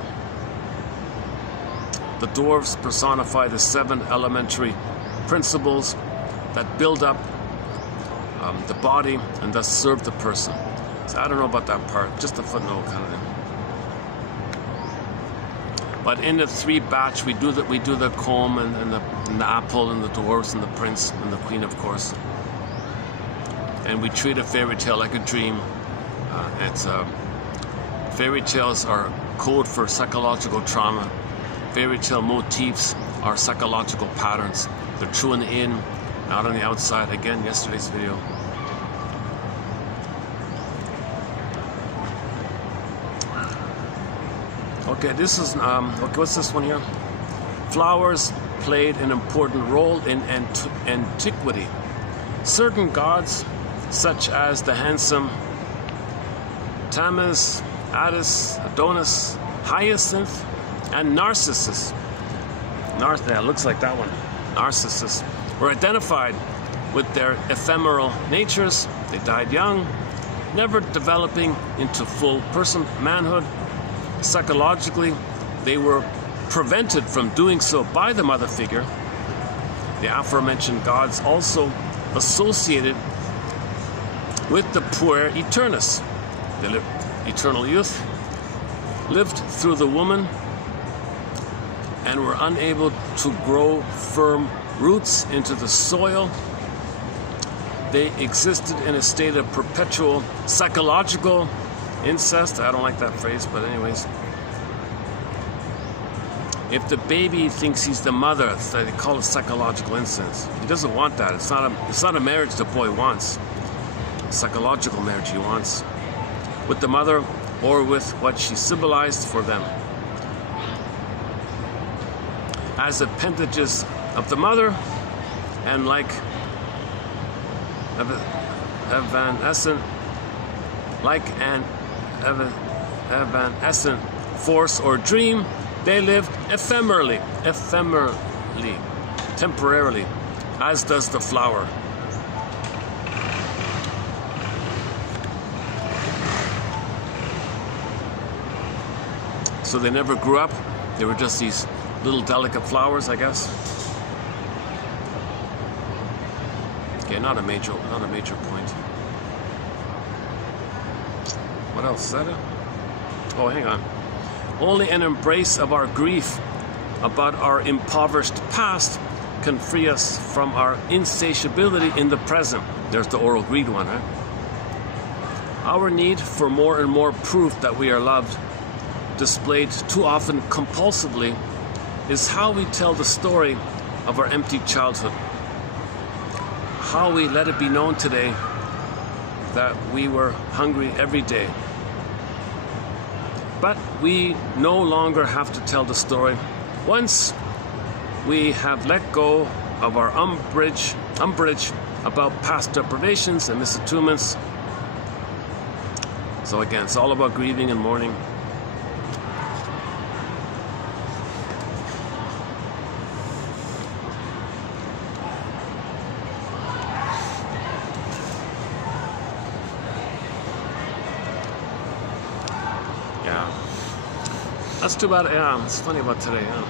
The dwarves personify the 7 elementary principles that build up the body and thus serve the person. So I don't know about that part, just a footnote kind of thing. But in the 3 batch, we do the comb and the apple and the dwarves and the prince and the queen, of course. And we treat a fairy tale like a dream. Fairy tales are code for psychological trauma. Fairy tale motifs are psychological patterns. They're true on the in, not on the outside. Again, yesterday's video. Okay, this is, okay, what's this one here? Flowers played an important role in antiquity. Certain gods, such as the handsome Tammuz, Attis, Adonis, Hyacinth, and narcissists. Yeah, looks like that one. Narcissists were identified with their ephemeral natures. They died young, never developing into full person manhood. Psychologically, they were prevented from doing so by the mother figure. The aforementioned gods also associated with the puer aeternus, the eternal youth, lived through the woman and were unable to grow firm roots into the soil. They existed in a state of perpetual psychological incest. I don't like that phrase, but anyways. If the baby thinks he's the mother, they call it psychological incest. He doesn't want that. It's not a marriage the boy wants. A psychological marriage he wants. With the mother or with what she symbolized for them. As appendages of the mother and like evanescent force or dream, they lived ephemerally, temporarily, as does the flower. So they never grew up. They were just these little delicate flowers, I guess. Okay, not a major point. What else? Is that it? Oh, hang on. Only an embrace of our grief about our impoverished past can free us from our insatiability in the present. There's the oral greed one, right? Our need for more and more proof that we are loved, displayed too often compulsively, is how we tell the story of our empty childhood. How we let it be known today that we were hungry every day. But we no longer have to tell the story. Once we have let go of our umbrage about past deprivations and misattunements. So again, it's all about grieving and mourning. That's too bad. Yeah, it's funny about today. Yeah.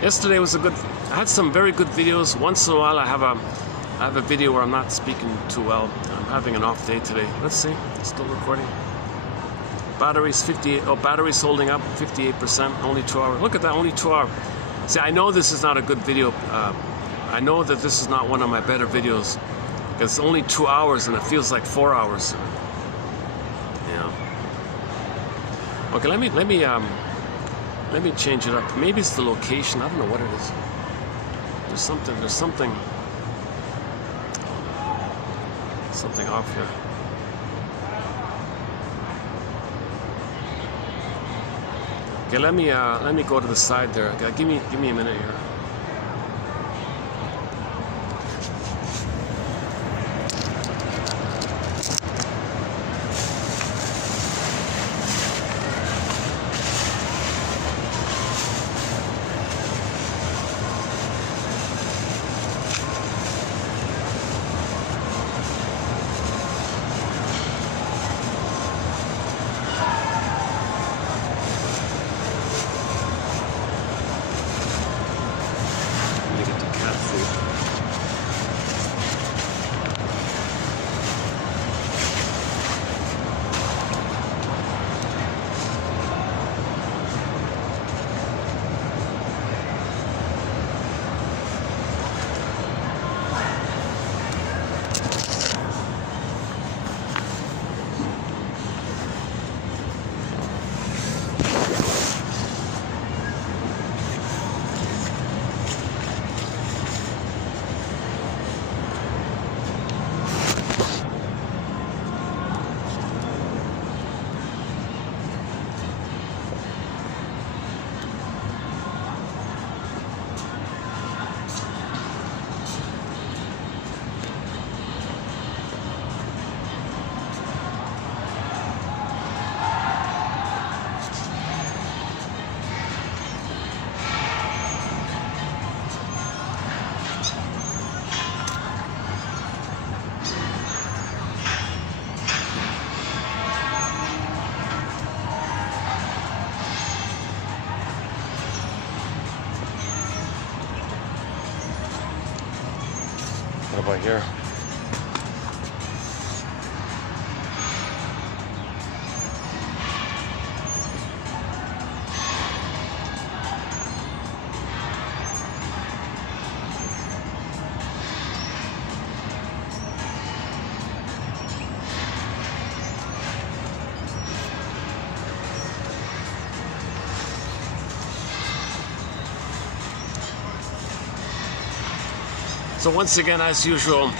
Yesterday was I had some very good videos. Once in a while I have a video where I'm not speaking too well. I'm having an off day today. Let's see. It's still recording. Battery's 58. Oh, battery's holding up 58%. Only 2 hours. Look at that. Only 2 hours. See, I know this is not a good video. I know that this is not one of my better videos because it's only 2 hours and it feels like 4 hours. Okay, let me change it up. Maybe it's the location. I don't know what it is. There's something off here. Okay, let me go to the side there. Okay, give me a minute here. What about here? So once again, as usual,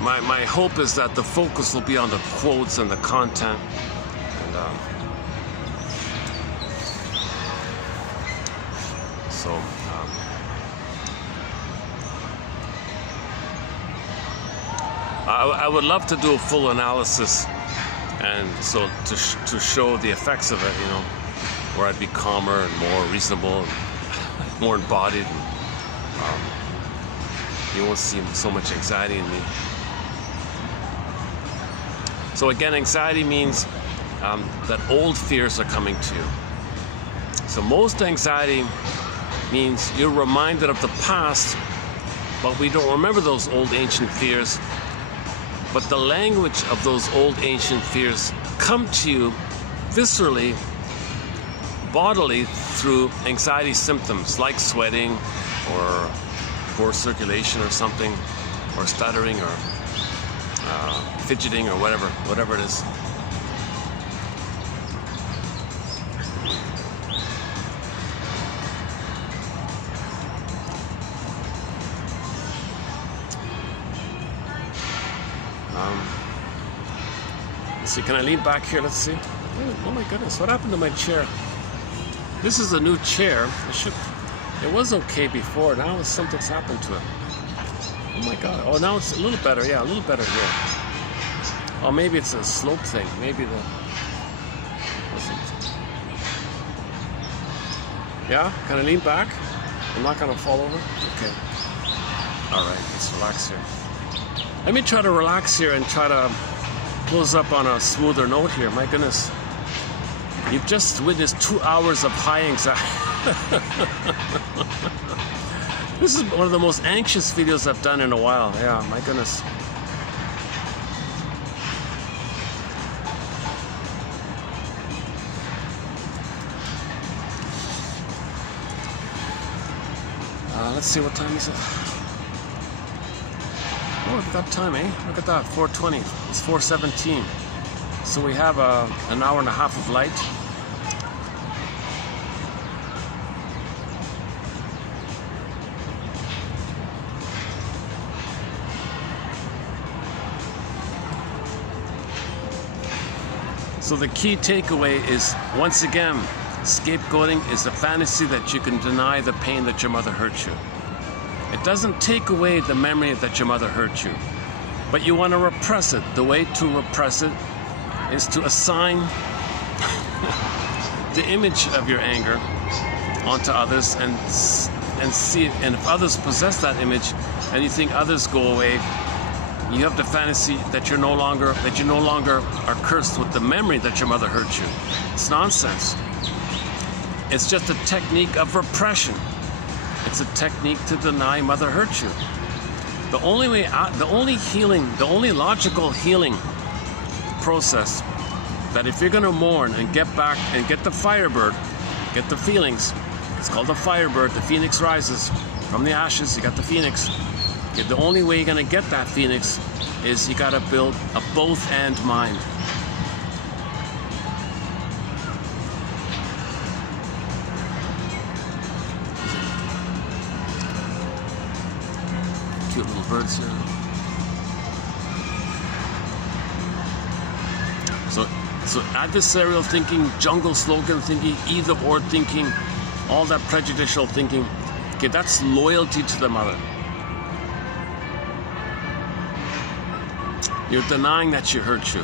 my hope is that the focus will be on the quotes and the content. And, I would love to do a full analysis, and so to show the effects of it, you know, where I'd be calmer and more reasonable. And, more embodied, and you won't see so much anxiety in me. So again, anxiety means that old fears are coming to you. So most anxiety means you're reminded of the past, but we don't remember those old ancient fears. But the language of those old ancient fears come to you viscerally, bodily, through anxiety symptoms like sweating or poor circulation or something, or stuttering or fidgeting or whatever it is. Let's see, can I lean back here? Let's see. Oh my goodness, what happened to my chair? This is a new chair. It was okay before. Now something's happened to it. Oh my God. Oh, now it's a little better. Yeah, a little better here. Oh, maybe it's a slope thing. Maybe yeah, can I lean back? I'm not gonna fall over? Okay. All right, let's relax here. Let me try to relax here and try to close up on a smoother note here. My goodness. You've just witnessed 2 hours of high anxiety. This is one of the most anxious videos I've done in a while. Yeah, my goodness. Let's see, what time is it? Oh, we've got time, eh? Look at that, 4:20. It's 4:17. So we have an hour and a half of light. So the key takeaway is, once again, scapegoating is a fantasy that you can deny the pain that your mother hurt you. It doesn't take away the memory that your mother hurt you, but you want to repress it. The way to repress it is to assign the image of your anger onto others and see it. And if others possess that image and you think others go away, you have the fantasy that you no longer are cursed with the memory that your mother hurt you. It's nonsense. It's just a technique of repression. It's a technique to deny mother hurt you. The only way out, the only logical healing process, that if you're going to mourn and get back and get the firebird, get the feelings, it's called the firebird, the phoenix rises from the ashes, you got the phoenix. The only way you're going to get that phoenix is you got to build a both and mind. Cute little birds here. So adversarial thinking, jungle slogan thinking, either or thinking, all that prejudicial thinking, okay, that's loyalty to the mother. You're denying that she hurt you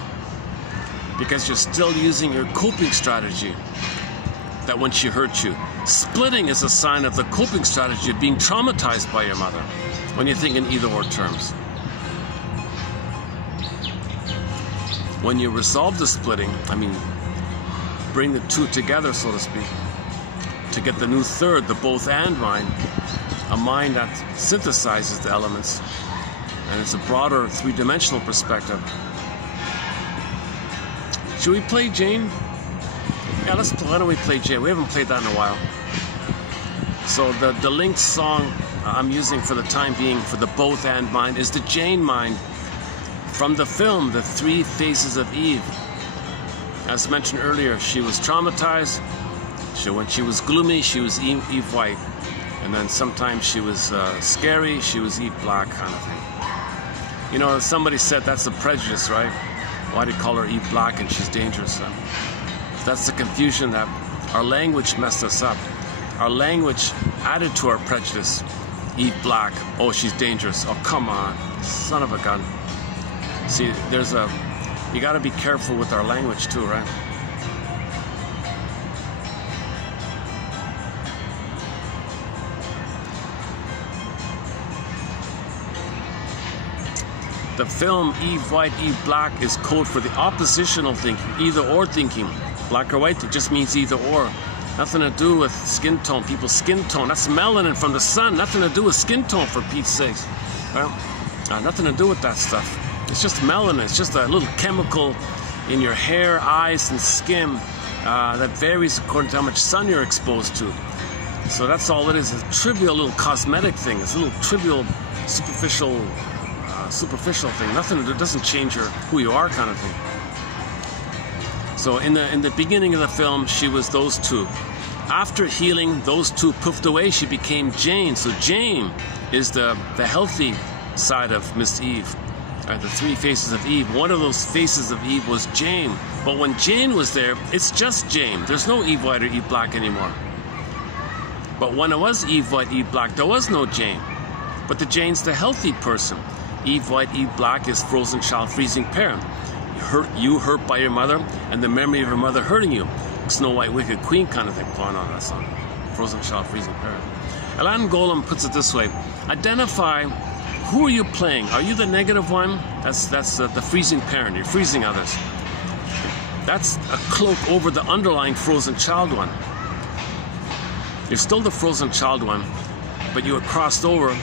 because you're still using your coping strategy that when she hurt you. Splitting is a sign of the coping strategy of being traumatized by your mother when you think in either or terms. When you resolve the splitting, I mean, bring the two together, so to speak, to get the new third, the both and mind, a mind that synthesizes the elements, and it's a broader three-dimensional perspective. Should we play Jane? Yeah, why don't we play Jane? We haven't played that in a while. So the linked song I'm using for the time being for the both and mind is the Jane mind from the film The Three Faces of Eve. As mentioned earlier, she was traumatized. When she was gloomy, she was Eve White. And then sometimes she was scary, she was Eve Black, kind of thing. You know, somebody said that's a prejudice, right? Why do you call her Eve Black and she's dangerous? That's the confusion that our language messed us up. Our language added to our prejudice. Eve Black, oh, she's dangerous. Oh, come on, son of a gun. See, you gotta be careful with our language too, right? The film Eve White, Eve Black is code for the oppositional thinking, either or thinking. Black or white, it just means either or. Nothing to do with skin tone, people's skin tone. That's melanin from the sun. Nothing to do with skin tone, for Pete's sakes. Well, nothing to do with that stuff. It's just melanin. It's just a little chemical in your hair, eyes, and skin that varies according to how much sun you're exposed to. So that's all it is. A trivial little cosmetic thing. It's a little trivial, superficial thing. Nothing. It doesn't change who you are, kind of thing. So in the beginning of the film, she was those two. After healing, those two poofed away. She became Jane. So Jane is the healthy side of Miss Eve. The three faces of Eve. One of those faces of Eve was Jane. But when Jane was there, it's just Jane. There's no Eve White or Eve Black anymore. But when it was Eve White, Eve Black, there was no Jane. But the Jane's the healthy person. Eve White, Eve Black is frozen child, freezing parent. You hurt by your mother, and the memory of your mother hurting you. Snow White, Wicked Queen kind of thing. Going on that song. Frozen child, freezing parent. Alain Golem puts it this way: identify who are you playing. Are you the negative one? That's the freezing parent. You're freezing others. That's a cloak over the underlying frozen child one. You're still the frozen child one, but you are crossed over.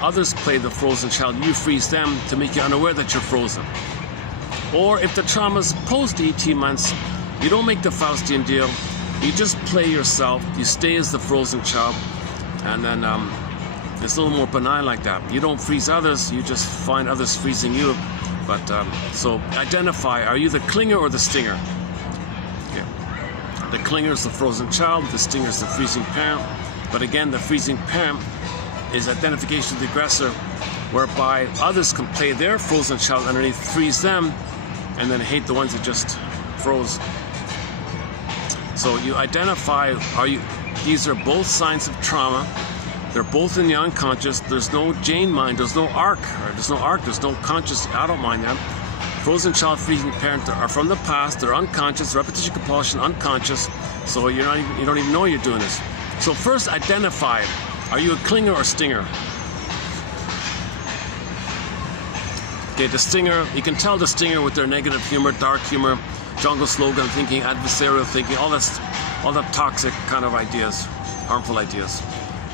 Others play the frozen child. You freeze them to make you unaware that you're frozen. Or if the trauma's post 18 months, you don't make the Faustian deal. You just play yourself. You stay as the frozen child. And then it's a little more benign like that. You don't freeze others. You just find others freezing you. But so identify. Are you the clinger or the stinger? Yeah. The clinger is the frozen child. The stinger is the freezing parent. But again, the freezing parent is identification of the aggressor, whereby others can play their frozen child underneath, freeze them, and then hate the ones that just froze. So you identify, these are both signs of trauma. They're both in the unconscious. There's no Jane mind, there's no arc, there's no conscious adult mind there. Frozen child, freezing parent are from the past, they're unconscious, repetition, compulsion, unconscious. So you don't even know you're doing this. So first identify, are you a clinger or stinger? Okay, the stinger, you can tell the stinger with their negative humor, dark humor, jungle slogan thinking, adversarial thinking, all that toxic kind of ideas, harmful ideas.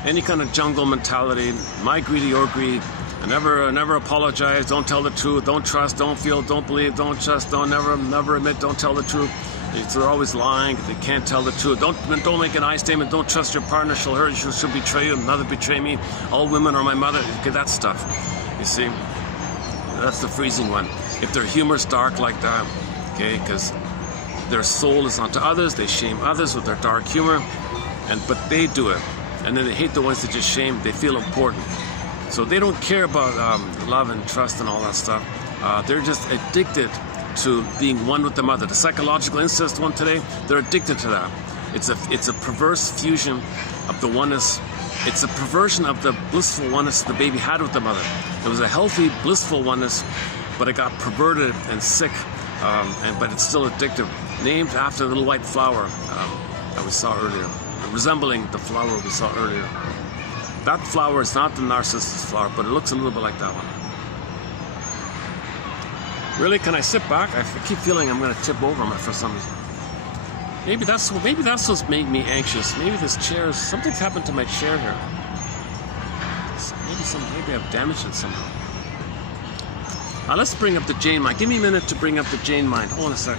Any kind of jungle mentality, my greedy, your greed, never apologize, don't tell the truth, don't trust, don't feel, don't believe, don't trust, never admit, don't tell the truth. They're always lying, they can't tell the truth. Don't make an I statement, don't trust your partner, she'll hurt you, she'll betray you, mother betray me, all women are my mother, okay, that stuff, you see. That's the freezing one. If their humor's dark like that, okay, because their soul is onto others, they shame others with their dark humor, but they do it. And then they hate the ones that just shame, they feel important. So they don't care about love and trust and all that stuff. They're just addicted to being one with the mother. The psychological incest one today, they're addicted to that. It's a perverse fusion of the oneness. It's a perversion of the blissful oneness the baby had with the mother. It was a healthy, blissful oneness, but it got perverted and sick, but it's still addictive. Named after the little white flower that we saw earlier, resembling the flower we saw earlier. That flower is not the narcissus flower, but it looks a little bit like that one. Really, can I sit back? I keep feeling I'm going to tip over for some reason. Maybe that's what's made me anxious. Maybe this chair, something's happened to my chair here. Maybe I've damaged it somehow. Let's bring up the Jane mind. Give me a minute to bring up the Jane mind. Hold on a sec.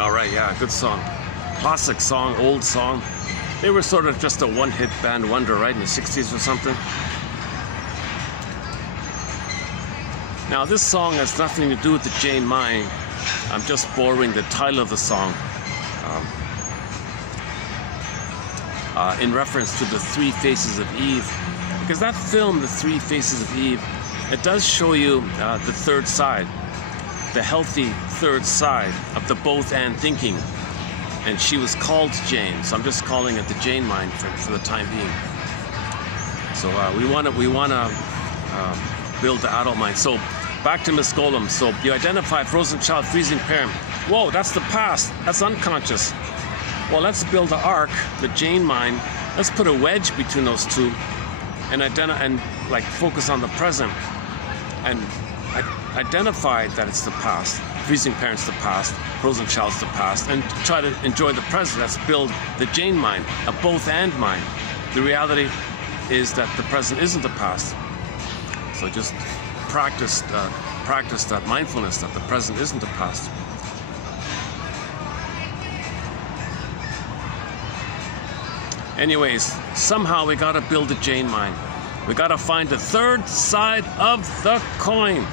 All right, yeah, good song. Classic song, old song. They were sort of just a one-hit band wonder, right, in the 60s or something. Now, this song has nothing to do with the Jane mind. I'm just borrowing the title of the song in reference to the Three Faces of Eve. Because that film, The Three Faces of Eve, it does show you the third side, the healthy third side of the both and thinking. And she was called Jane, so I'm just calling it the Jane mind for the time being. So we want to build the adult mind. So back to Miss Golem. So you identify frozen child, freezing parent. Whoa, that's the past. That's unconscious. Well, let's build the arc, the Jane mind. Let's put a wedge between those two, and like focus on the present, and identify that it's the past. Freezing parent's the past, frozen child's the past, and try to enjoy the present. Let's build the Jane mind, a both and mind. The reality is that the present isn't the past. So just practice that mindfulness that the present isn't the past. Anyways, somehow we gotta build the Jane mind. We gotta find the third side of the coin.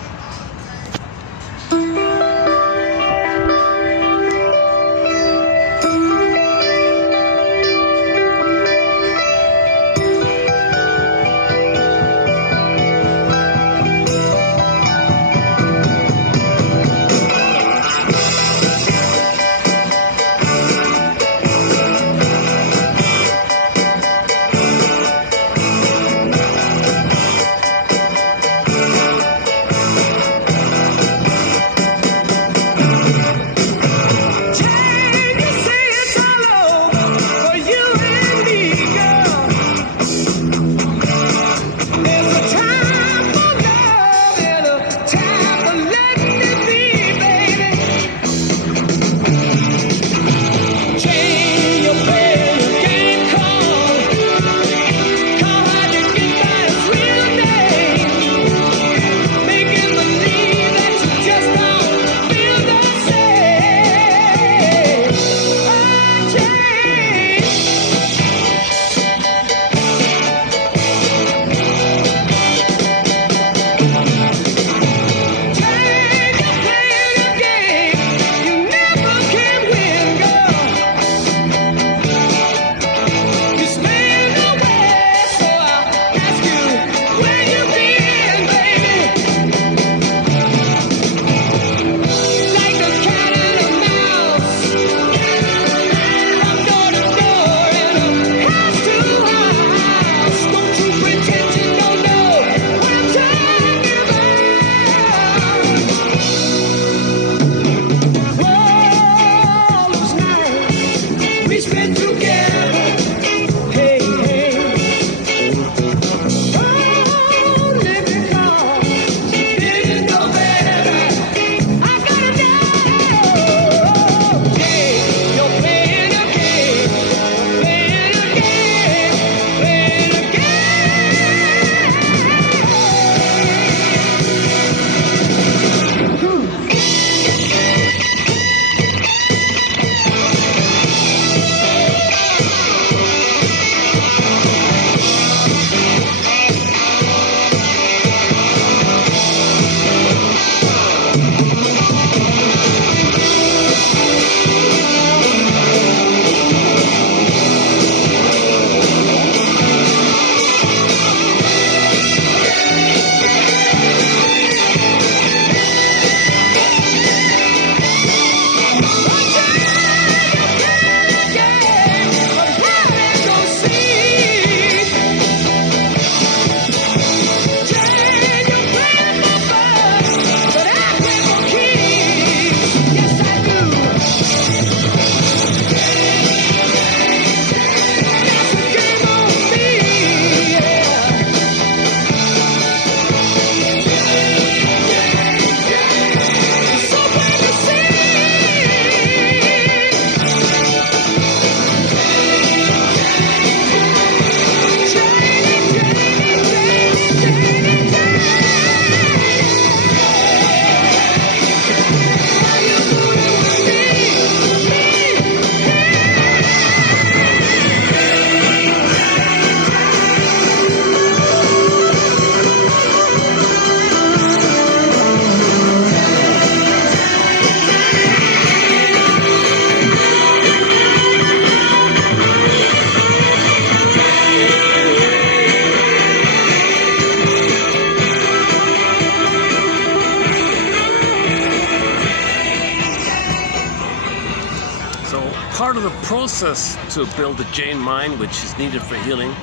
the process to build the Jain mind, which is needed for healing,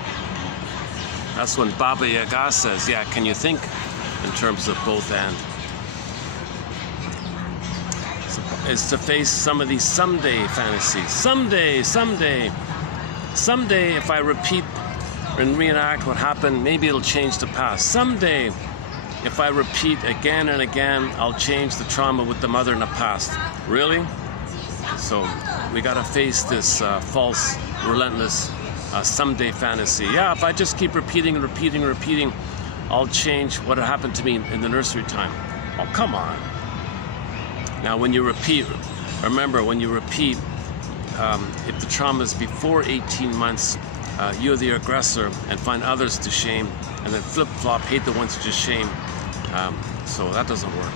that's when Baba Yaga says, yeah, can you think in terms of both and? Is to face some of these someday fantasies. Someday, if I repeat and reenact what happened, maybe it'll change the past. Someday, if I repeat again and again, I'll change the trauma with the mother in the past. Really? So we gotta face this false, relentless someday fantasy. Yeah, if I just keep repeating and repeating and repeating, I'll change what had happened to me in the nursery time. Oh, come on. Now, when you repeat, remember, when you repeat, if the trauma is before 18 months, you're the aggressor and find others to shame, and then flip-flop, hate the ones you just shame. So that doesn't work.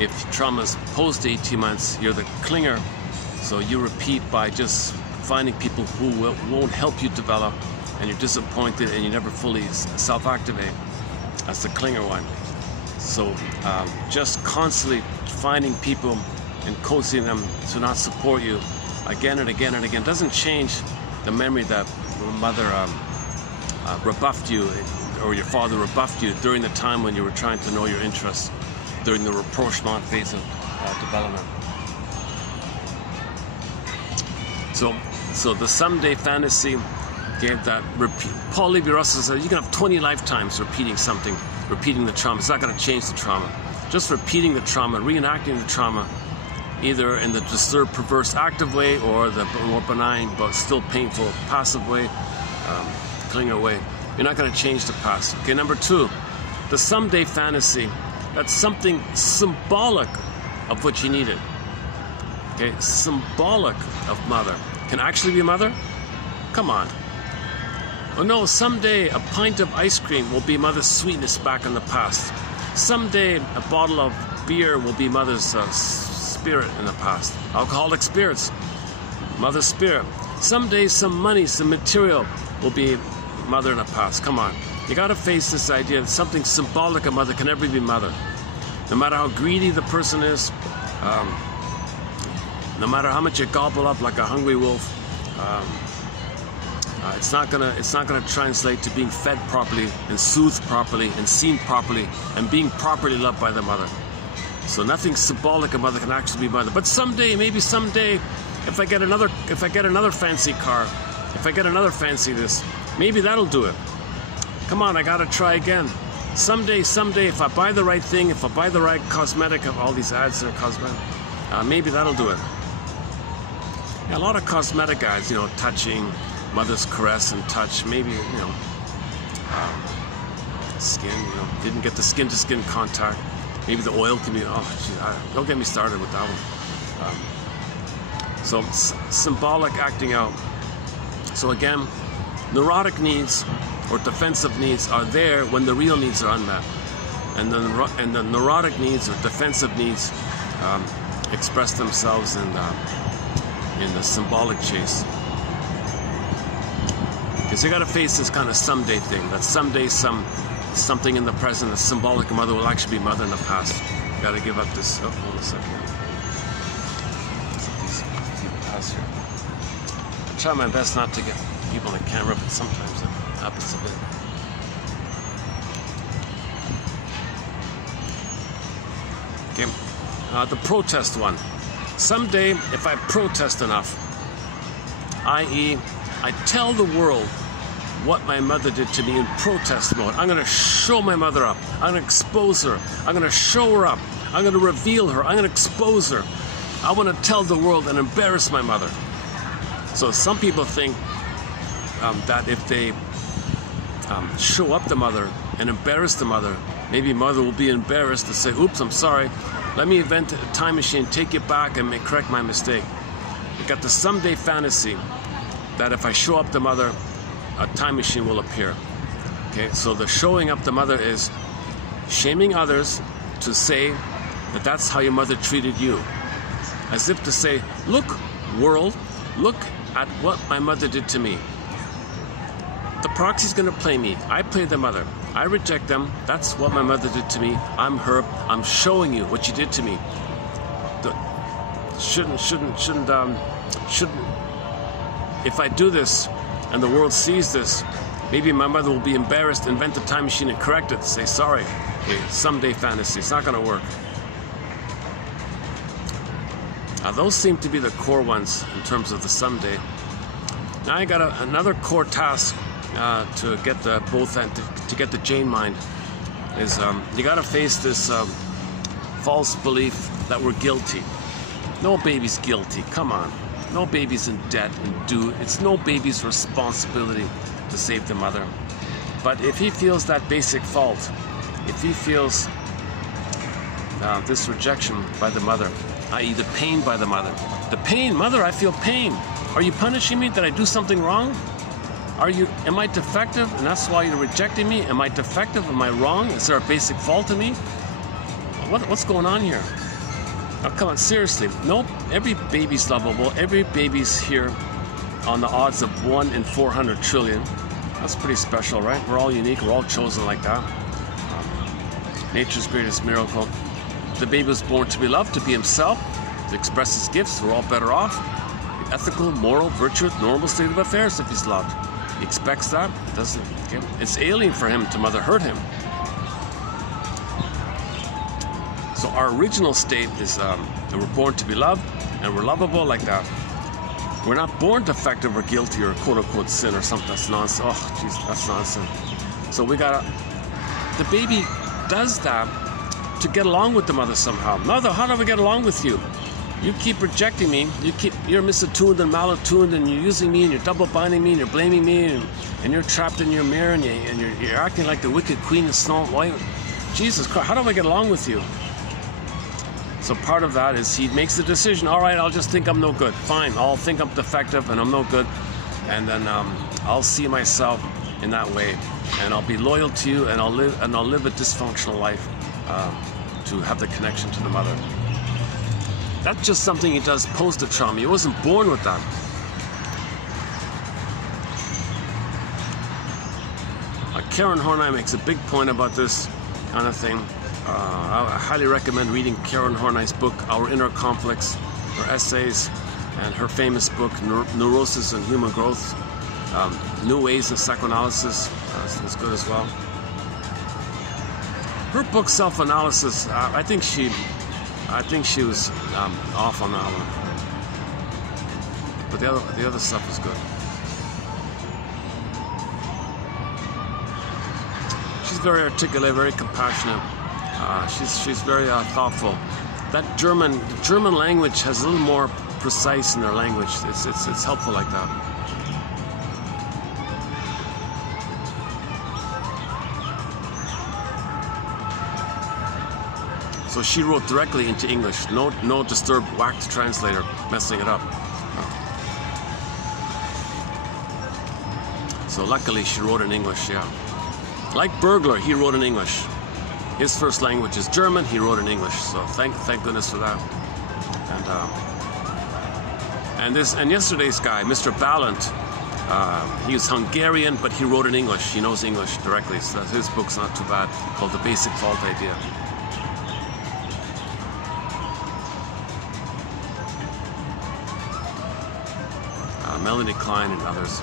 If trauma is post 18 months, you're the clinger. So you repeat by just finding people who won't help you develop, and you're disappointed and you never fully self-activate. That's the clinger one. So just constantly finding people and coaxing them to not support you again and again and again doesn't change the memory that mother rebuffed you, or your father rebuffed you during the time when you were trying to know your interests, during the rapprochement phase of development. So the someday fantasy gave that repeat. Paul Levi-Russell said you can have 20 lifetimes repeating something, repeating the trauma. It's not going to change the trauma. Just repeating the trauma, reenacting the trauma, either in the disturbed, perverse, active way, or the more benign but still painful, passive way, clinger way. You're not going to change the past. Okay, number two, the someday fantasy. That's something symbolic of what you needed. Okay, symbolic of mother. Can actually be mother? Come on. Oh no, someday a pint of ice cream will be mother's sweetness back in the past. Someday a bottle of beer will be mother's spirit in the past. Alcoholic spirits, mother's spirit. Someday some money, some material will be mother in the past. Come on. You got to face this idea that something symbolic of mother can never be mother. No matter how greedy the person is, no matter how much you gobble up like a hungry wolf, it's not gonna translate to being fed properly and soothed properly and seen properly and being properly loved by the mother. So nothing symbolic of mother can actually be mother. But someday, maybe someday, if I get another fancy car, if I get another fancy this, maybe that'll do it. Come on, I gotta try again. Someday, if I buy the right thing, if I buy the right cosmetic, of all these ads that are cosmetic, maybe that'll do it. Yeah, a lot of cosmetic ads, you know, touching, mother's caress and touch, maybe, you know, skin, you know, didn't get the skin-to-skin contact. Maybe the oil can be, don't get me started with that one. So symbolic acting out. So again, neurotic needs or defensive needs are there when the real needs are unmet. And the neurotic needs or defensive needs express themselves in the symbolic chase. Because you got to face this kind of someday thing. That someday something in the present, a symbolic mother will actually be mother in the past. You got to give up this. Oh, hold on a second. I try my best not to get people on camera, but sometimes it happens a bit. Okay, the protest one. Someday, if I protest enough, i.e., I tell the world what my mother did to me in protest mode. I'm going to show my mother up. I'm going to expose her. I'm going to show her up. I'm going to reveal her. I'm going to expose her. I want to tell the world and embarrass my mother. So some people think that if they show up the mother and embarrass the mother, maybe mother will be embarrassed to say, oops, I'm sorry. Let me invent a time machine, take it back, and correct my mistake. You got the someday fantasy that if I show up the mother, a time machine will appear. Okay, so the showing up the mother is shaming others to say that that's how your mother treated you. As if to say, look, world, look at what my mother did to me. The proxy's gonna play me. I play the mother. I reject them. That's what my mother did to me. I'm her. I'm showing you what you did to me. Shouldn't if I do this and the world sees this, maybe my mother will be embarrassed, invent a time machine and correct it, say sorry. Okay, someday fantasy, it's not gonna work. Those seem to be the core ones in terms of the someday. Now I got another core task to get the both and to get the Jane mind is you got to face this false belief that we're guilty. No baby's guilty. Come on, no baby's in debt and due. It's no baby's responsibility to save the mother. But if he feels that basic fault, if he feels this rejection by the mother, i.e. the pain by the mother. The pain, mother, I feel pain. Are you punishing me? Did I do something wrong? Am I defective and that's why you're rejecting me? Am I defective? Am I wrong? Is there a basic fault in me? What's going on here? Now come on, seriously. Nope, every baby's lovable. Every baby's here on the odds of 1 in 400 trillion. That's pretty special, right? We're all unique, we're all chosen like that. Nature's greatest miracle. The baby was born to be loved, to be himself, to express his gifts. We're all better off. The ethical, moral, virtuous, normal state of affairs if he's loved. He expects that, doesn't. Okay. It's alien for him to mother hurt him. So our original state is that we're born to be loved and we're lovable like that. We're not born defective or guilty or quote-unquote sin or something. That's nonsense. Oh, jeez, that's nonsense. So we gotta. The baby does that to get along with the mother somehow. Mother, how do I get along with you? You keep rejecting me. You're misattuned and malattuned, and you're using me, and you're double binding me, and you're blaming me, and you're trapped in your mirror, and you're acting like the wicked queen of Snow White. Jesus Christ, how do I get along with you? So part of that is he makes the decision. All right, I'll just think I'm no good. Fine, I'll think I'm defective and I'm no good, and then I'll see myself in that way, and I'll be loyal to you, and I'll live a dysfunctional life. To have the connection to the mother. That's just something he does post the trauma. He wasn't born with that. Karen Horney makes a big point about this kind of thing. I highly recommend reading Karen Horney's book, Our Inner Conflicts, her essays, and her famous book, Neurosis and Human Growth, New Ways in Psychoanalysis. It's good as well. Her book, Self-Analysis, I think she was off on that one. But the other stuff is good. She's very articulate, very compassionate. She's very thoughtful. That the German language has a little more precise in their language. It's helpful like that. So she wrote directly into English. No disturbed whacked translator messing it up. So luckily she wrote in English, yeah. Like Burglar, he wrote in English. His first language is German, he wrote in English. So thank goodness for that. And yesterday's guy, Mr. Ballant, he was Hungarian, but he wrote in English. He knows English directly, so his book's not too bad, called The Basic Fault Idea. Melanie Klein and others.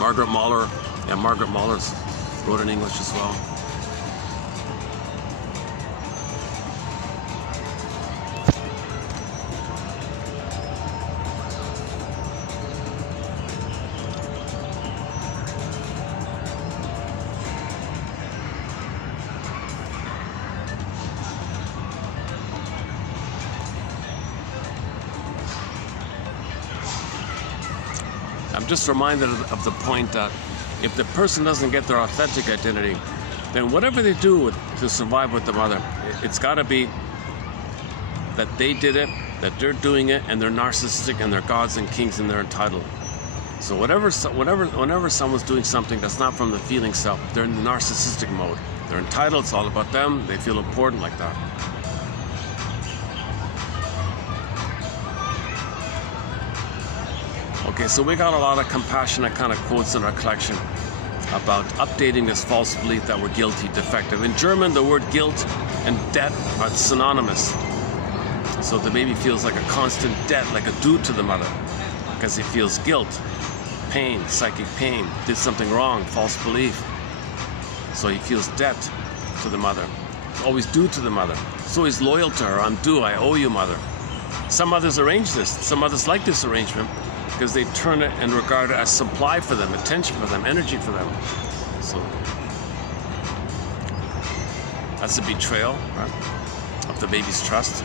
Margaret Mahler, Margaret Mahler's wrote in English as well. I'm just reminded of the point that if the person doesn't get their authentic identity, then whatever they do to survive with the mother, it's got to be that they did it, that they're doing it, and they're narcissistic, and they're gods and kings, and they're entitled. So whenever someone's doing something that's not from the feeling self, they're in the narcissistic mode. They're entitled, it's all about them, they feel important like that. Okay, so we got a lot of compassionate kind of quotes in our collection about updating this false belief that we're guilty, defective. In German, the word guilt and debt are synonymous. So the baby feels like a constant debt, like a due to the mother. because he feels guilt, pain, psychic pain, did something wrong, false belief. So he feels debt to the mother. He's always due to the mother. So he's loyal to her. I'm due, I owe you, mother. Some mothers arrange this. Some mothers like this arrangement because they turn it and regard it as supply for them, attention for them, energy for them. So that's a betrayal, right, of the baby's trust.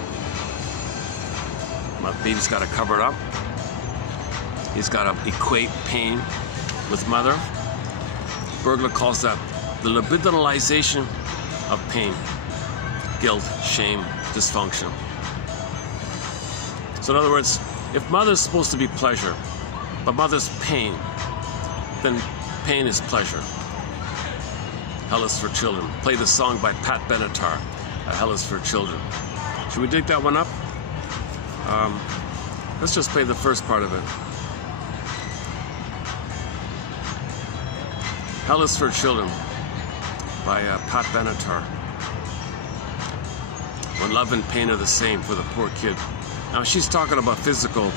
My baby's got to cover it up. He's got to equate pain with mother. Burglar calls that the libidinalization of pain, guilt, shame, dysfunction. So in other words, if mother's supposed to be pleasure, but mother's pain, then pain is pleasure. Hell is for children. Play the song by Pat Benatar, Hell is for Children. Should we dig that one up? Let's just play the first part of it. Hell is for Children by Pat Benatar. When love and pain are the same for the poor kid. Now she's talking about physical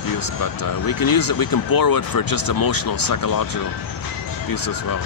abuse, but we can use it, we can borrow it for just emotional, psychological abuse as well.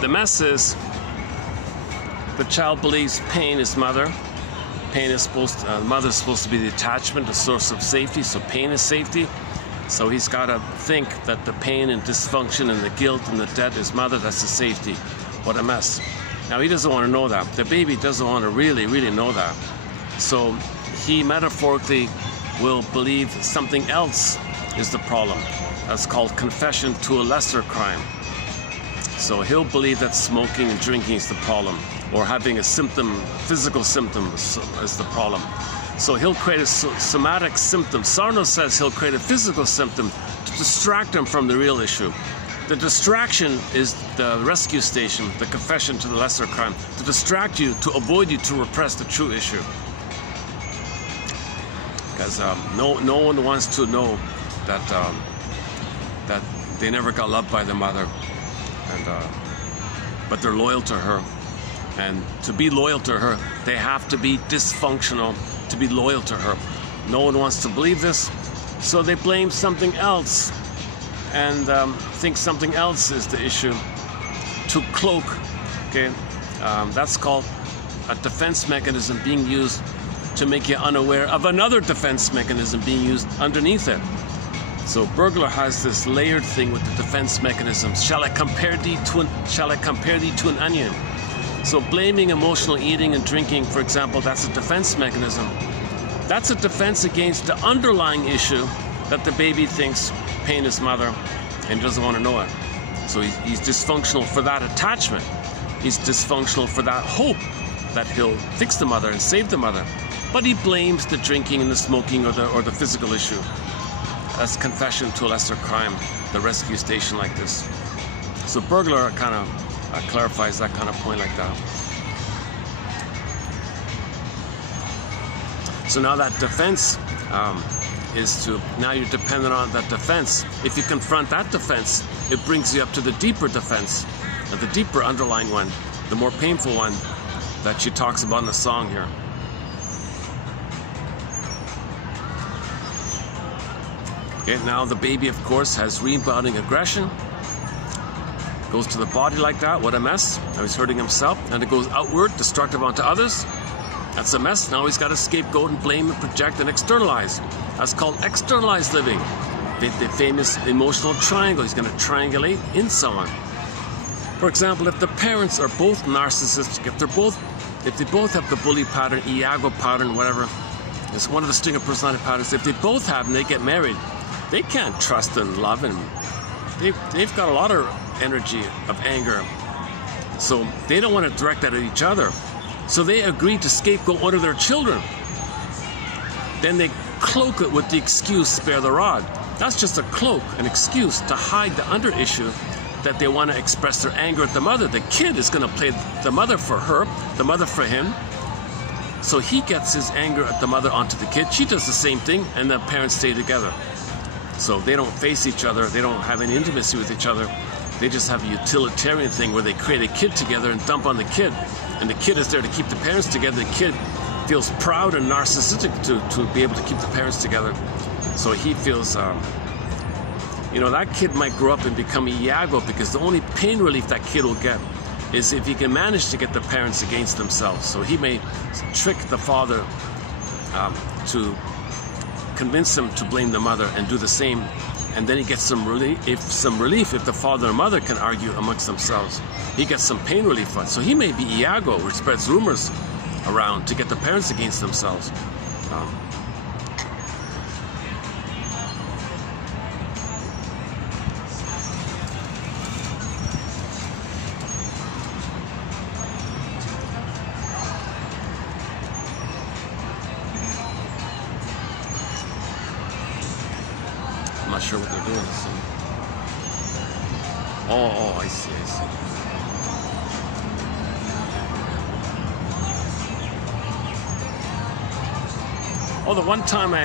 The mess is the child believes pain is mother. Pain is mother's supposed to be the attachment, the source of safety, so pain is safety. So he's got to think that the pain and dysfunction and the guilt and the debt is mother, that's the safety. What a mess. Now he doesn't want to know that. The baby doesn't want to really know that. So he metaphorically will believe something else is the problem. That's called confession to a lesser crime. So he'll believe that smoking and drinking is the problem, or having a symptom, physical symptom is the problem. So he'll create a somatic symptom. Sarno says he'll create a physical symptom to distract him from the real issue. The distraction is the rescue station, the confession to the lesser crime, to distract you, to avoid you, to repress the true issue. because no one wants to know that that they never got loved by the mother, and but they're loyal to her. And to be loyal to her, they have to be dysfunctional to be loyal to her. No one wants to believe this, so they blame something else and think something else is the issue to cloak. Okay, that's called a defense mechanism being used to make you unaware of another defense mechanism being used underneath it. So burglar has this layered thing with the defense mechanisms. Shall I compare thee to an onion? So blaming emotional eating and drinking, for example, that's a defense mechanism. That's a defense against the underlying issue that the baby thinks pain his mother and doesn't want to know it. So he's dysfunctional for that attachment. He's dysfunctional for that hope that he'll fix the mother and save the mother. But he blames the drinking and the smoking or the physical issue. That's confession to a lesser crime, the rescue station like this. So burglar kind of clarifies that kind of point like that. So now that defense is to, now you're dependent on that defense. If you confront that defense, it brings you up to the deeper defense, and the deeper underlying one, the more painful one that she talks about in the song here. Okay, now the baby, of course, has rebounding aggression. Goes to the body like that, what a mess. Now he's hurting himself, and it goes outward, destructive onto others. That's a mess. Now he's got to scapegoat and blame and project and externalize. That's called externalized living. The famous emotional triangle. He's going to triangulate in someone. For example, if the parents are both narcissistic, if they both have the bully pattern, Iago pattern, whatever, it's one of the string of personality patterns. If they both have and they get married, they can't trust and love, and they've got a lot of energy of anger. So they don't want to direct that at each other. So they agree to scapegoat one of their children. Then they cloak it with the excuse, spare the rod. That's just a cloak, an excuse to hide the under issue that they want to express their anger at the mother. The kid is going to play the mother for her, the mother for him. So he gets his anger at the mother onto the kid. She does the same thing, and the parents stay together. So they don't face each other. They don't have any intimacy with each other. They just have a utilitarian thing where they create a kid together and dump on the kid. And the kid is there to keep the parents together. The kid feels proud and narcissistic to be able to keep the parents together. So he feels, that kid might grow up and become a Iago, because the only pain relief that kid will get is if he can manage to get the parents against themselves. So he may trick the father to convince him to blame the mother and do the same, and then he gets some relief if the father and mother can argue amongst themselves. He gets some pain relief on it. So he may be Iago, which spreads rumors around to get the parents against themselves. I'm not sure what they're doing. So. Oh, I see. Oh, the one time I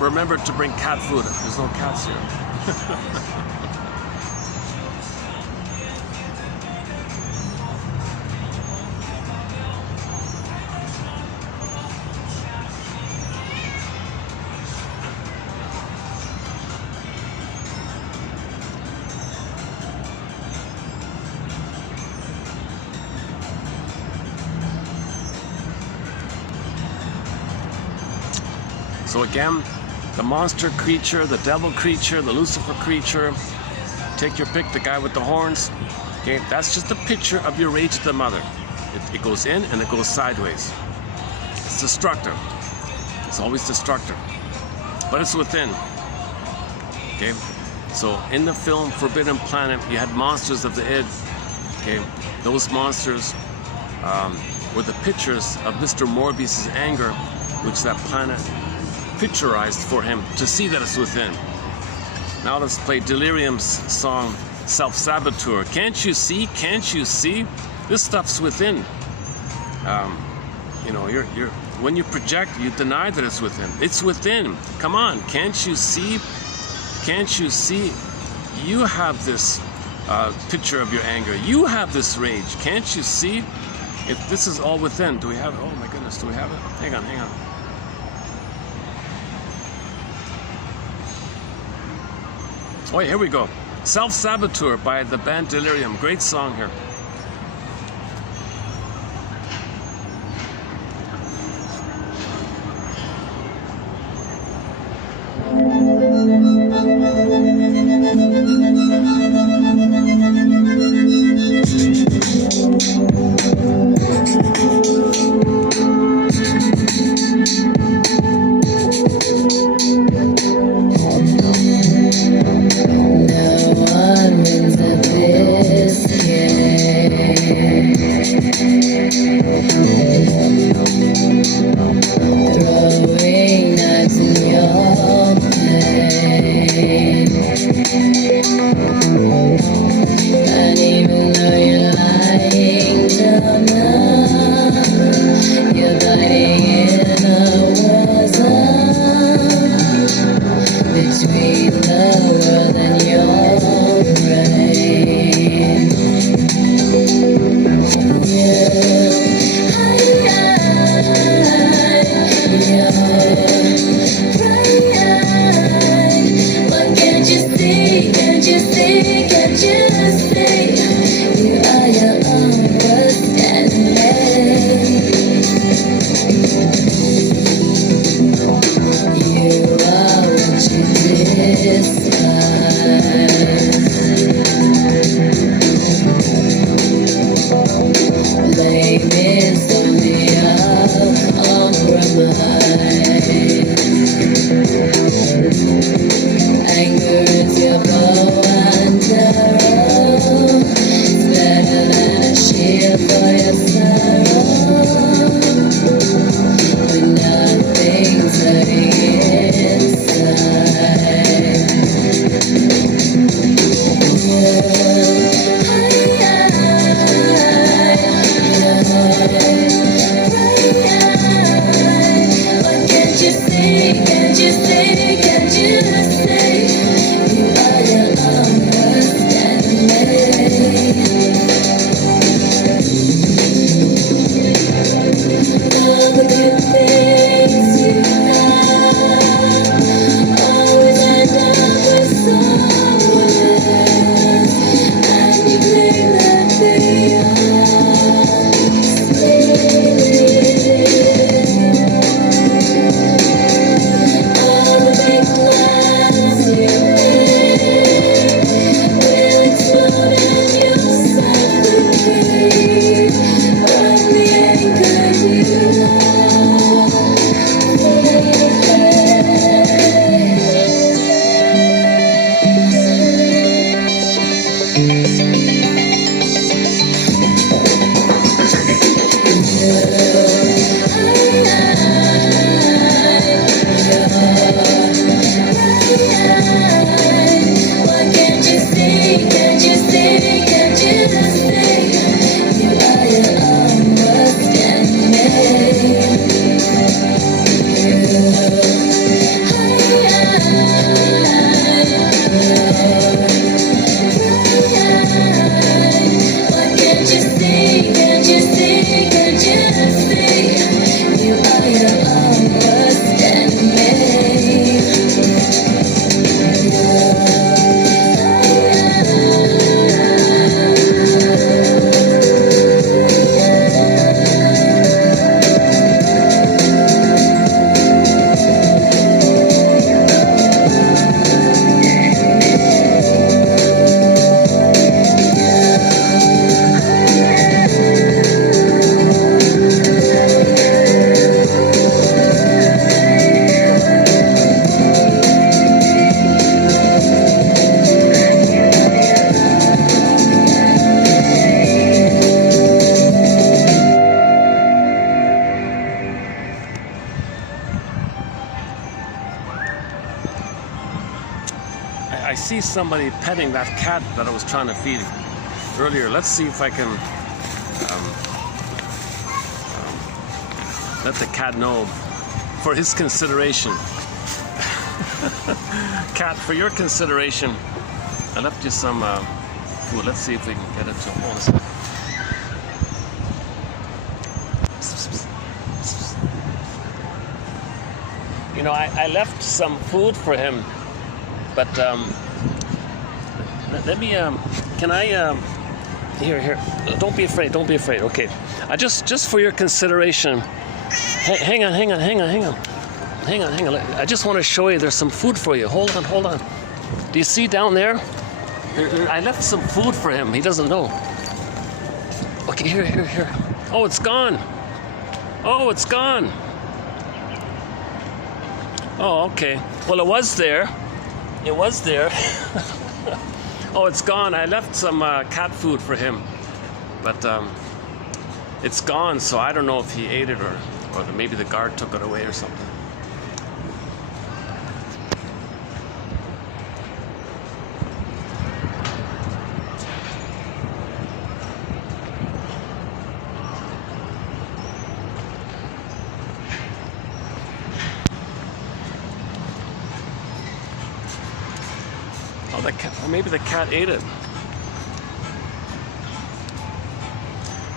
remembered to bring cat food. There's no cats here. So again, the monster creature, the devil creature, the Lucifer creature, take your pick, the guy with the horns. Okay, that's just a picture of your rage at the mother. It goes in and it goes sideways. It's destructive. It's always destructive. But it's within. Okay, so in the film Forbidden Planet, you had monsters of the id. Okay, those monsters were the pictures of Mr. Morbius's anger, which that planet picturized for him to see that it's within. Now let's play Delirium's song Self-Saboteur. Can't you see? Can't you see? This stuff's within. When you project, you deny that it's within. It's within. Come on, can't you see? Can't you see? You have this picture of your anger. You have this rage. Can't you see? If this is all within, do we have it? Oh my goodness, do we have it? Hang on, hang on. Oh, yeah, here we go. Self-Saboteur by the band Delirium. Great song here. I see somebody petting that cat that I was trying to feed earlier. Let's see if I can let the cat know for his consideration. Cat, for your consideration, I left you some food. Let's see if we can get it to hold us. You know, I left some food for him, but let me, can I, here, don't be afraid, okay. Just for your consideration, hang on. I just want to show you there's some food for you. Hold on. Do you see down there? I left some food for him. He doesn't know. Okay, here. Oh, it's gone. Oh, okay. Well, it was there. Oh, it's gone. I left some cat food for him, but it's gone. So I don't know if he ate it or maybe the guard took it away or something. Or maybe the cat ate it.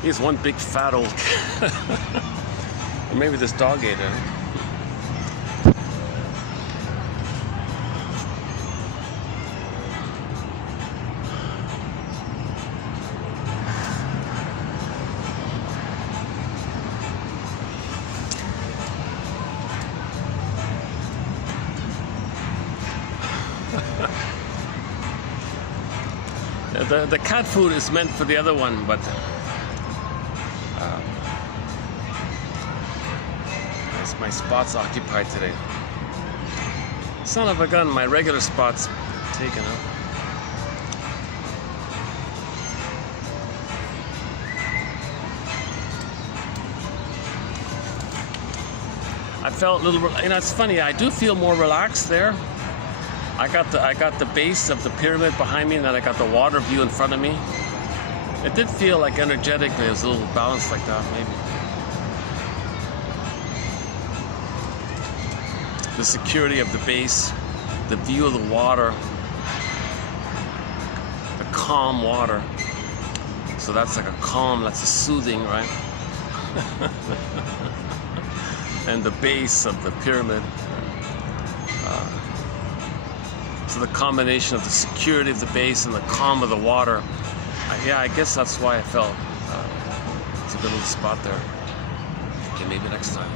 He's one big fat old cat. Or maybe this dog ate it. The cat food is meant for the other one, but my spot's occupied today. Son of a gun, my regular spot's taken up. I felt a little, it's funny, I do feel more relaxed there. I got the base of the pyramid behind me, and then I got the water view in front of me. It did feel like energetically it was a little balanced like that, maybe. The security of the base, the view of the water, the calm water. So that's like a calm, that's a soothing, right? And the base of the pyramid. So the combination of the security of the base and the calm of the water. I guess that's why I felt it's a good little spot there. Okay, maybe next time.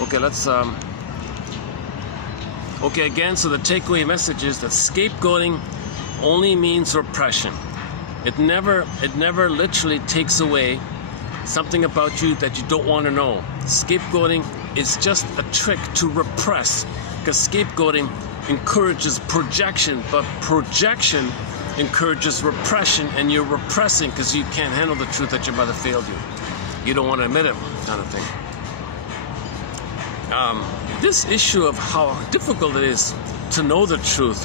Okay, let's okay, again, so the takeaway message is that scapegoating only means repression. It never literally takes away something about you that you don't want to know. Scapegoating is just a trick to repress, because scapegoating encourages projection, but projection encourages repression, and you're repressing because you can't handle the truth that your mother failed you. You don't want to admit it, kind of thing. This issue of how difficult it is to know the truth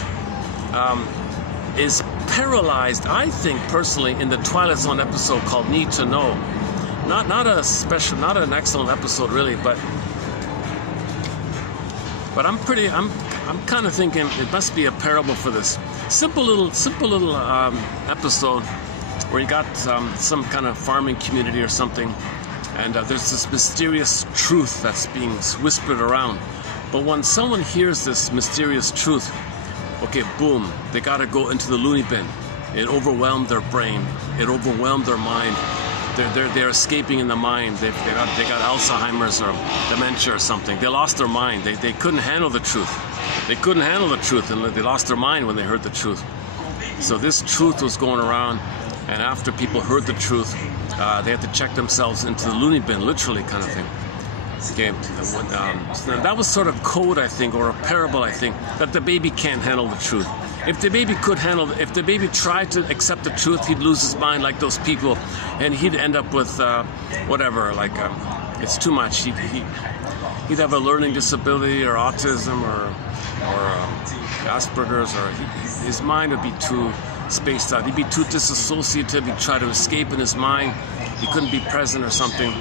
is paralyzed, I think personally, in the Twilight Zone episode called Need to Know. Not an excellent episode really, but I'm kind of thinking it must be a parable for this. Simple little episode where you got some kind of farming community or something, and there's this mysterious truth that's being whispered around. But when someone hears this mysterious truth, okay, boom, they got to go into the loony bin. It overwhelmed their brain. It overwhelmed their mind. They're escaping in the mind. They got Alzheimer's or dementia or something. They lost their mind. They couldn't handle the truth. They couldn't handle the truth, and they lost their mind when they heard the truth. So this truth was going around, and after people heard the truth, they had to check themselves into the loony bin, literally, kind of thing. Okay, so that was sort of code, I think, or a parable, I think, that the baby can't handle the truth. If the baby tried to accept the truth, he'd lose his mind like those people, and he'd end up with whatever, like it's too much. He'd have a learning disability or autism or Asperger's, or his mind would be too spaced out. He'd be too disassociative. He'd try to escape in his mind. He couldn't be present or something.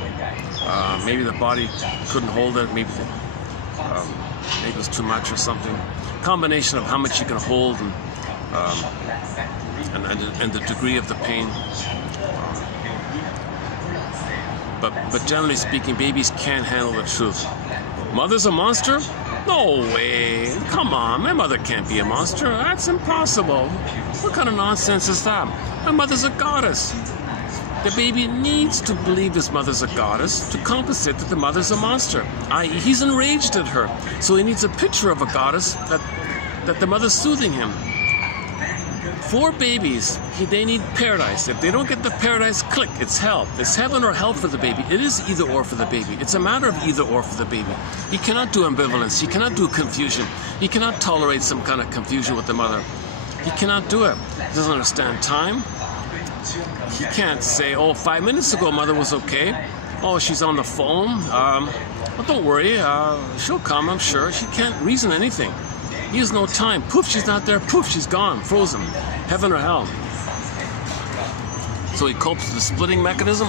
Maybe the body couldn't hold it. Maybe it was too much or something. Combination of how much you can hold and the degree of the pain. But generally speaking, babies can't handle the truth. Mother's a monster? No way. Come on, my mother can't be a monster. That's impossible. What kind of nonsense is that? My mother's a goddess. The baby needs to believe his mother's a goddess to compensate that the mother's a monster. I.e., he's enraged at her, so he needs a picture of a goddess that the mother's soothing him. For babies, they need paradise. If they don't get the paradise, click, it's hell. It's heaven or hell for the baby. It is either or for the baby. It's a matter of either or for the baby. He cannot do ambivalence. He cannot do confusion. He cannot tolerate some kind of confusion with the mother. He cannot do it. He doesn't understand time. He can't say, oh, 5 minutes ago mother was okay. Oh, she's on the phone. Well, don't worry. She'll come, I'm sure. She can't reason anything. He has no time. Poof, she's not there. Poof, she's gone. Frozen. Heaven or hell. So he copes with the splitting mechanism.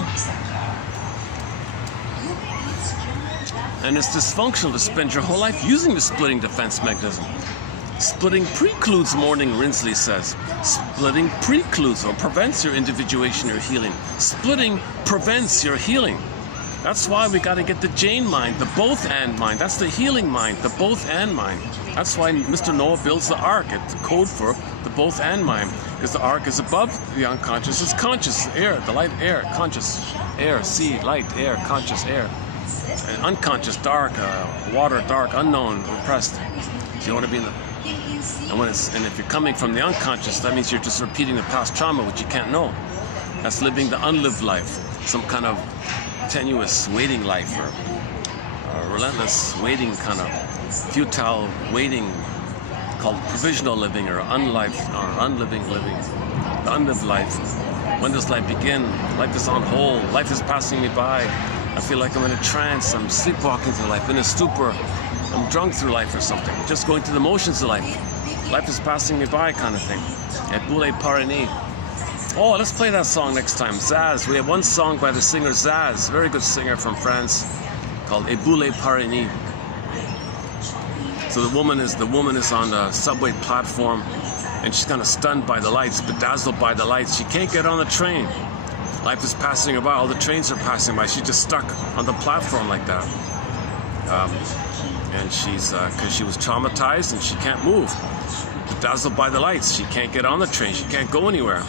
And it's dysfunctional to spend your whole life using the splitting defense mechanism. Splitting precludes mourning, Rinsley says. Splitting precludes or prevents your individuation or healing. Splitting prevents your healing. That's why we got to get the Jane mind, the both and mind. That's the healing mind, the both and mind. That's why Mr. Noah builds the ark. It's a code for the both and mind. Because the ark is above the unconscious. It's conscious air, the light air, conscious air, sea, light, air, conscious air. And unconscious, dark, water, dark, unknown, repressed. So you want to be in the... And if you're coming from the unconscious, that means you're just repeating the past trauma, which you can't know. That's living the unlived life. Some kind of tenuous waiting life or relentless waiting kind of futile waiting called provisional living or unliving living. The unlived life. When does life begin? Life is on hold. Life is passing me by. I feel like I'm in a trance. I'm sleepwalking through life, in a stupor. I'm drunk through life or something. Just going through the motions of life. Life is passing me by kind of thing. Eboule Parani. Oh, let's play that song next time. Zaz. We have one song by the singer Zaz, very good singer from France, called Eboule Parani. So the woman is on the subway platform, and she's kind of stunned by the lights, bedazzled by the lights. She can't get on the train. Life is passing her by. All the trains are passing by. She's just stuck on the platform like that. And she's because she was traumatized and she can't move. Bedazzled by the lights. She can't get on the train. She can't go anywhere.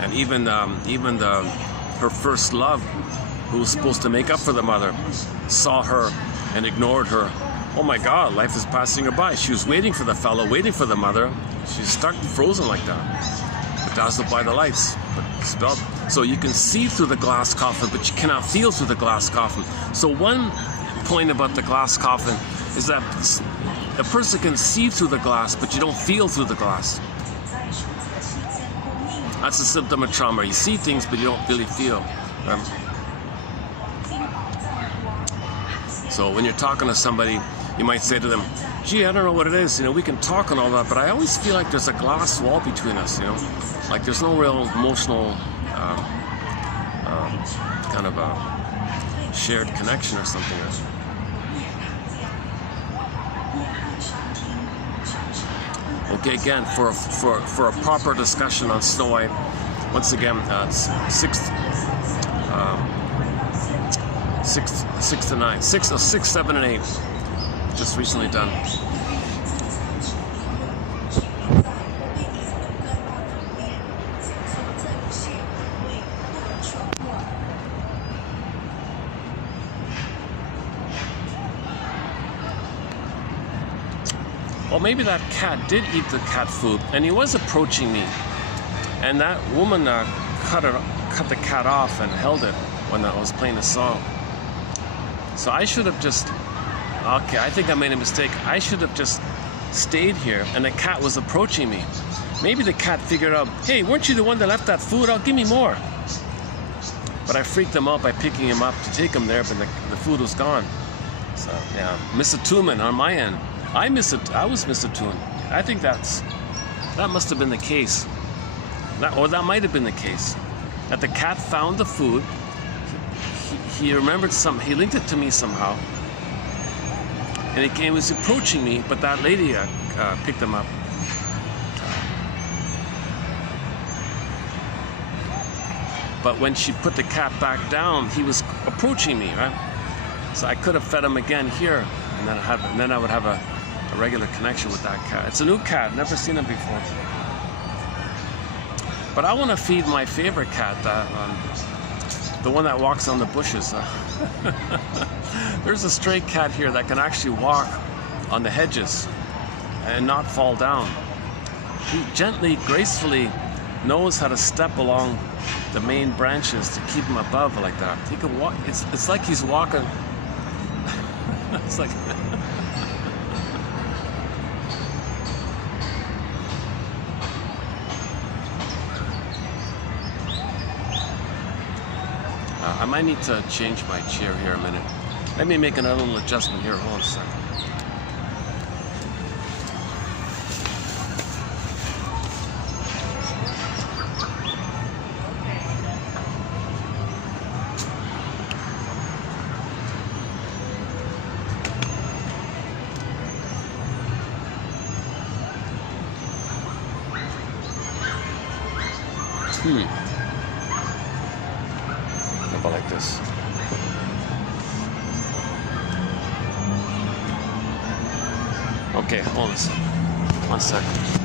And even her first love, who was supposed to make up for the mother, saw her and ignored her. Oh my God, life is passing her by. She was waiting for the fellow, waiting for the mother. She's stuck, frozen like that. Bedazzled by the lights. So you can see through the glass coffin, but you cannot feel through the glass coffin. So one point about the glass coffin is that a person can see through the glass, but you don't feel through the glass. That's a symptom of trauma. You see things, but you don't really feel. So when you're talking to somebody, you might say to them, gee, I don't know what it is, we can talk and all that, but I always feel like there's a glass wall between us, like there's no real emotional kind of a shared connection or something. Okay, again, for a proper discussion on Snow White, once again, 6 to 9, 6, 7, and 8, just recently done. Well, maybe that cat did eat the cat food, and he was approaching me. And that woman cut the cat off and held it when I was playing the song. So I should have just, okay, I think I made a mistake. I should have just stayed here, and the cat was approaching me. Maybe the cat figured out, hey, weren't you the one that left that food out? Give me more. But I freaked him out by picking him up to take him there, but the food was gone. So, yeah, misattunement on my end. I was misattuned. I think that's That must have been the case. That might have been the case. That the cat found the food. He remembered something. He linked it to me somehow. And he was approaching me, but that lady picked him up. But when she put the cat back down, he was approaching me, right? So I could have fed him again here, and then I would have a regular connection with that cat. It's a new cat, never seen it before. But I want to feed my favorite cat, the one that walks on the bushes. There's a stray cat here that can actually walk on the hedges and not fall down. He gently, gracefully knows how to step along the main branches to keep him above like that. He can walk. It's like he's walking. It's like. I might need to change my chair here a minute. Let me make another little adjustment here. Hold on a second. About like this. Okay, hold on 1 second.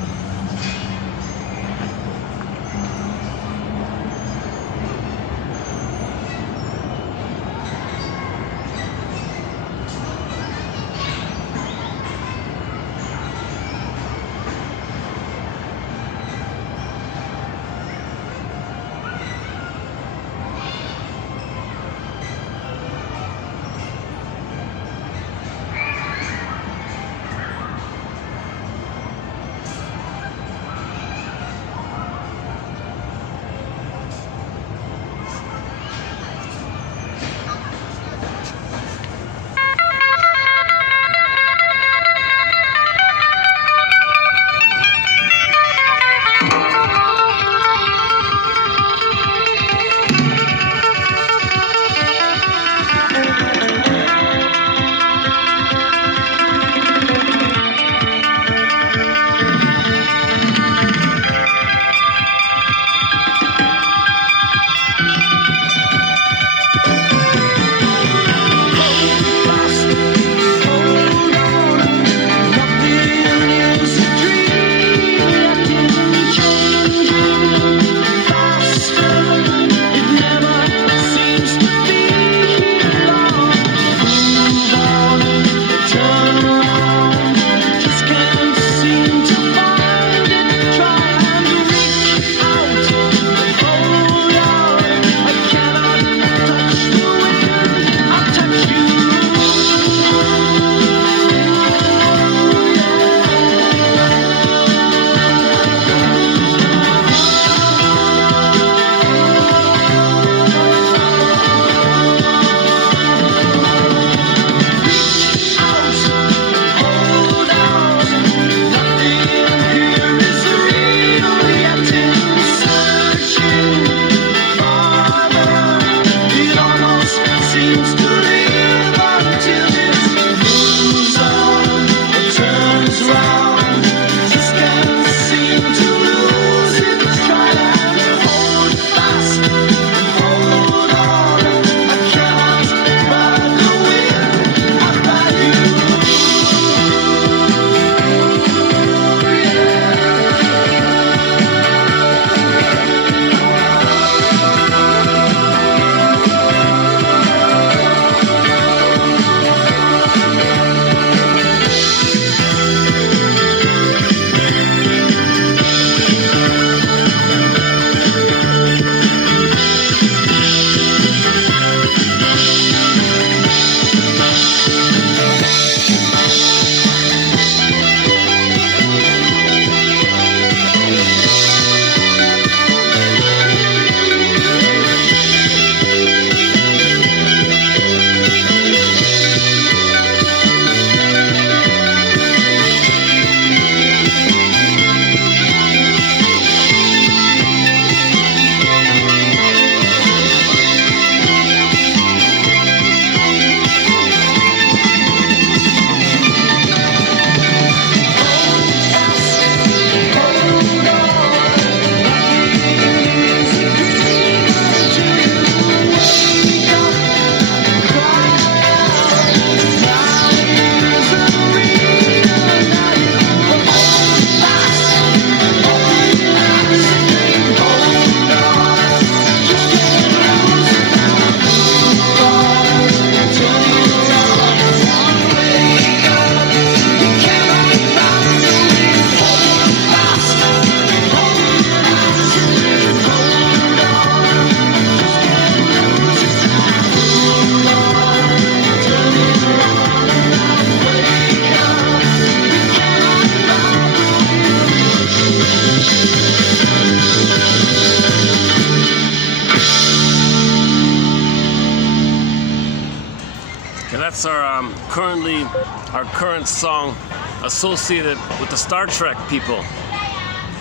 our current song associated with the Star Trek people.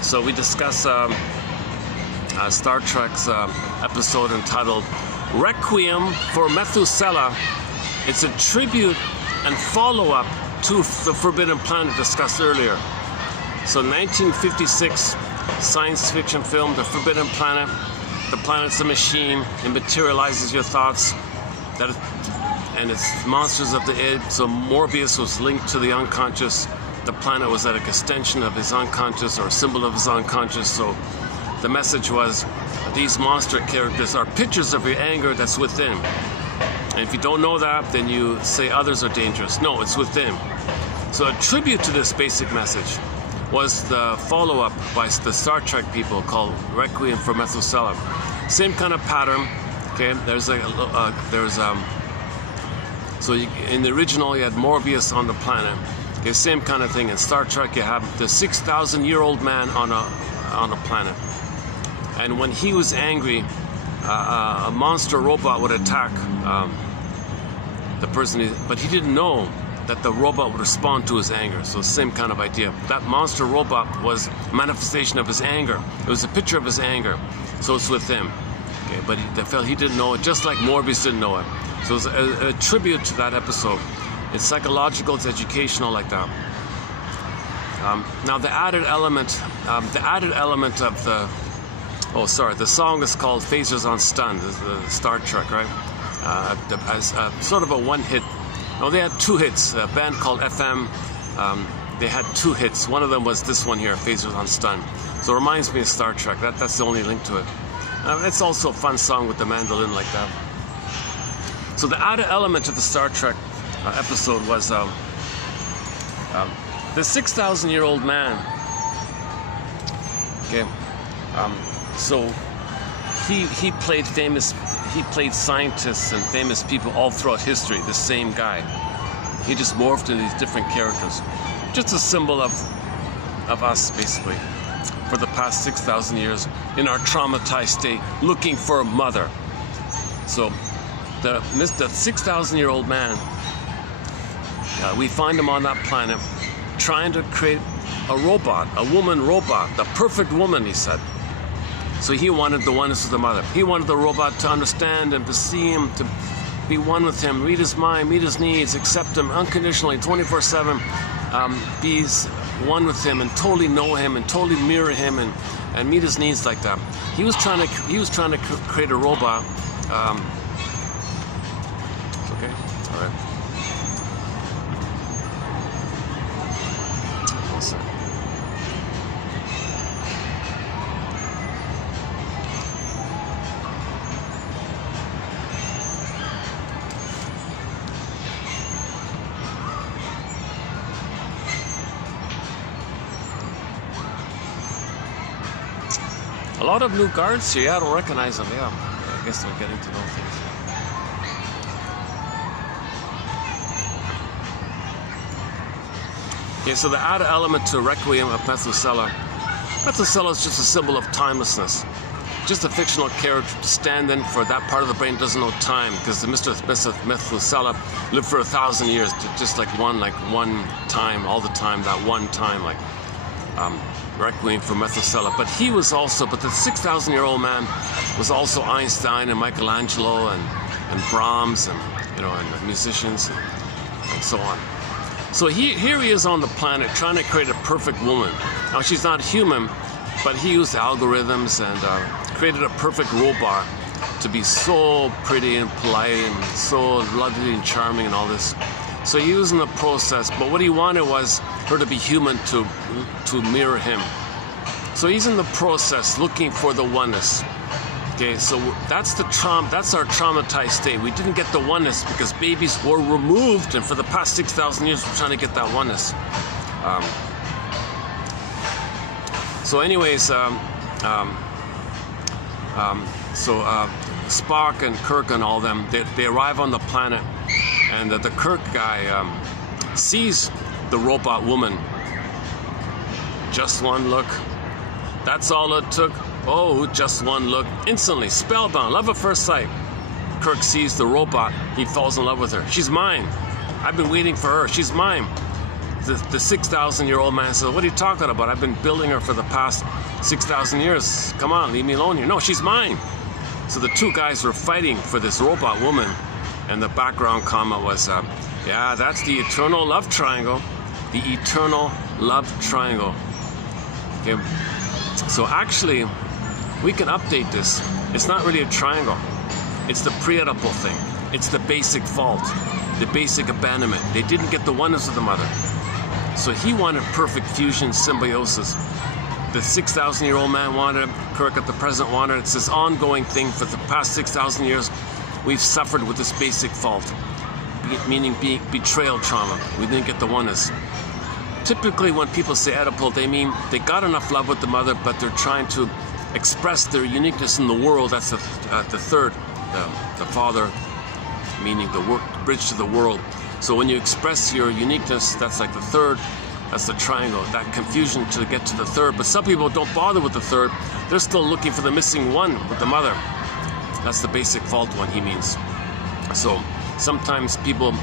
So we discuss Star Trek's episode entitled Requiem for Methuselah. It's a tribute and follow-up to the Forbidden Planet discussed earlier. So 1956 science fiction film, The Forbidden Planet. The planet's a machine. It materializes your thoughts. And it's monsters of the id. So Morbius was linked to the unconscious. The planet was like an extension of his unconscious, or a symbol of his unconscious. So the message was, these monster characters are pictures of your anger that's within. And if you don't know that, then you say others are dangerous. No, it's within. So a tribute to this basic message was the follow-up by the Star Trek people called Requiem for Methuselah. Same kind of pattern. Okay, so in the original you had Morbius on the planet. Okay, same kind of thing. In Star Trek you have the 6,000-year-old man on a planet. And when he was angry, a monster robot would attack the person, but he didn't know that the robot would respond to his anger. So same kind of idea. That monster robot was a manifestation of his anger. It was a picture of his anger. So it's with him. Okay, but he didn't know it, just like Morbius didn't know it. So it's a tribute to that episode. It's psychological, it's educational, like that. Now the added element of the the song is called Phasers on Stun, the Star Trek, right? As sort of a one-hit. No, they had two hits. A band called FM, they had two hits. One of them was this one here, Phasers on Stun. So it reminds me of Star Trek. That's the only link to it. It's also a fun song with the mandolin like that. So the added element of the Star Trek episode was the 6,000-year-old man. Okay, so he played scientists and famous people all throughout history. The same guy. He just morphed into these different characters. Just a symbol of us, basically, for the past 6,000 years in our traumatized state, looking for a mother. So the 6,000-year-old man, we find him on that planet trying to create a robot, a woman robot, the perfect woman, he said. So he wanted the oneness with the mother. He wanted the robot to understand him, to see him, to be one with him, read his mind, meet his needs, accept him unconditionally, 24/7, be one with him and totally know him and totally mirror him and meet his needs like that. He was trying to create a robot. Okay, all right. One second. A lot of new guards here. Yeah, I don't recognize them. Yeah, I guess they're getting to know things. Okay, so the added element to Requiem of Methuselah. Methuselah is just a symbol of timelessness. Just a fictional character stand-in for that part of the brain doesn't know time, because the Mr. Methuselah lived for 1,000 years, just like one time, all the time, that one time, like Requiem for Methuselah. But he was also, but the 6,000-year-old man was also Einstein and Michelangelo and Brahms and musicians and so on. So here he is on the planet trying to create a perfect woman. Now she's not human, but he used algorithms and created a perfect robot to be so pretty and polite and so lovely and charming and all this. So he was in the process, but what he wanted was her to be human to mirror him. So he's in the process looking for the oneness. Okay, so that's our traumatized state. We didn't get the oneness because babies were removed, and for the past 6,000 years we're trying to get that oneness. So anyways, Spock and Kirk and all them, they arrive on the planet, and the Kirk guy sees the robot woman. Just one look. That's all it took. Oh, just one look. Instantly, spellbound, love at first sight. Kirk sees the robot. He falls in love with her. She's mine. I've been waiting for her. She's mine. The 6,000-year-old man says, what are you talking about? I've been building her for the past 6,000 years. Come on, leave me alone here. No, she's mine. So the two guys were fighting for this robot woman, and the background comment was, yeah, that's the eternal love triangle. The eternal love triangle. Okay. So actually, we can update this. It's not really a triangle. It's the pre-Oedipal thing. It's the basic fault, the basic abandonment. They didn't get the oneness of the mother. So he wanted perfect fusion, symbiosis. The 6,000-year-old man wanted it. Kirk at the present wanted it. It's this ongoing thing for the past 6,000 years. We've suffered with this basic fault, meaning betrayal trauma. We didn't get the oneness. Typically, when people say Oedipal, they mean they got enough love with the mother, but they're trying to express their uniqueness in the world. That's the third, the father, meaning the bridge to the world. So when you express your uniqueness, that's like the third. That's the triangle, that confusion to get to the third. But some people don't bother with the third. They're still looking for the missing one with the mother. That's the basic fault one he means. So sometimes people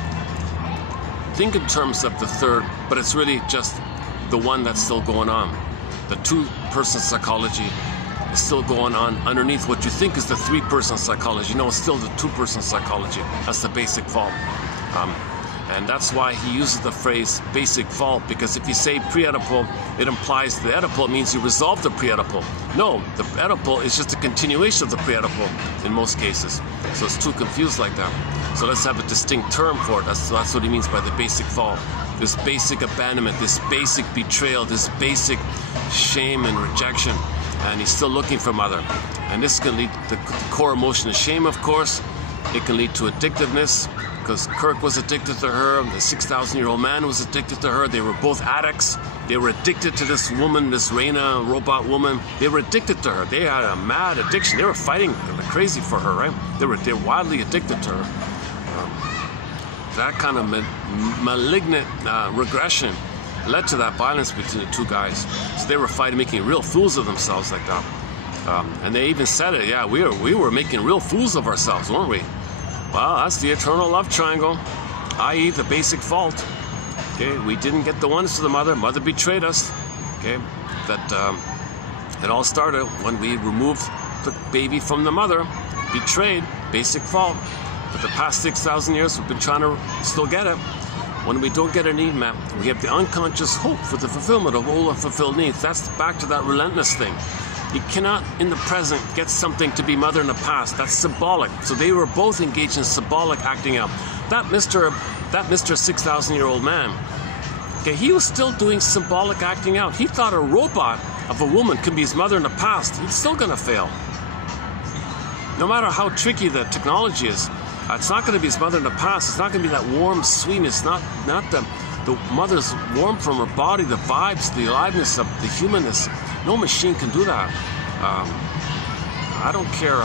think in terms of the third, but it's really just the one that's still going on. The two-person psychology is still going on underneath what you think is the three-person psychology. No, it's still the two-person psychology. That's the basic fault. And that's why he uses the phrase basic fault, because if you say pre-Oedipal, it implies the Oedipal means you resolve the pre-Oedipal. No, the Oedipal is just a continuation of the pre-Oedipal in most cases. So it's too confused like that. So let's have a distinct term for it. That's what he means by the basic fault. This basic abandonment, this basic betrayal, this basic shame and rejection. And he's still looking for mother. And this can lead, the core emotion is shame, of course. It can lead to addictiveness, because Kirk was addicted to her, the 6,000-year-old man was addicted to her. They were both addicts. They were addicted to this woman, this Reina robot woman. They were addicted to her. They had a mad addiction. They were fighting like crazy for her, right? They're wildly addicted to her. That kind of malignant regression led to that violence between the two guys. So they were fighting, making real fools of themselves like that. And they even said it, yeah, we were making real fools of ourselves, weren't we? Well, that's the eternal love triangle, i.e. the basic fault. Okay, we didn't get the oneness of the mother. Mother betrayed us. Okay, that it all started when we removed the baby from the mother. Betrayed, basic fault. For the past 6,000 years, we've been trying to still get it. When we don't get a need met, we have the unconscious hope for the fulfillment of all unfulfilled needs. That's back to that relentless thing. You cannot, in the present, get something to be mother in the past. That's symbolic. So they were both engaged in symbolic acting out. That Mr. 6,000-year-old man, okay, he was still doing symbolic acting out. He thought a robot of a woman can be his mother in the past. He's still going to fail. No matter how tricky the technology is, it's not going to be his mother in the past. It's not going to be that warm sweetness, not the mother's warmth from her body, the vibes, the aliveness of the humanness. No machine can do that. I don't care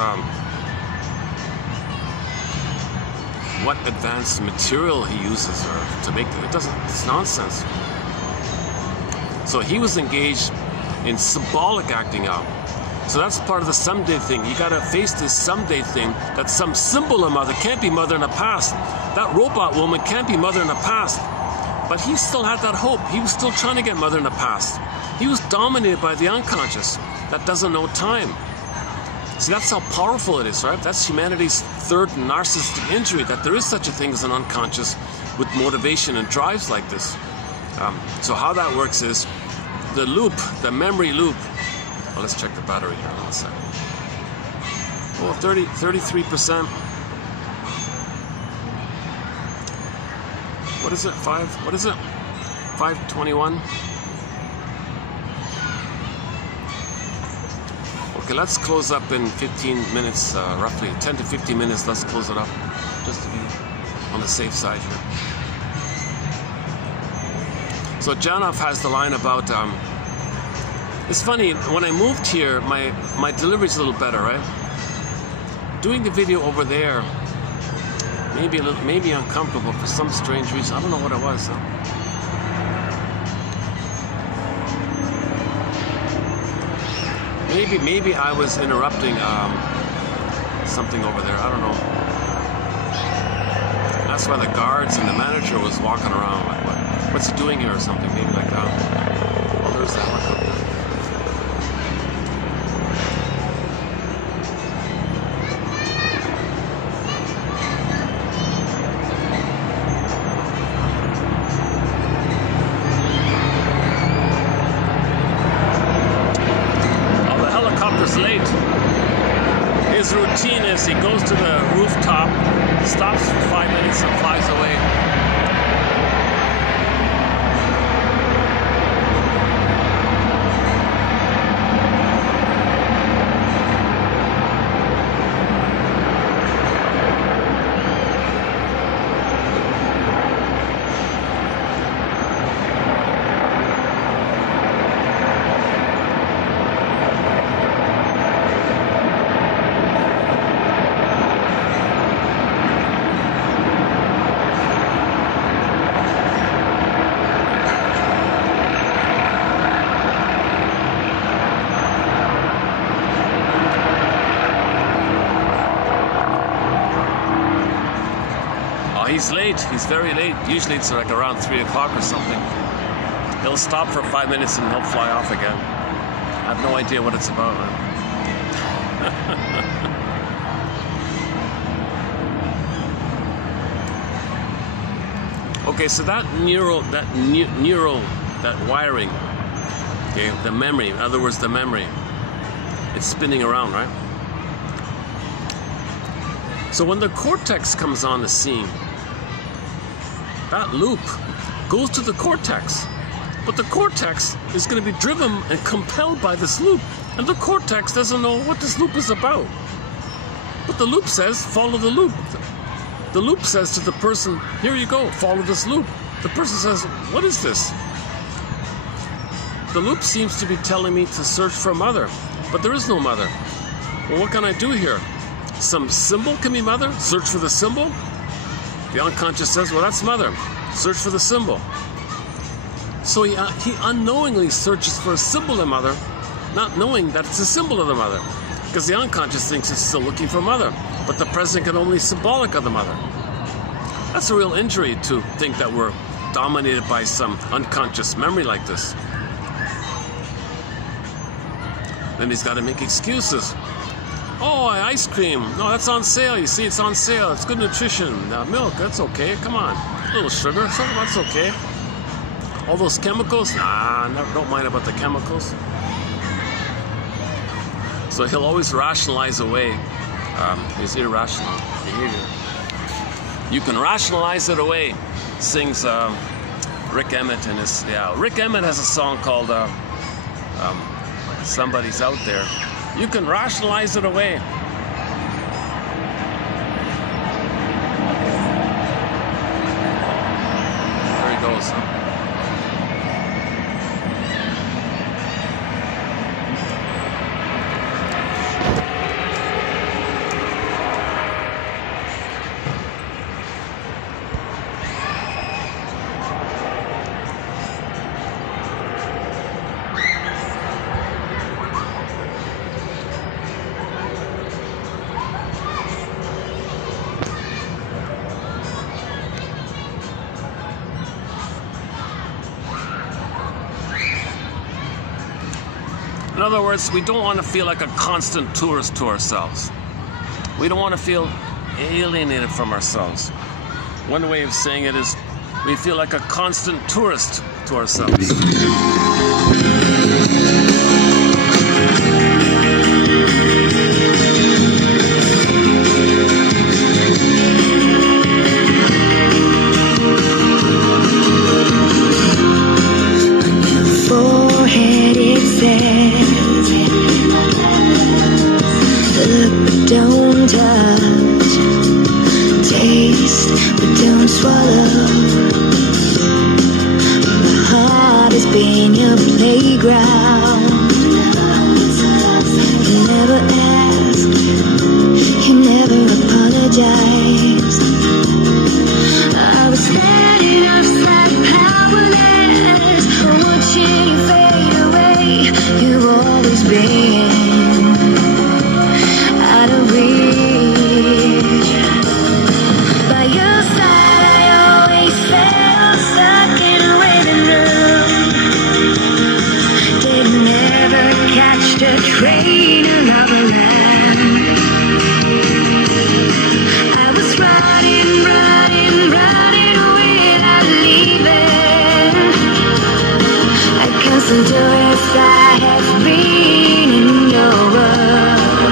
what advanced material he uses to make it. It's nonsense. So he was engaged in symbolic acting out. So that's part of the someday thing. You gotta face this someday thing, that some symbol of mother can't be mother in the past. That robot woman can't be mother in the past. But he still had that hope. He was still trying to get mother in the past. He was dominated by the unconscious that doesn't know time. See, that's how powerful it is, right? That's humanity's third narcissistic injury, that there is such a thing as an unconscious with motivation and drives like this. So how that works is the loop, the memory loop. Well, let's check the battery here in a second. Well, 33%. What is it? 521. Okay, let's close up in 15 minutes, roughly 10 to 15 minutes. Let's close it up, just to be on the safe side here. So Janov has the line about, it's funny, when I moved here, my delivery's a little better, right? Doing the video over there, maybe uncomfortable for some strange reason. I don't know what it was. Maybe I was interrupting something over there. I don't know. that's why the guards and the manager was walking around like, what's he doing here or something, maybe like that. Well, there's the helicopter. Late. His routine is he goes to the rooftop, stops for 5 minutes and flies away. He's late. He's very late. Usually it's like around 3 o'clock or something. He'll stop for 5 minutes and he'll fly off again. I have no idea what it's about, man. Okay, so that that wiring, okay, the memory, in other words, the memory, it's spinning around, right? So when the cortex comes on the scene, that loop goes to the cortex, but the cortex is going to be driven and compelled by this loop, and the cortex doesn't know what this loop is about. But the loop says, follow the loop. The loop says to the person, here you go, follow this loop. The person says, what is this? The loop seems to be telling me to search for mother, but there is no mother. Well, what can I do here? Some symbol can be mother, search for the symbol. The unconscious says, well, that's mother. Search for the symbol. So he unknowingly searches for a symbol of mother, not knowing that it's a symbol of the mother. Because the unconscious thinks it's still looking for mother, but the present can only be symbolic of the mother. That's a real injury to think that we're dominated by some unconscious memory like this. Then he's got to make excuses. Oh, ice cream. No, that's on sale. You see, it's on sale. It's good nutrition. Milk, that's okay. Come on. A little sugar. That's okay. All those chemicals? Nah, don't mind about the chemicals. So he'll always rationalize away his irrational behavior. You can rationalize it away, sings Rick Emmett in his... Yeah, Rick Emmett has a song called Somebody's Out There. You can rationalize it away. There he goes. In other words, we don't want to feel like a constant tourist to ourselves. We don't want to feel alienated from ourselves. One way of saying it is we feel like a constant tourist to ourselves. Don't touch, taste, but don't swallow. My heart has been your playground. You never asked, you never apologized. I was standing upside powerless, watching you fade away. You've always been out of reach. By your side constant tourist I have been in your world.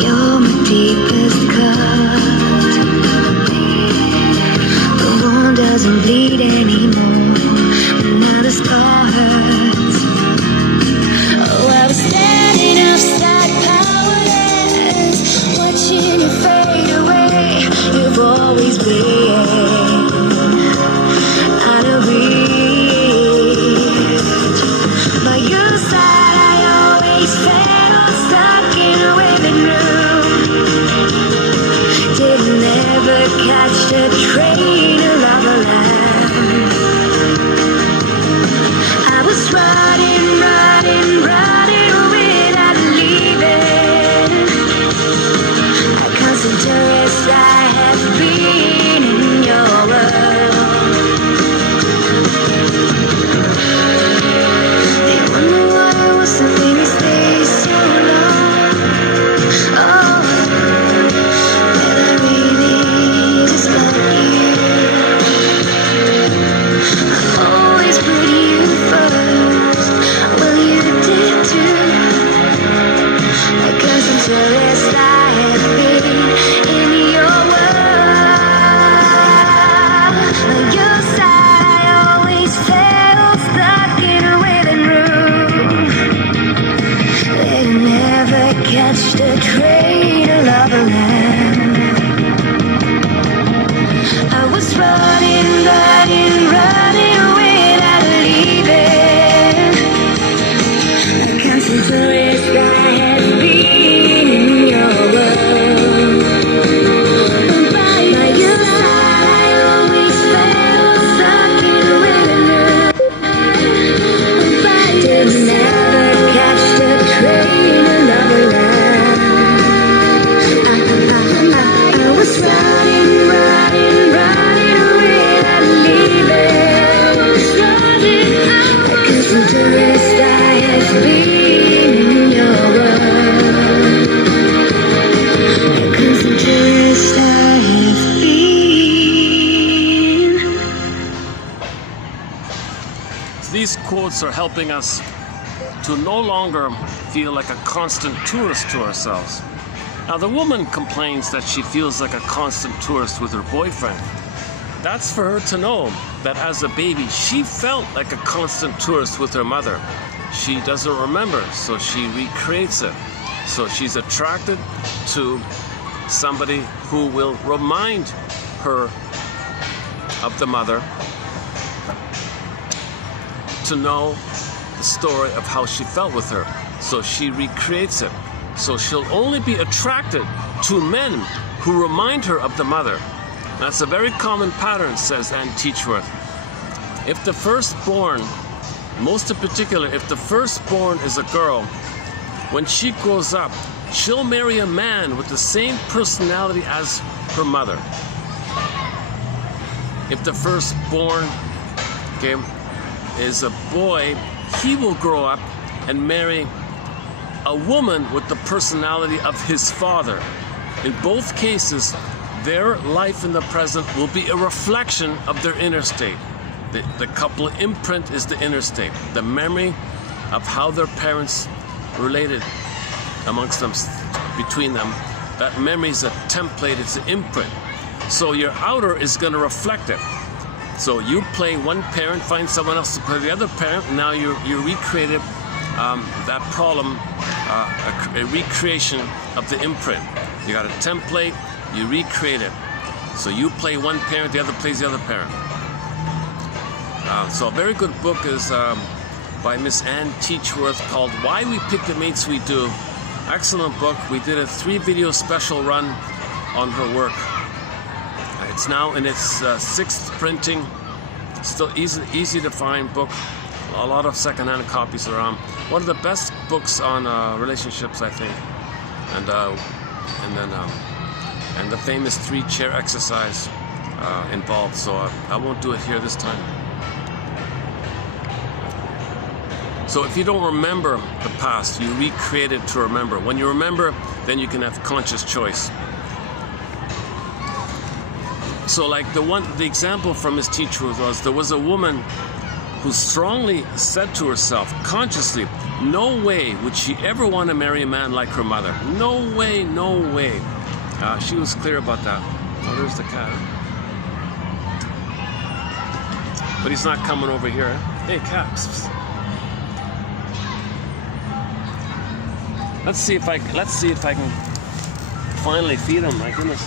You're my deepest cut. The wound doesn't bleed anymore. Now the scar hurts. Oh, I was standing outside powerless, watching you fade away. You've always been out of reach. By your side I always felt stuck in a waiting room. Didn't ever catch the train of lava land. I was running, running, running without leaving. A constant tourist I have been in your world. They wonder why wasn't made me stay so long. Oh, but I really just love you. I always put you first. Well, you did too. A constant tourist I have been in your world. By your side I always felt stuck in a waiting room. They never catch the train of lava land. I was running, running, running without leaving. A constant tourist I have been in your world. By your side I always felt stuck in a waiting room. Didn't ever catch the train of lava land. I was running, running, running without leaving. I was running. A constant tourist I have been in your world. A constant tourist I have been. These quotes are helping us to no longer feel like a constant tourist to ourselves. Now, the woman complains that she feels like a constant tourist with her boyfriend. That's for her to know that as a baby, she felt like a constant tourist with her mother. She doesn't remember, so she recreates it. So she's attracted to somebody who will remind her of the mother, to know the story of how she felt with her. So she recreates it. So she'll only be attracted to men who remind her of the mother. That's a very common pattern, says Ann Teachworth. If the firstborn, most in particular, if the firstborn is a girl, when she grows up, she'll marry a man with the same personality as her mother. If the firstborn, okay, is a boy, he will grow up and marry a woman with the personality of his father. In both cases, their life in the present will be a reflection of their inner state. The couple imprint is the inner state, the memory of how their parents related amongst them, between them. That memory is a template, it's an imprint. So your outer is going to reflect it. So you play one parent, find someone else to play the other parent, and now you recreated that problem, a recreation of the imprint. You got a template, you recreate it. So you play one parent, the other plays the other parent. So a very good book is by Miss Ann Teachworth called Why We Pick the Mates We Do. Excellent book. We did a 3-video special run on her work. It's now in its 6th printing. Still easy to find book. A lot of secondhand copies around. One of the best books on relationships, I think. And the famous 3-chair exercise involved. So I won't do it here this time. So if you don't remember the past, you recreate it to remember. When you remember, then you can have conscious choice. So like the example from his teacher was, there was a woman who strongly said to herself, consciously, no way would she ever want to marry a man like her mother. No way, no way. She was clear about that. Oh, there's the cat. But he's not coming over here. Hey, cat. Let's see if I can finally feed him. My goodness.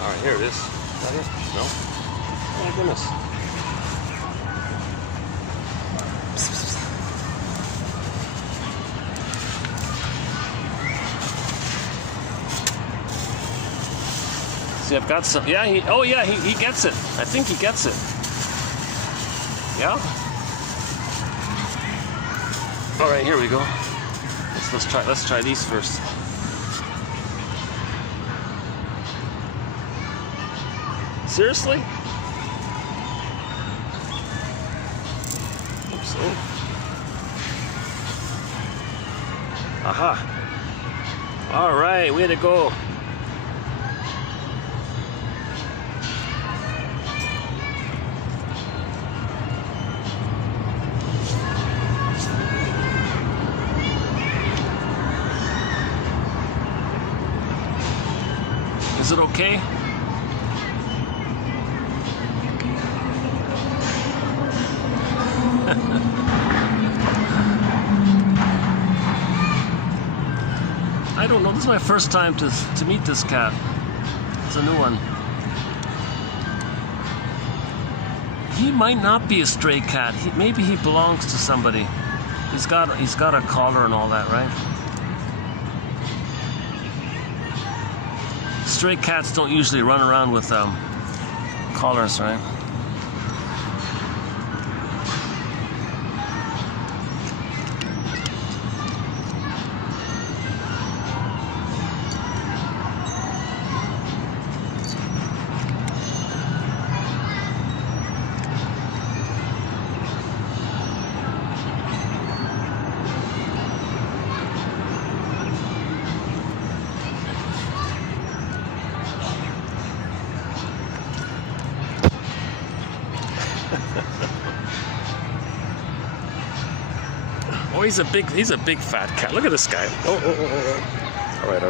All right, here it is. Is that it? No? Oh my goodness. See, I've got some. Yeah, he gets it. I think he gets it. Yeah. All right, here we go. Let's try these first. Seriously? Oops. Oh. Aha. All right, way to go. Is it okay? I don't know. This is my first time to meet this cat. It's a new one. He might not be a stray cat. Maybe he belongs to somebody. He's got a collar and all that, right? Stray cats don't usually run around with collars, right? Oh, he's a big fat cat. Look at this guy. Oh. All right.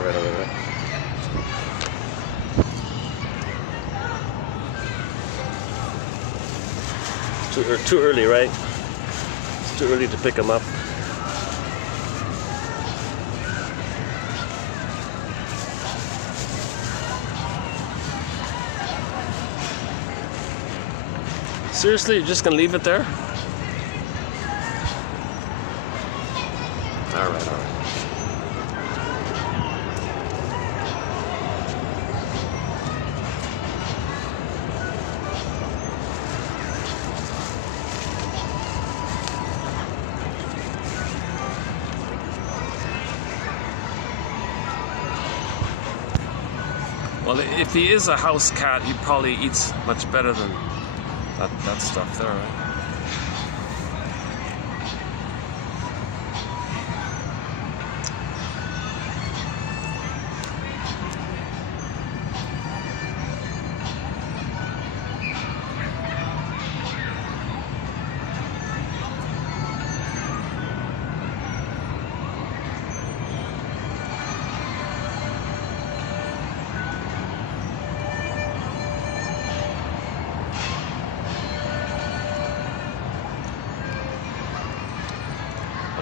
Too early, right? It's too early to pick him up. Seriously, you're just gonna leave it there? All right. Well, if he is a house cat, he probably eats much better than that stuff there, right?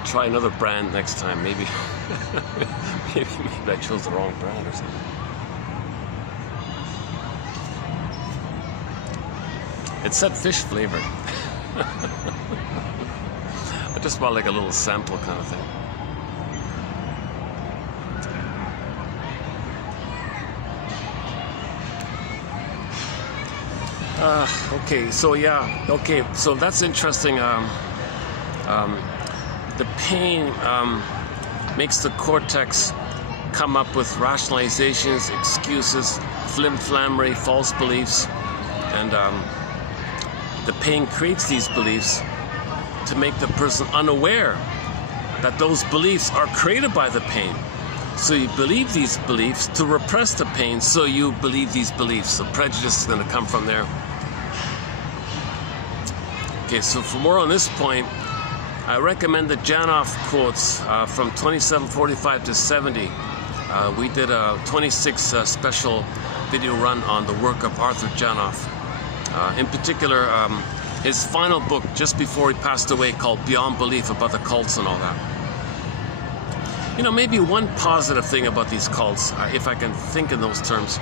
Try another brand next time, maybe. maybe I chose the wrong brand or something. It said fish flavored. I just want like a little sample kind of thing. Okay, so yeah, okay, so that's interesting. The pain makes the cortex come up with rationalizations, excuses, flim-flammery, false beliefs, and the pain creates these beliefs to make the person unaware that those beliefs are created by the pain. So you believe these beliefs to repress the pain, so you believe these beliefs. So prejudice is going to come from there. Okay, so for more on this point, I recommend the Janoff quotes from 2745 to 70. We did a 26 special video run on the work of Arthur Janoff. In particular, his final book just before he passed away called Beyond Belief, about the cults and all that. You know, maybe one positive thing about these cults, if I can think in those terms,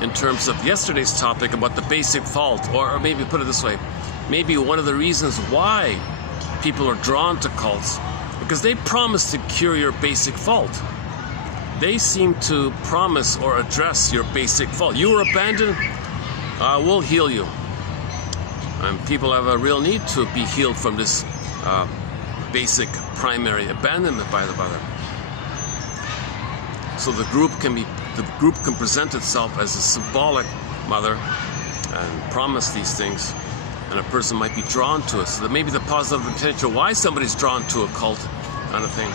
in terms of yesterday's topic about the basic fault, or maybe put it this way, maybe one of the reasons why people are drawn to cults, because they promise to cure your basic fault. They seem to promise or address your basic fault. You were abandoned, we'll heal you. And people have a real need to be healed from this basic primary abandonment by the mother. So the group can present itself as a symbolic mother and promise these things, and a person might be drawn to it. So that maybe the positive potential why somebody's drawn to a cult kind of thing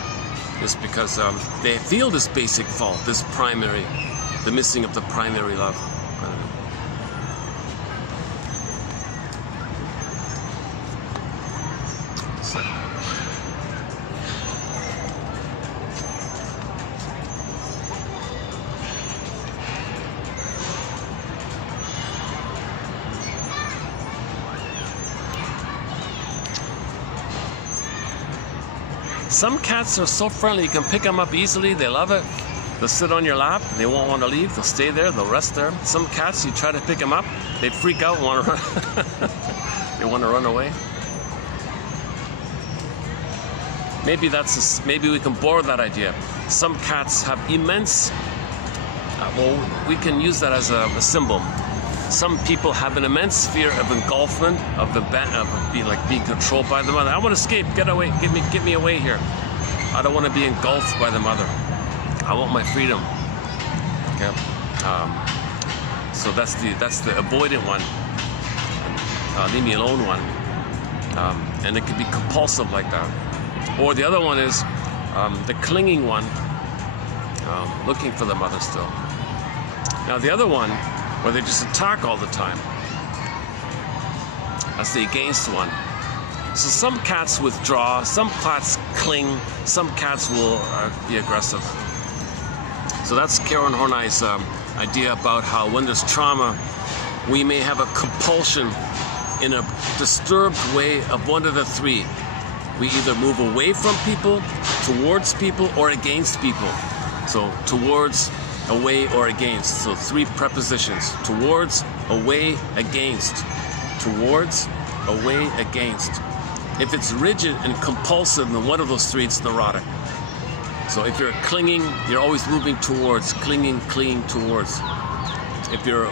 is because they feel this basic fault, this primary, the missing of the primary love. Some cats are so friendly, you can pick them up easily, they love it. They'll sit on your lap, they won't want to leave, they'll stay there, they'll rest there. Some cats, you try to pick them up, they freak out and want to run. They want to run away. Maybe we can borrow that idea. Some cats have immense, well, we can use that as a symbol. Some people have an immense fear of engulfment, of being controlled by the mother. I want to escape, get away, get me away here. I don't want to be engulfed by the mother. I want my freedom. Okay. So that's the avoidant one, leave me alone one, and it can be compulsive like that. Or the other one is the clinging one, looking for the mother still. Now the other one, where they just attack all the time. That's the against one. So some cats withdraw, some cats cling, some cats will be aggressive. So that's Karen Horney's idea about how when there's trauma, we may have a compulsion in a disturbed way of one of the three. We either move away from people, towards people, or against people. So towards, away, or against. So three prepositions: towards, away, against. Towards, away, against. If it's rigid and compulsive, then one of those three, it's neurotic. So if you're clinging, you're always moving towards, clinging towards. If you're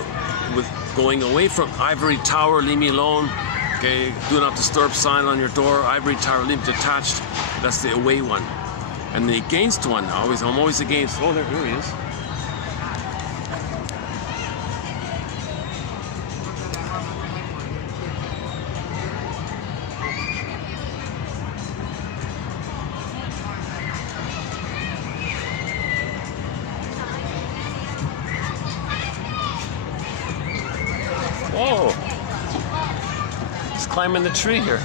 going away from ivory tower, leave me alone, okay, do not disturb sign on your door, ivory tower, leave detached, that's the away one. And the against one, I'm always against. Oh, there he is. Whoa! He's climbing the tree here.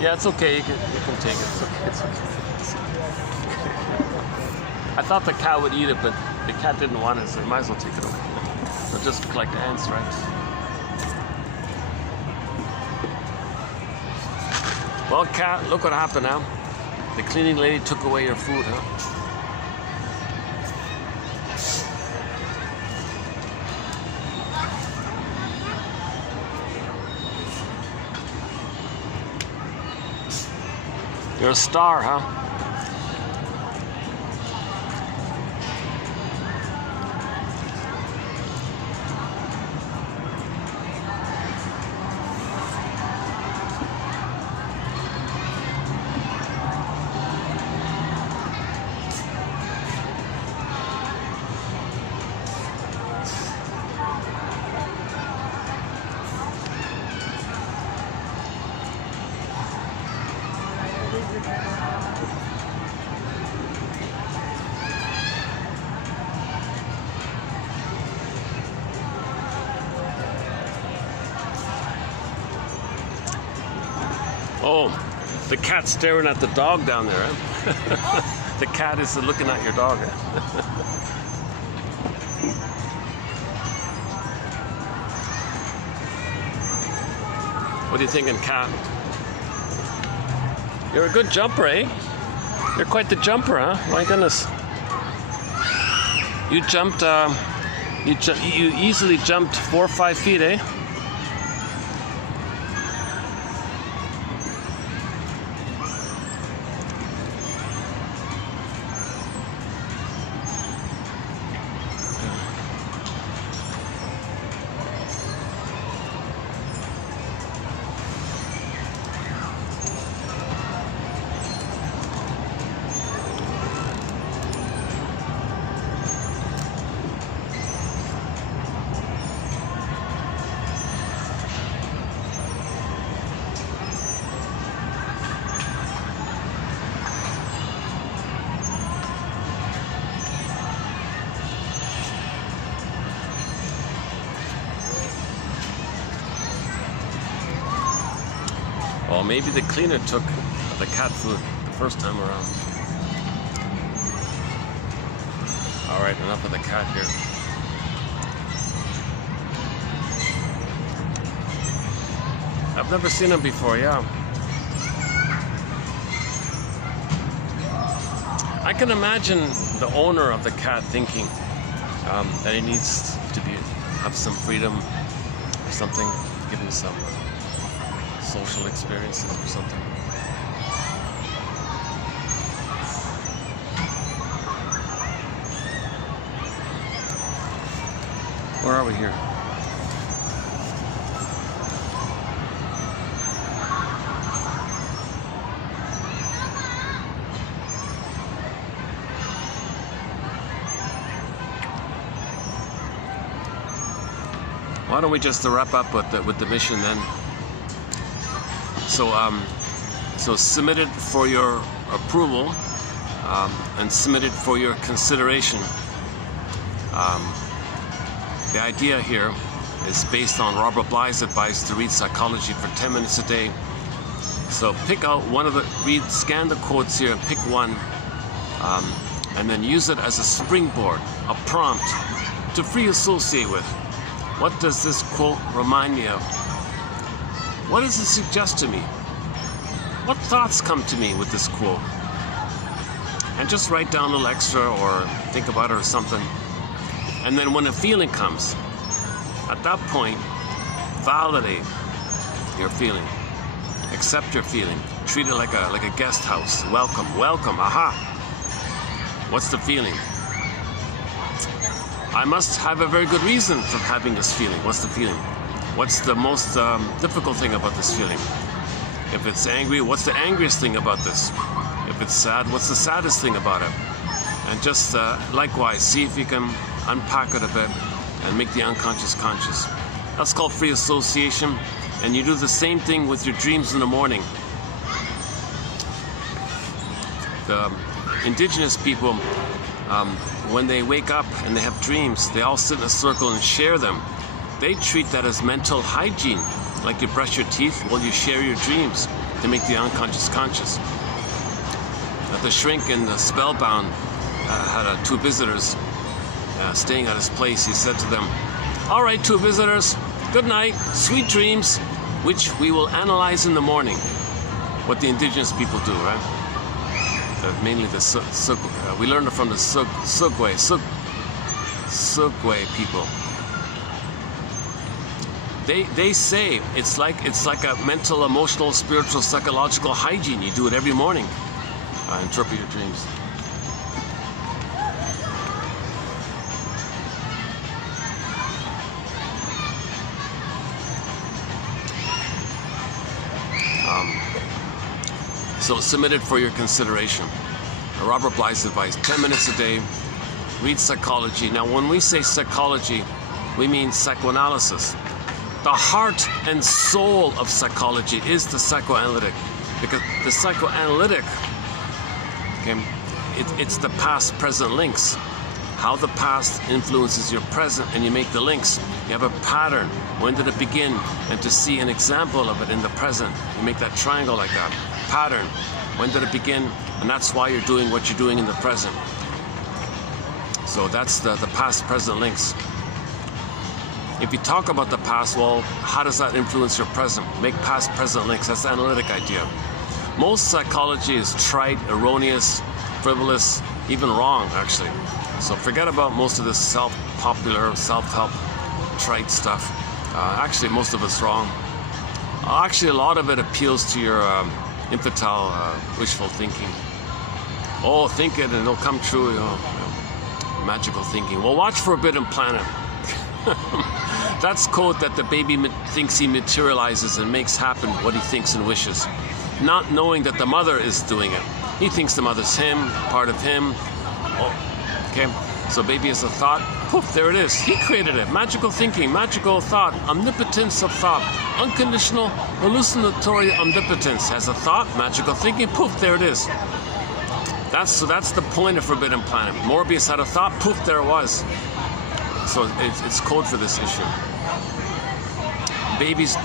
Yeah, it's okay. You can take it. It's okay. It's okay. I thought the cat would eat it, but the cat didn't want it, so you might as well take it away. They'll just collect ants, right? Well, cat, look what happened now. The cleaning lady took away your food, huh? You're a star, huh? Oh, the cat's staring at the dog down there. Eh? The cat is looking at your dog. Eh? What are you thinking, cat? You're a good jumper, eh? You're quite the jumper, huh? My goodness. You jumped, you easily jumped 4 or 5 feet, eh? Well, maybe the cleaner took the cat food the first time around. All right, enough of the cat here. I've never seen him before, yeah. I can imagine the owner of the cat thinking that he needs to have some freedom or something, give him some social experiences or something. Where are we here? Why don't we just wrap up with the mission then? So submitted for your approval and submitted for your consideration. The idea here is based on Robert Bly's advice to read psychology for 10 minutes a day. So pick out one of scan the quotes here and pick one, and then use it as a springboard, a prompt to free associate with. What does this quote remind me of? What does it suggest to me? What thoughts come to me with this quote? And just write down a little extra or think about it or something. And then when a feeling comes, at that point, validate your feeling. Accept your feeling. Treat it like a guest house. Welcome, welcome, aha. What's the feeling? I must have a very good reason for having this feeling. What's the feeling? What's the most difficult thing about this feeling? If it's angry, what's the angriest thing about this? If it's sad, what's the saddest thing about it? And just likewise, see if you can unpack it a bit and make the unconscious conscious. That's called free association. And you do the same thing with your dreams in the morning. The indigenous people, when they wake up and they have dreams, they all sit in a circle and share them. They treat that as mental hygiene. Like you brush your teeth, well, you share your dreams to make the unconscious conscious. The shrink in the Spellbound had 2 visitors staying at his place. He said to them, "All right, 2 visitors, good night, sweet dreams, which we will analyze in the morning." What the indigenous people do, right? Mainly the we learned it from the Sugwe people. They say it's like a mental, emotional, spiritual, psychological hygiene. You do it every morning. Interpret your dreams. So submitted for your consideration. Robert Bly's advice: 10 minutes a day. Read psychology. Now, when we say psychology, we mean psychoanalysis. The heart and soul of psychology is the psychoanalytic, because the psychoanalytic, okay, it's the past-present links. how the past influences your present, and you make the links. You have a pattern. When did it begin? And to see an example of it in the present, you make that triangle like that. Pattern. When did it begin? And that's why you're doing what you're doing in the present. So that's the past present links. If you talk about the past, well, how does that influence your present? Make past present links. That's the analytic idea. Most psychology is trite, erroneous, frivolous, even wrong, actually. So forget about most of this self-popular, self-help, trite stuff. Actually, most of it's wrong. Actually, a lot of it appeals to your infantile, wishful thinking. Oh, think it and it'll come true, magical thinking. Well, watch Forbidden Planet. That's code that the baby thinks he materializes and makes happen what he thinks and wishes, not knowing that the mother is doing it. He thinks the mother's him, part of him. Oh, okay, so baby is a thought. Poof, there it is. He created it. Magical thinking, magical thought, omnipotence of thought, unconditional hallucinatory omnipotence. Has a thought, magical thinking. Poof, there it is. That's the point of Forbidden Planet. Morbius had a thought. Poof, there it was. So it's code for this issue. Babies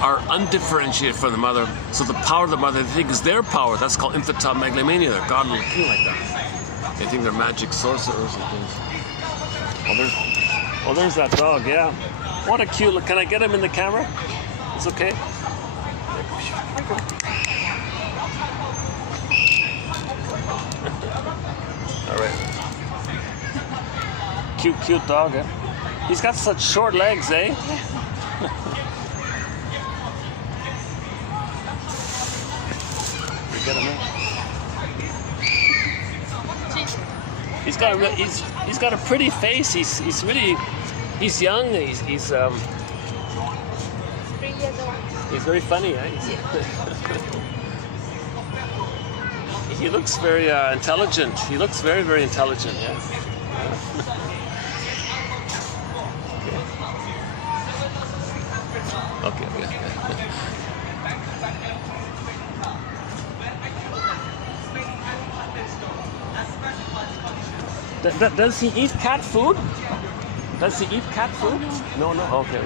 are undifferentiated from the mother, so the power of the mother they think is their power. That's called infantile megalomania. They're God and king like that. They think they're magic sorcerers and things. Oh, there's that dog. Yeah, what a cute look. Can I get him in the camera? It's okay. All right. Cute dog, eh? He's got such short legs, eh? We get him in. He's got a pretty face. He's young. He's 3 years old. He's very funny, eh? He looks very intelligent. He looks very, very intelligent, yeah. Okay, yeah. Does he eat cat food? Does he eat cat food? No. Okay.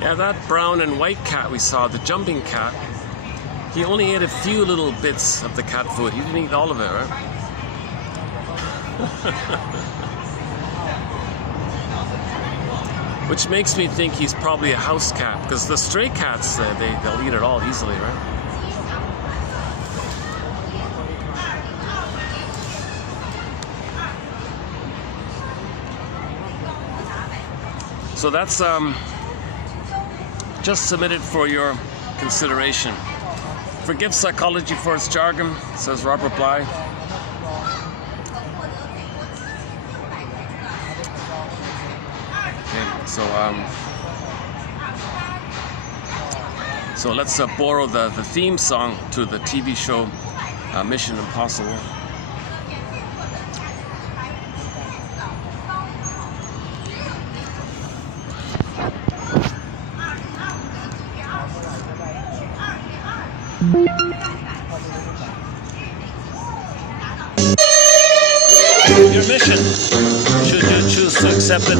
Yeah, that brown and white cat we saw, the jumping cat, he only ate a few little bits of the cat food. He didn't eat all of it, right? Which makes me think he's probably a house cat, because the stray cats, they'll eat it all easily, right? So that's just submitted for your consideration. Forgive psychology for its jargon, says Robert Bly. Okay, so let's borrow the theme song to the TV show Mission Impossible. Your mission, should you choose to accept it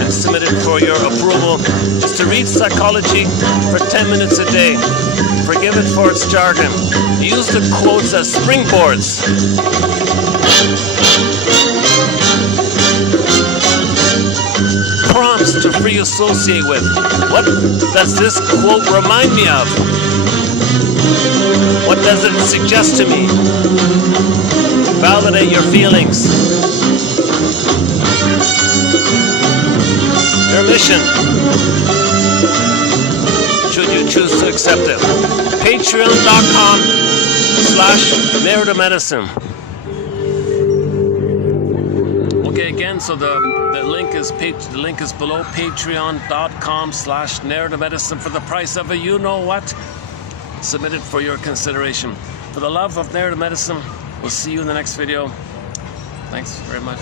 and submit it for your approval, is to read psychology for 10 minutes a day. Forgive it for its jargon. Use the quotes as springboards. Prompts to free associate with. What does this quote remind me of? What does it suggest to me? Validate your feelings. Your mission, should you choose to accept it. Patreon.com patreon.com/narrative medicine. Okay, again, so the link is below, patreon.com/narrative medicine for the price of a you know what. Submitted for your consideration. For the love of narrative medicine, we'll see you in the next video. Thanks very much.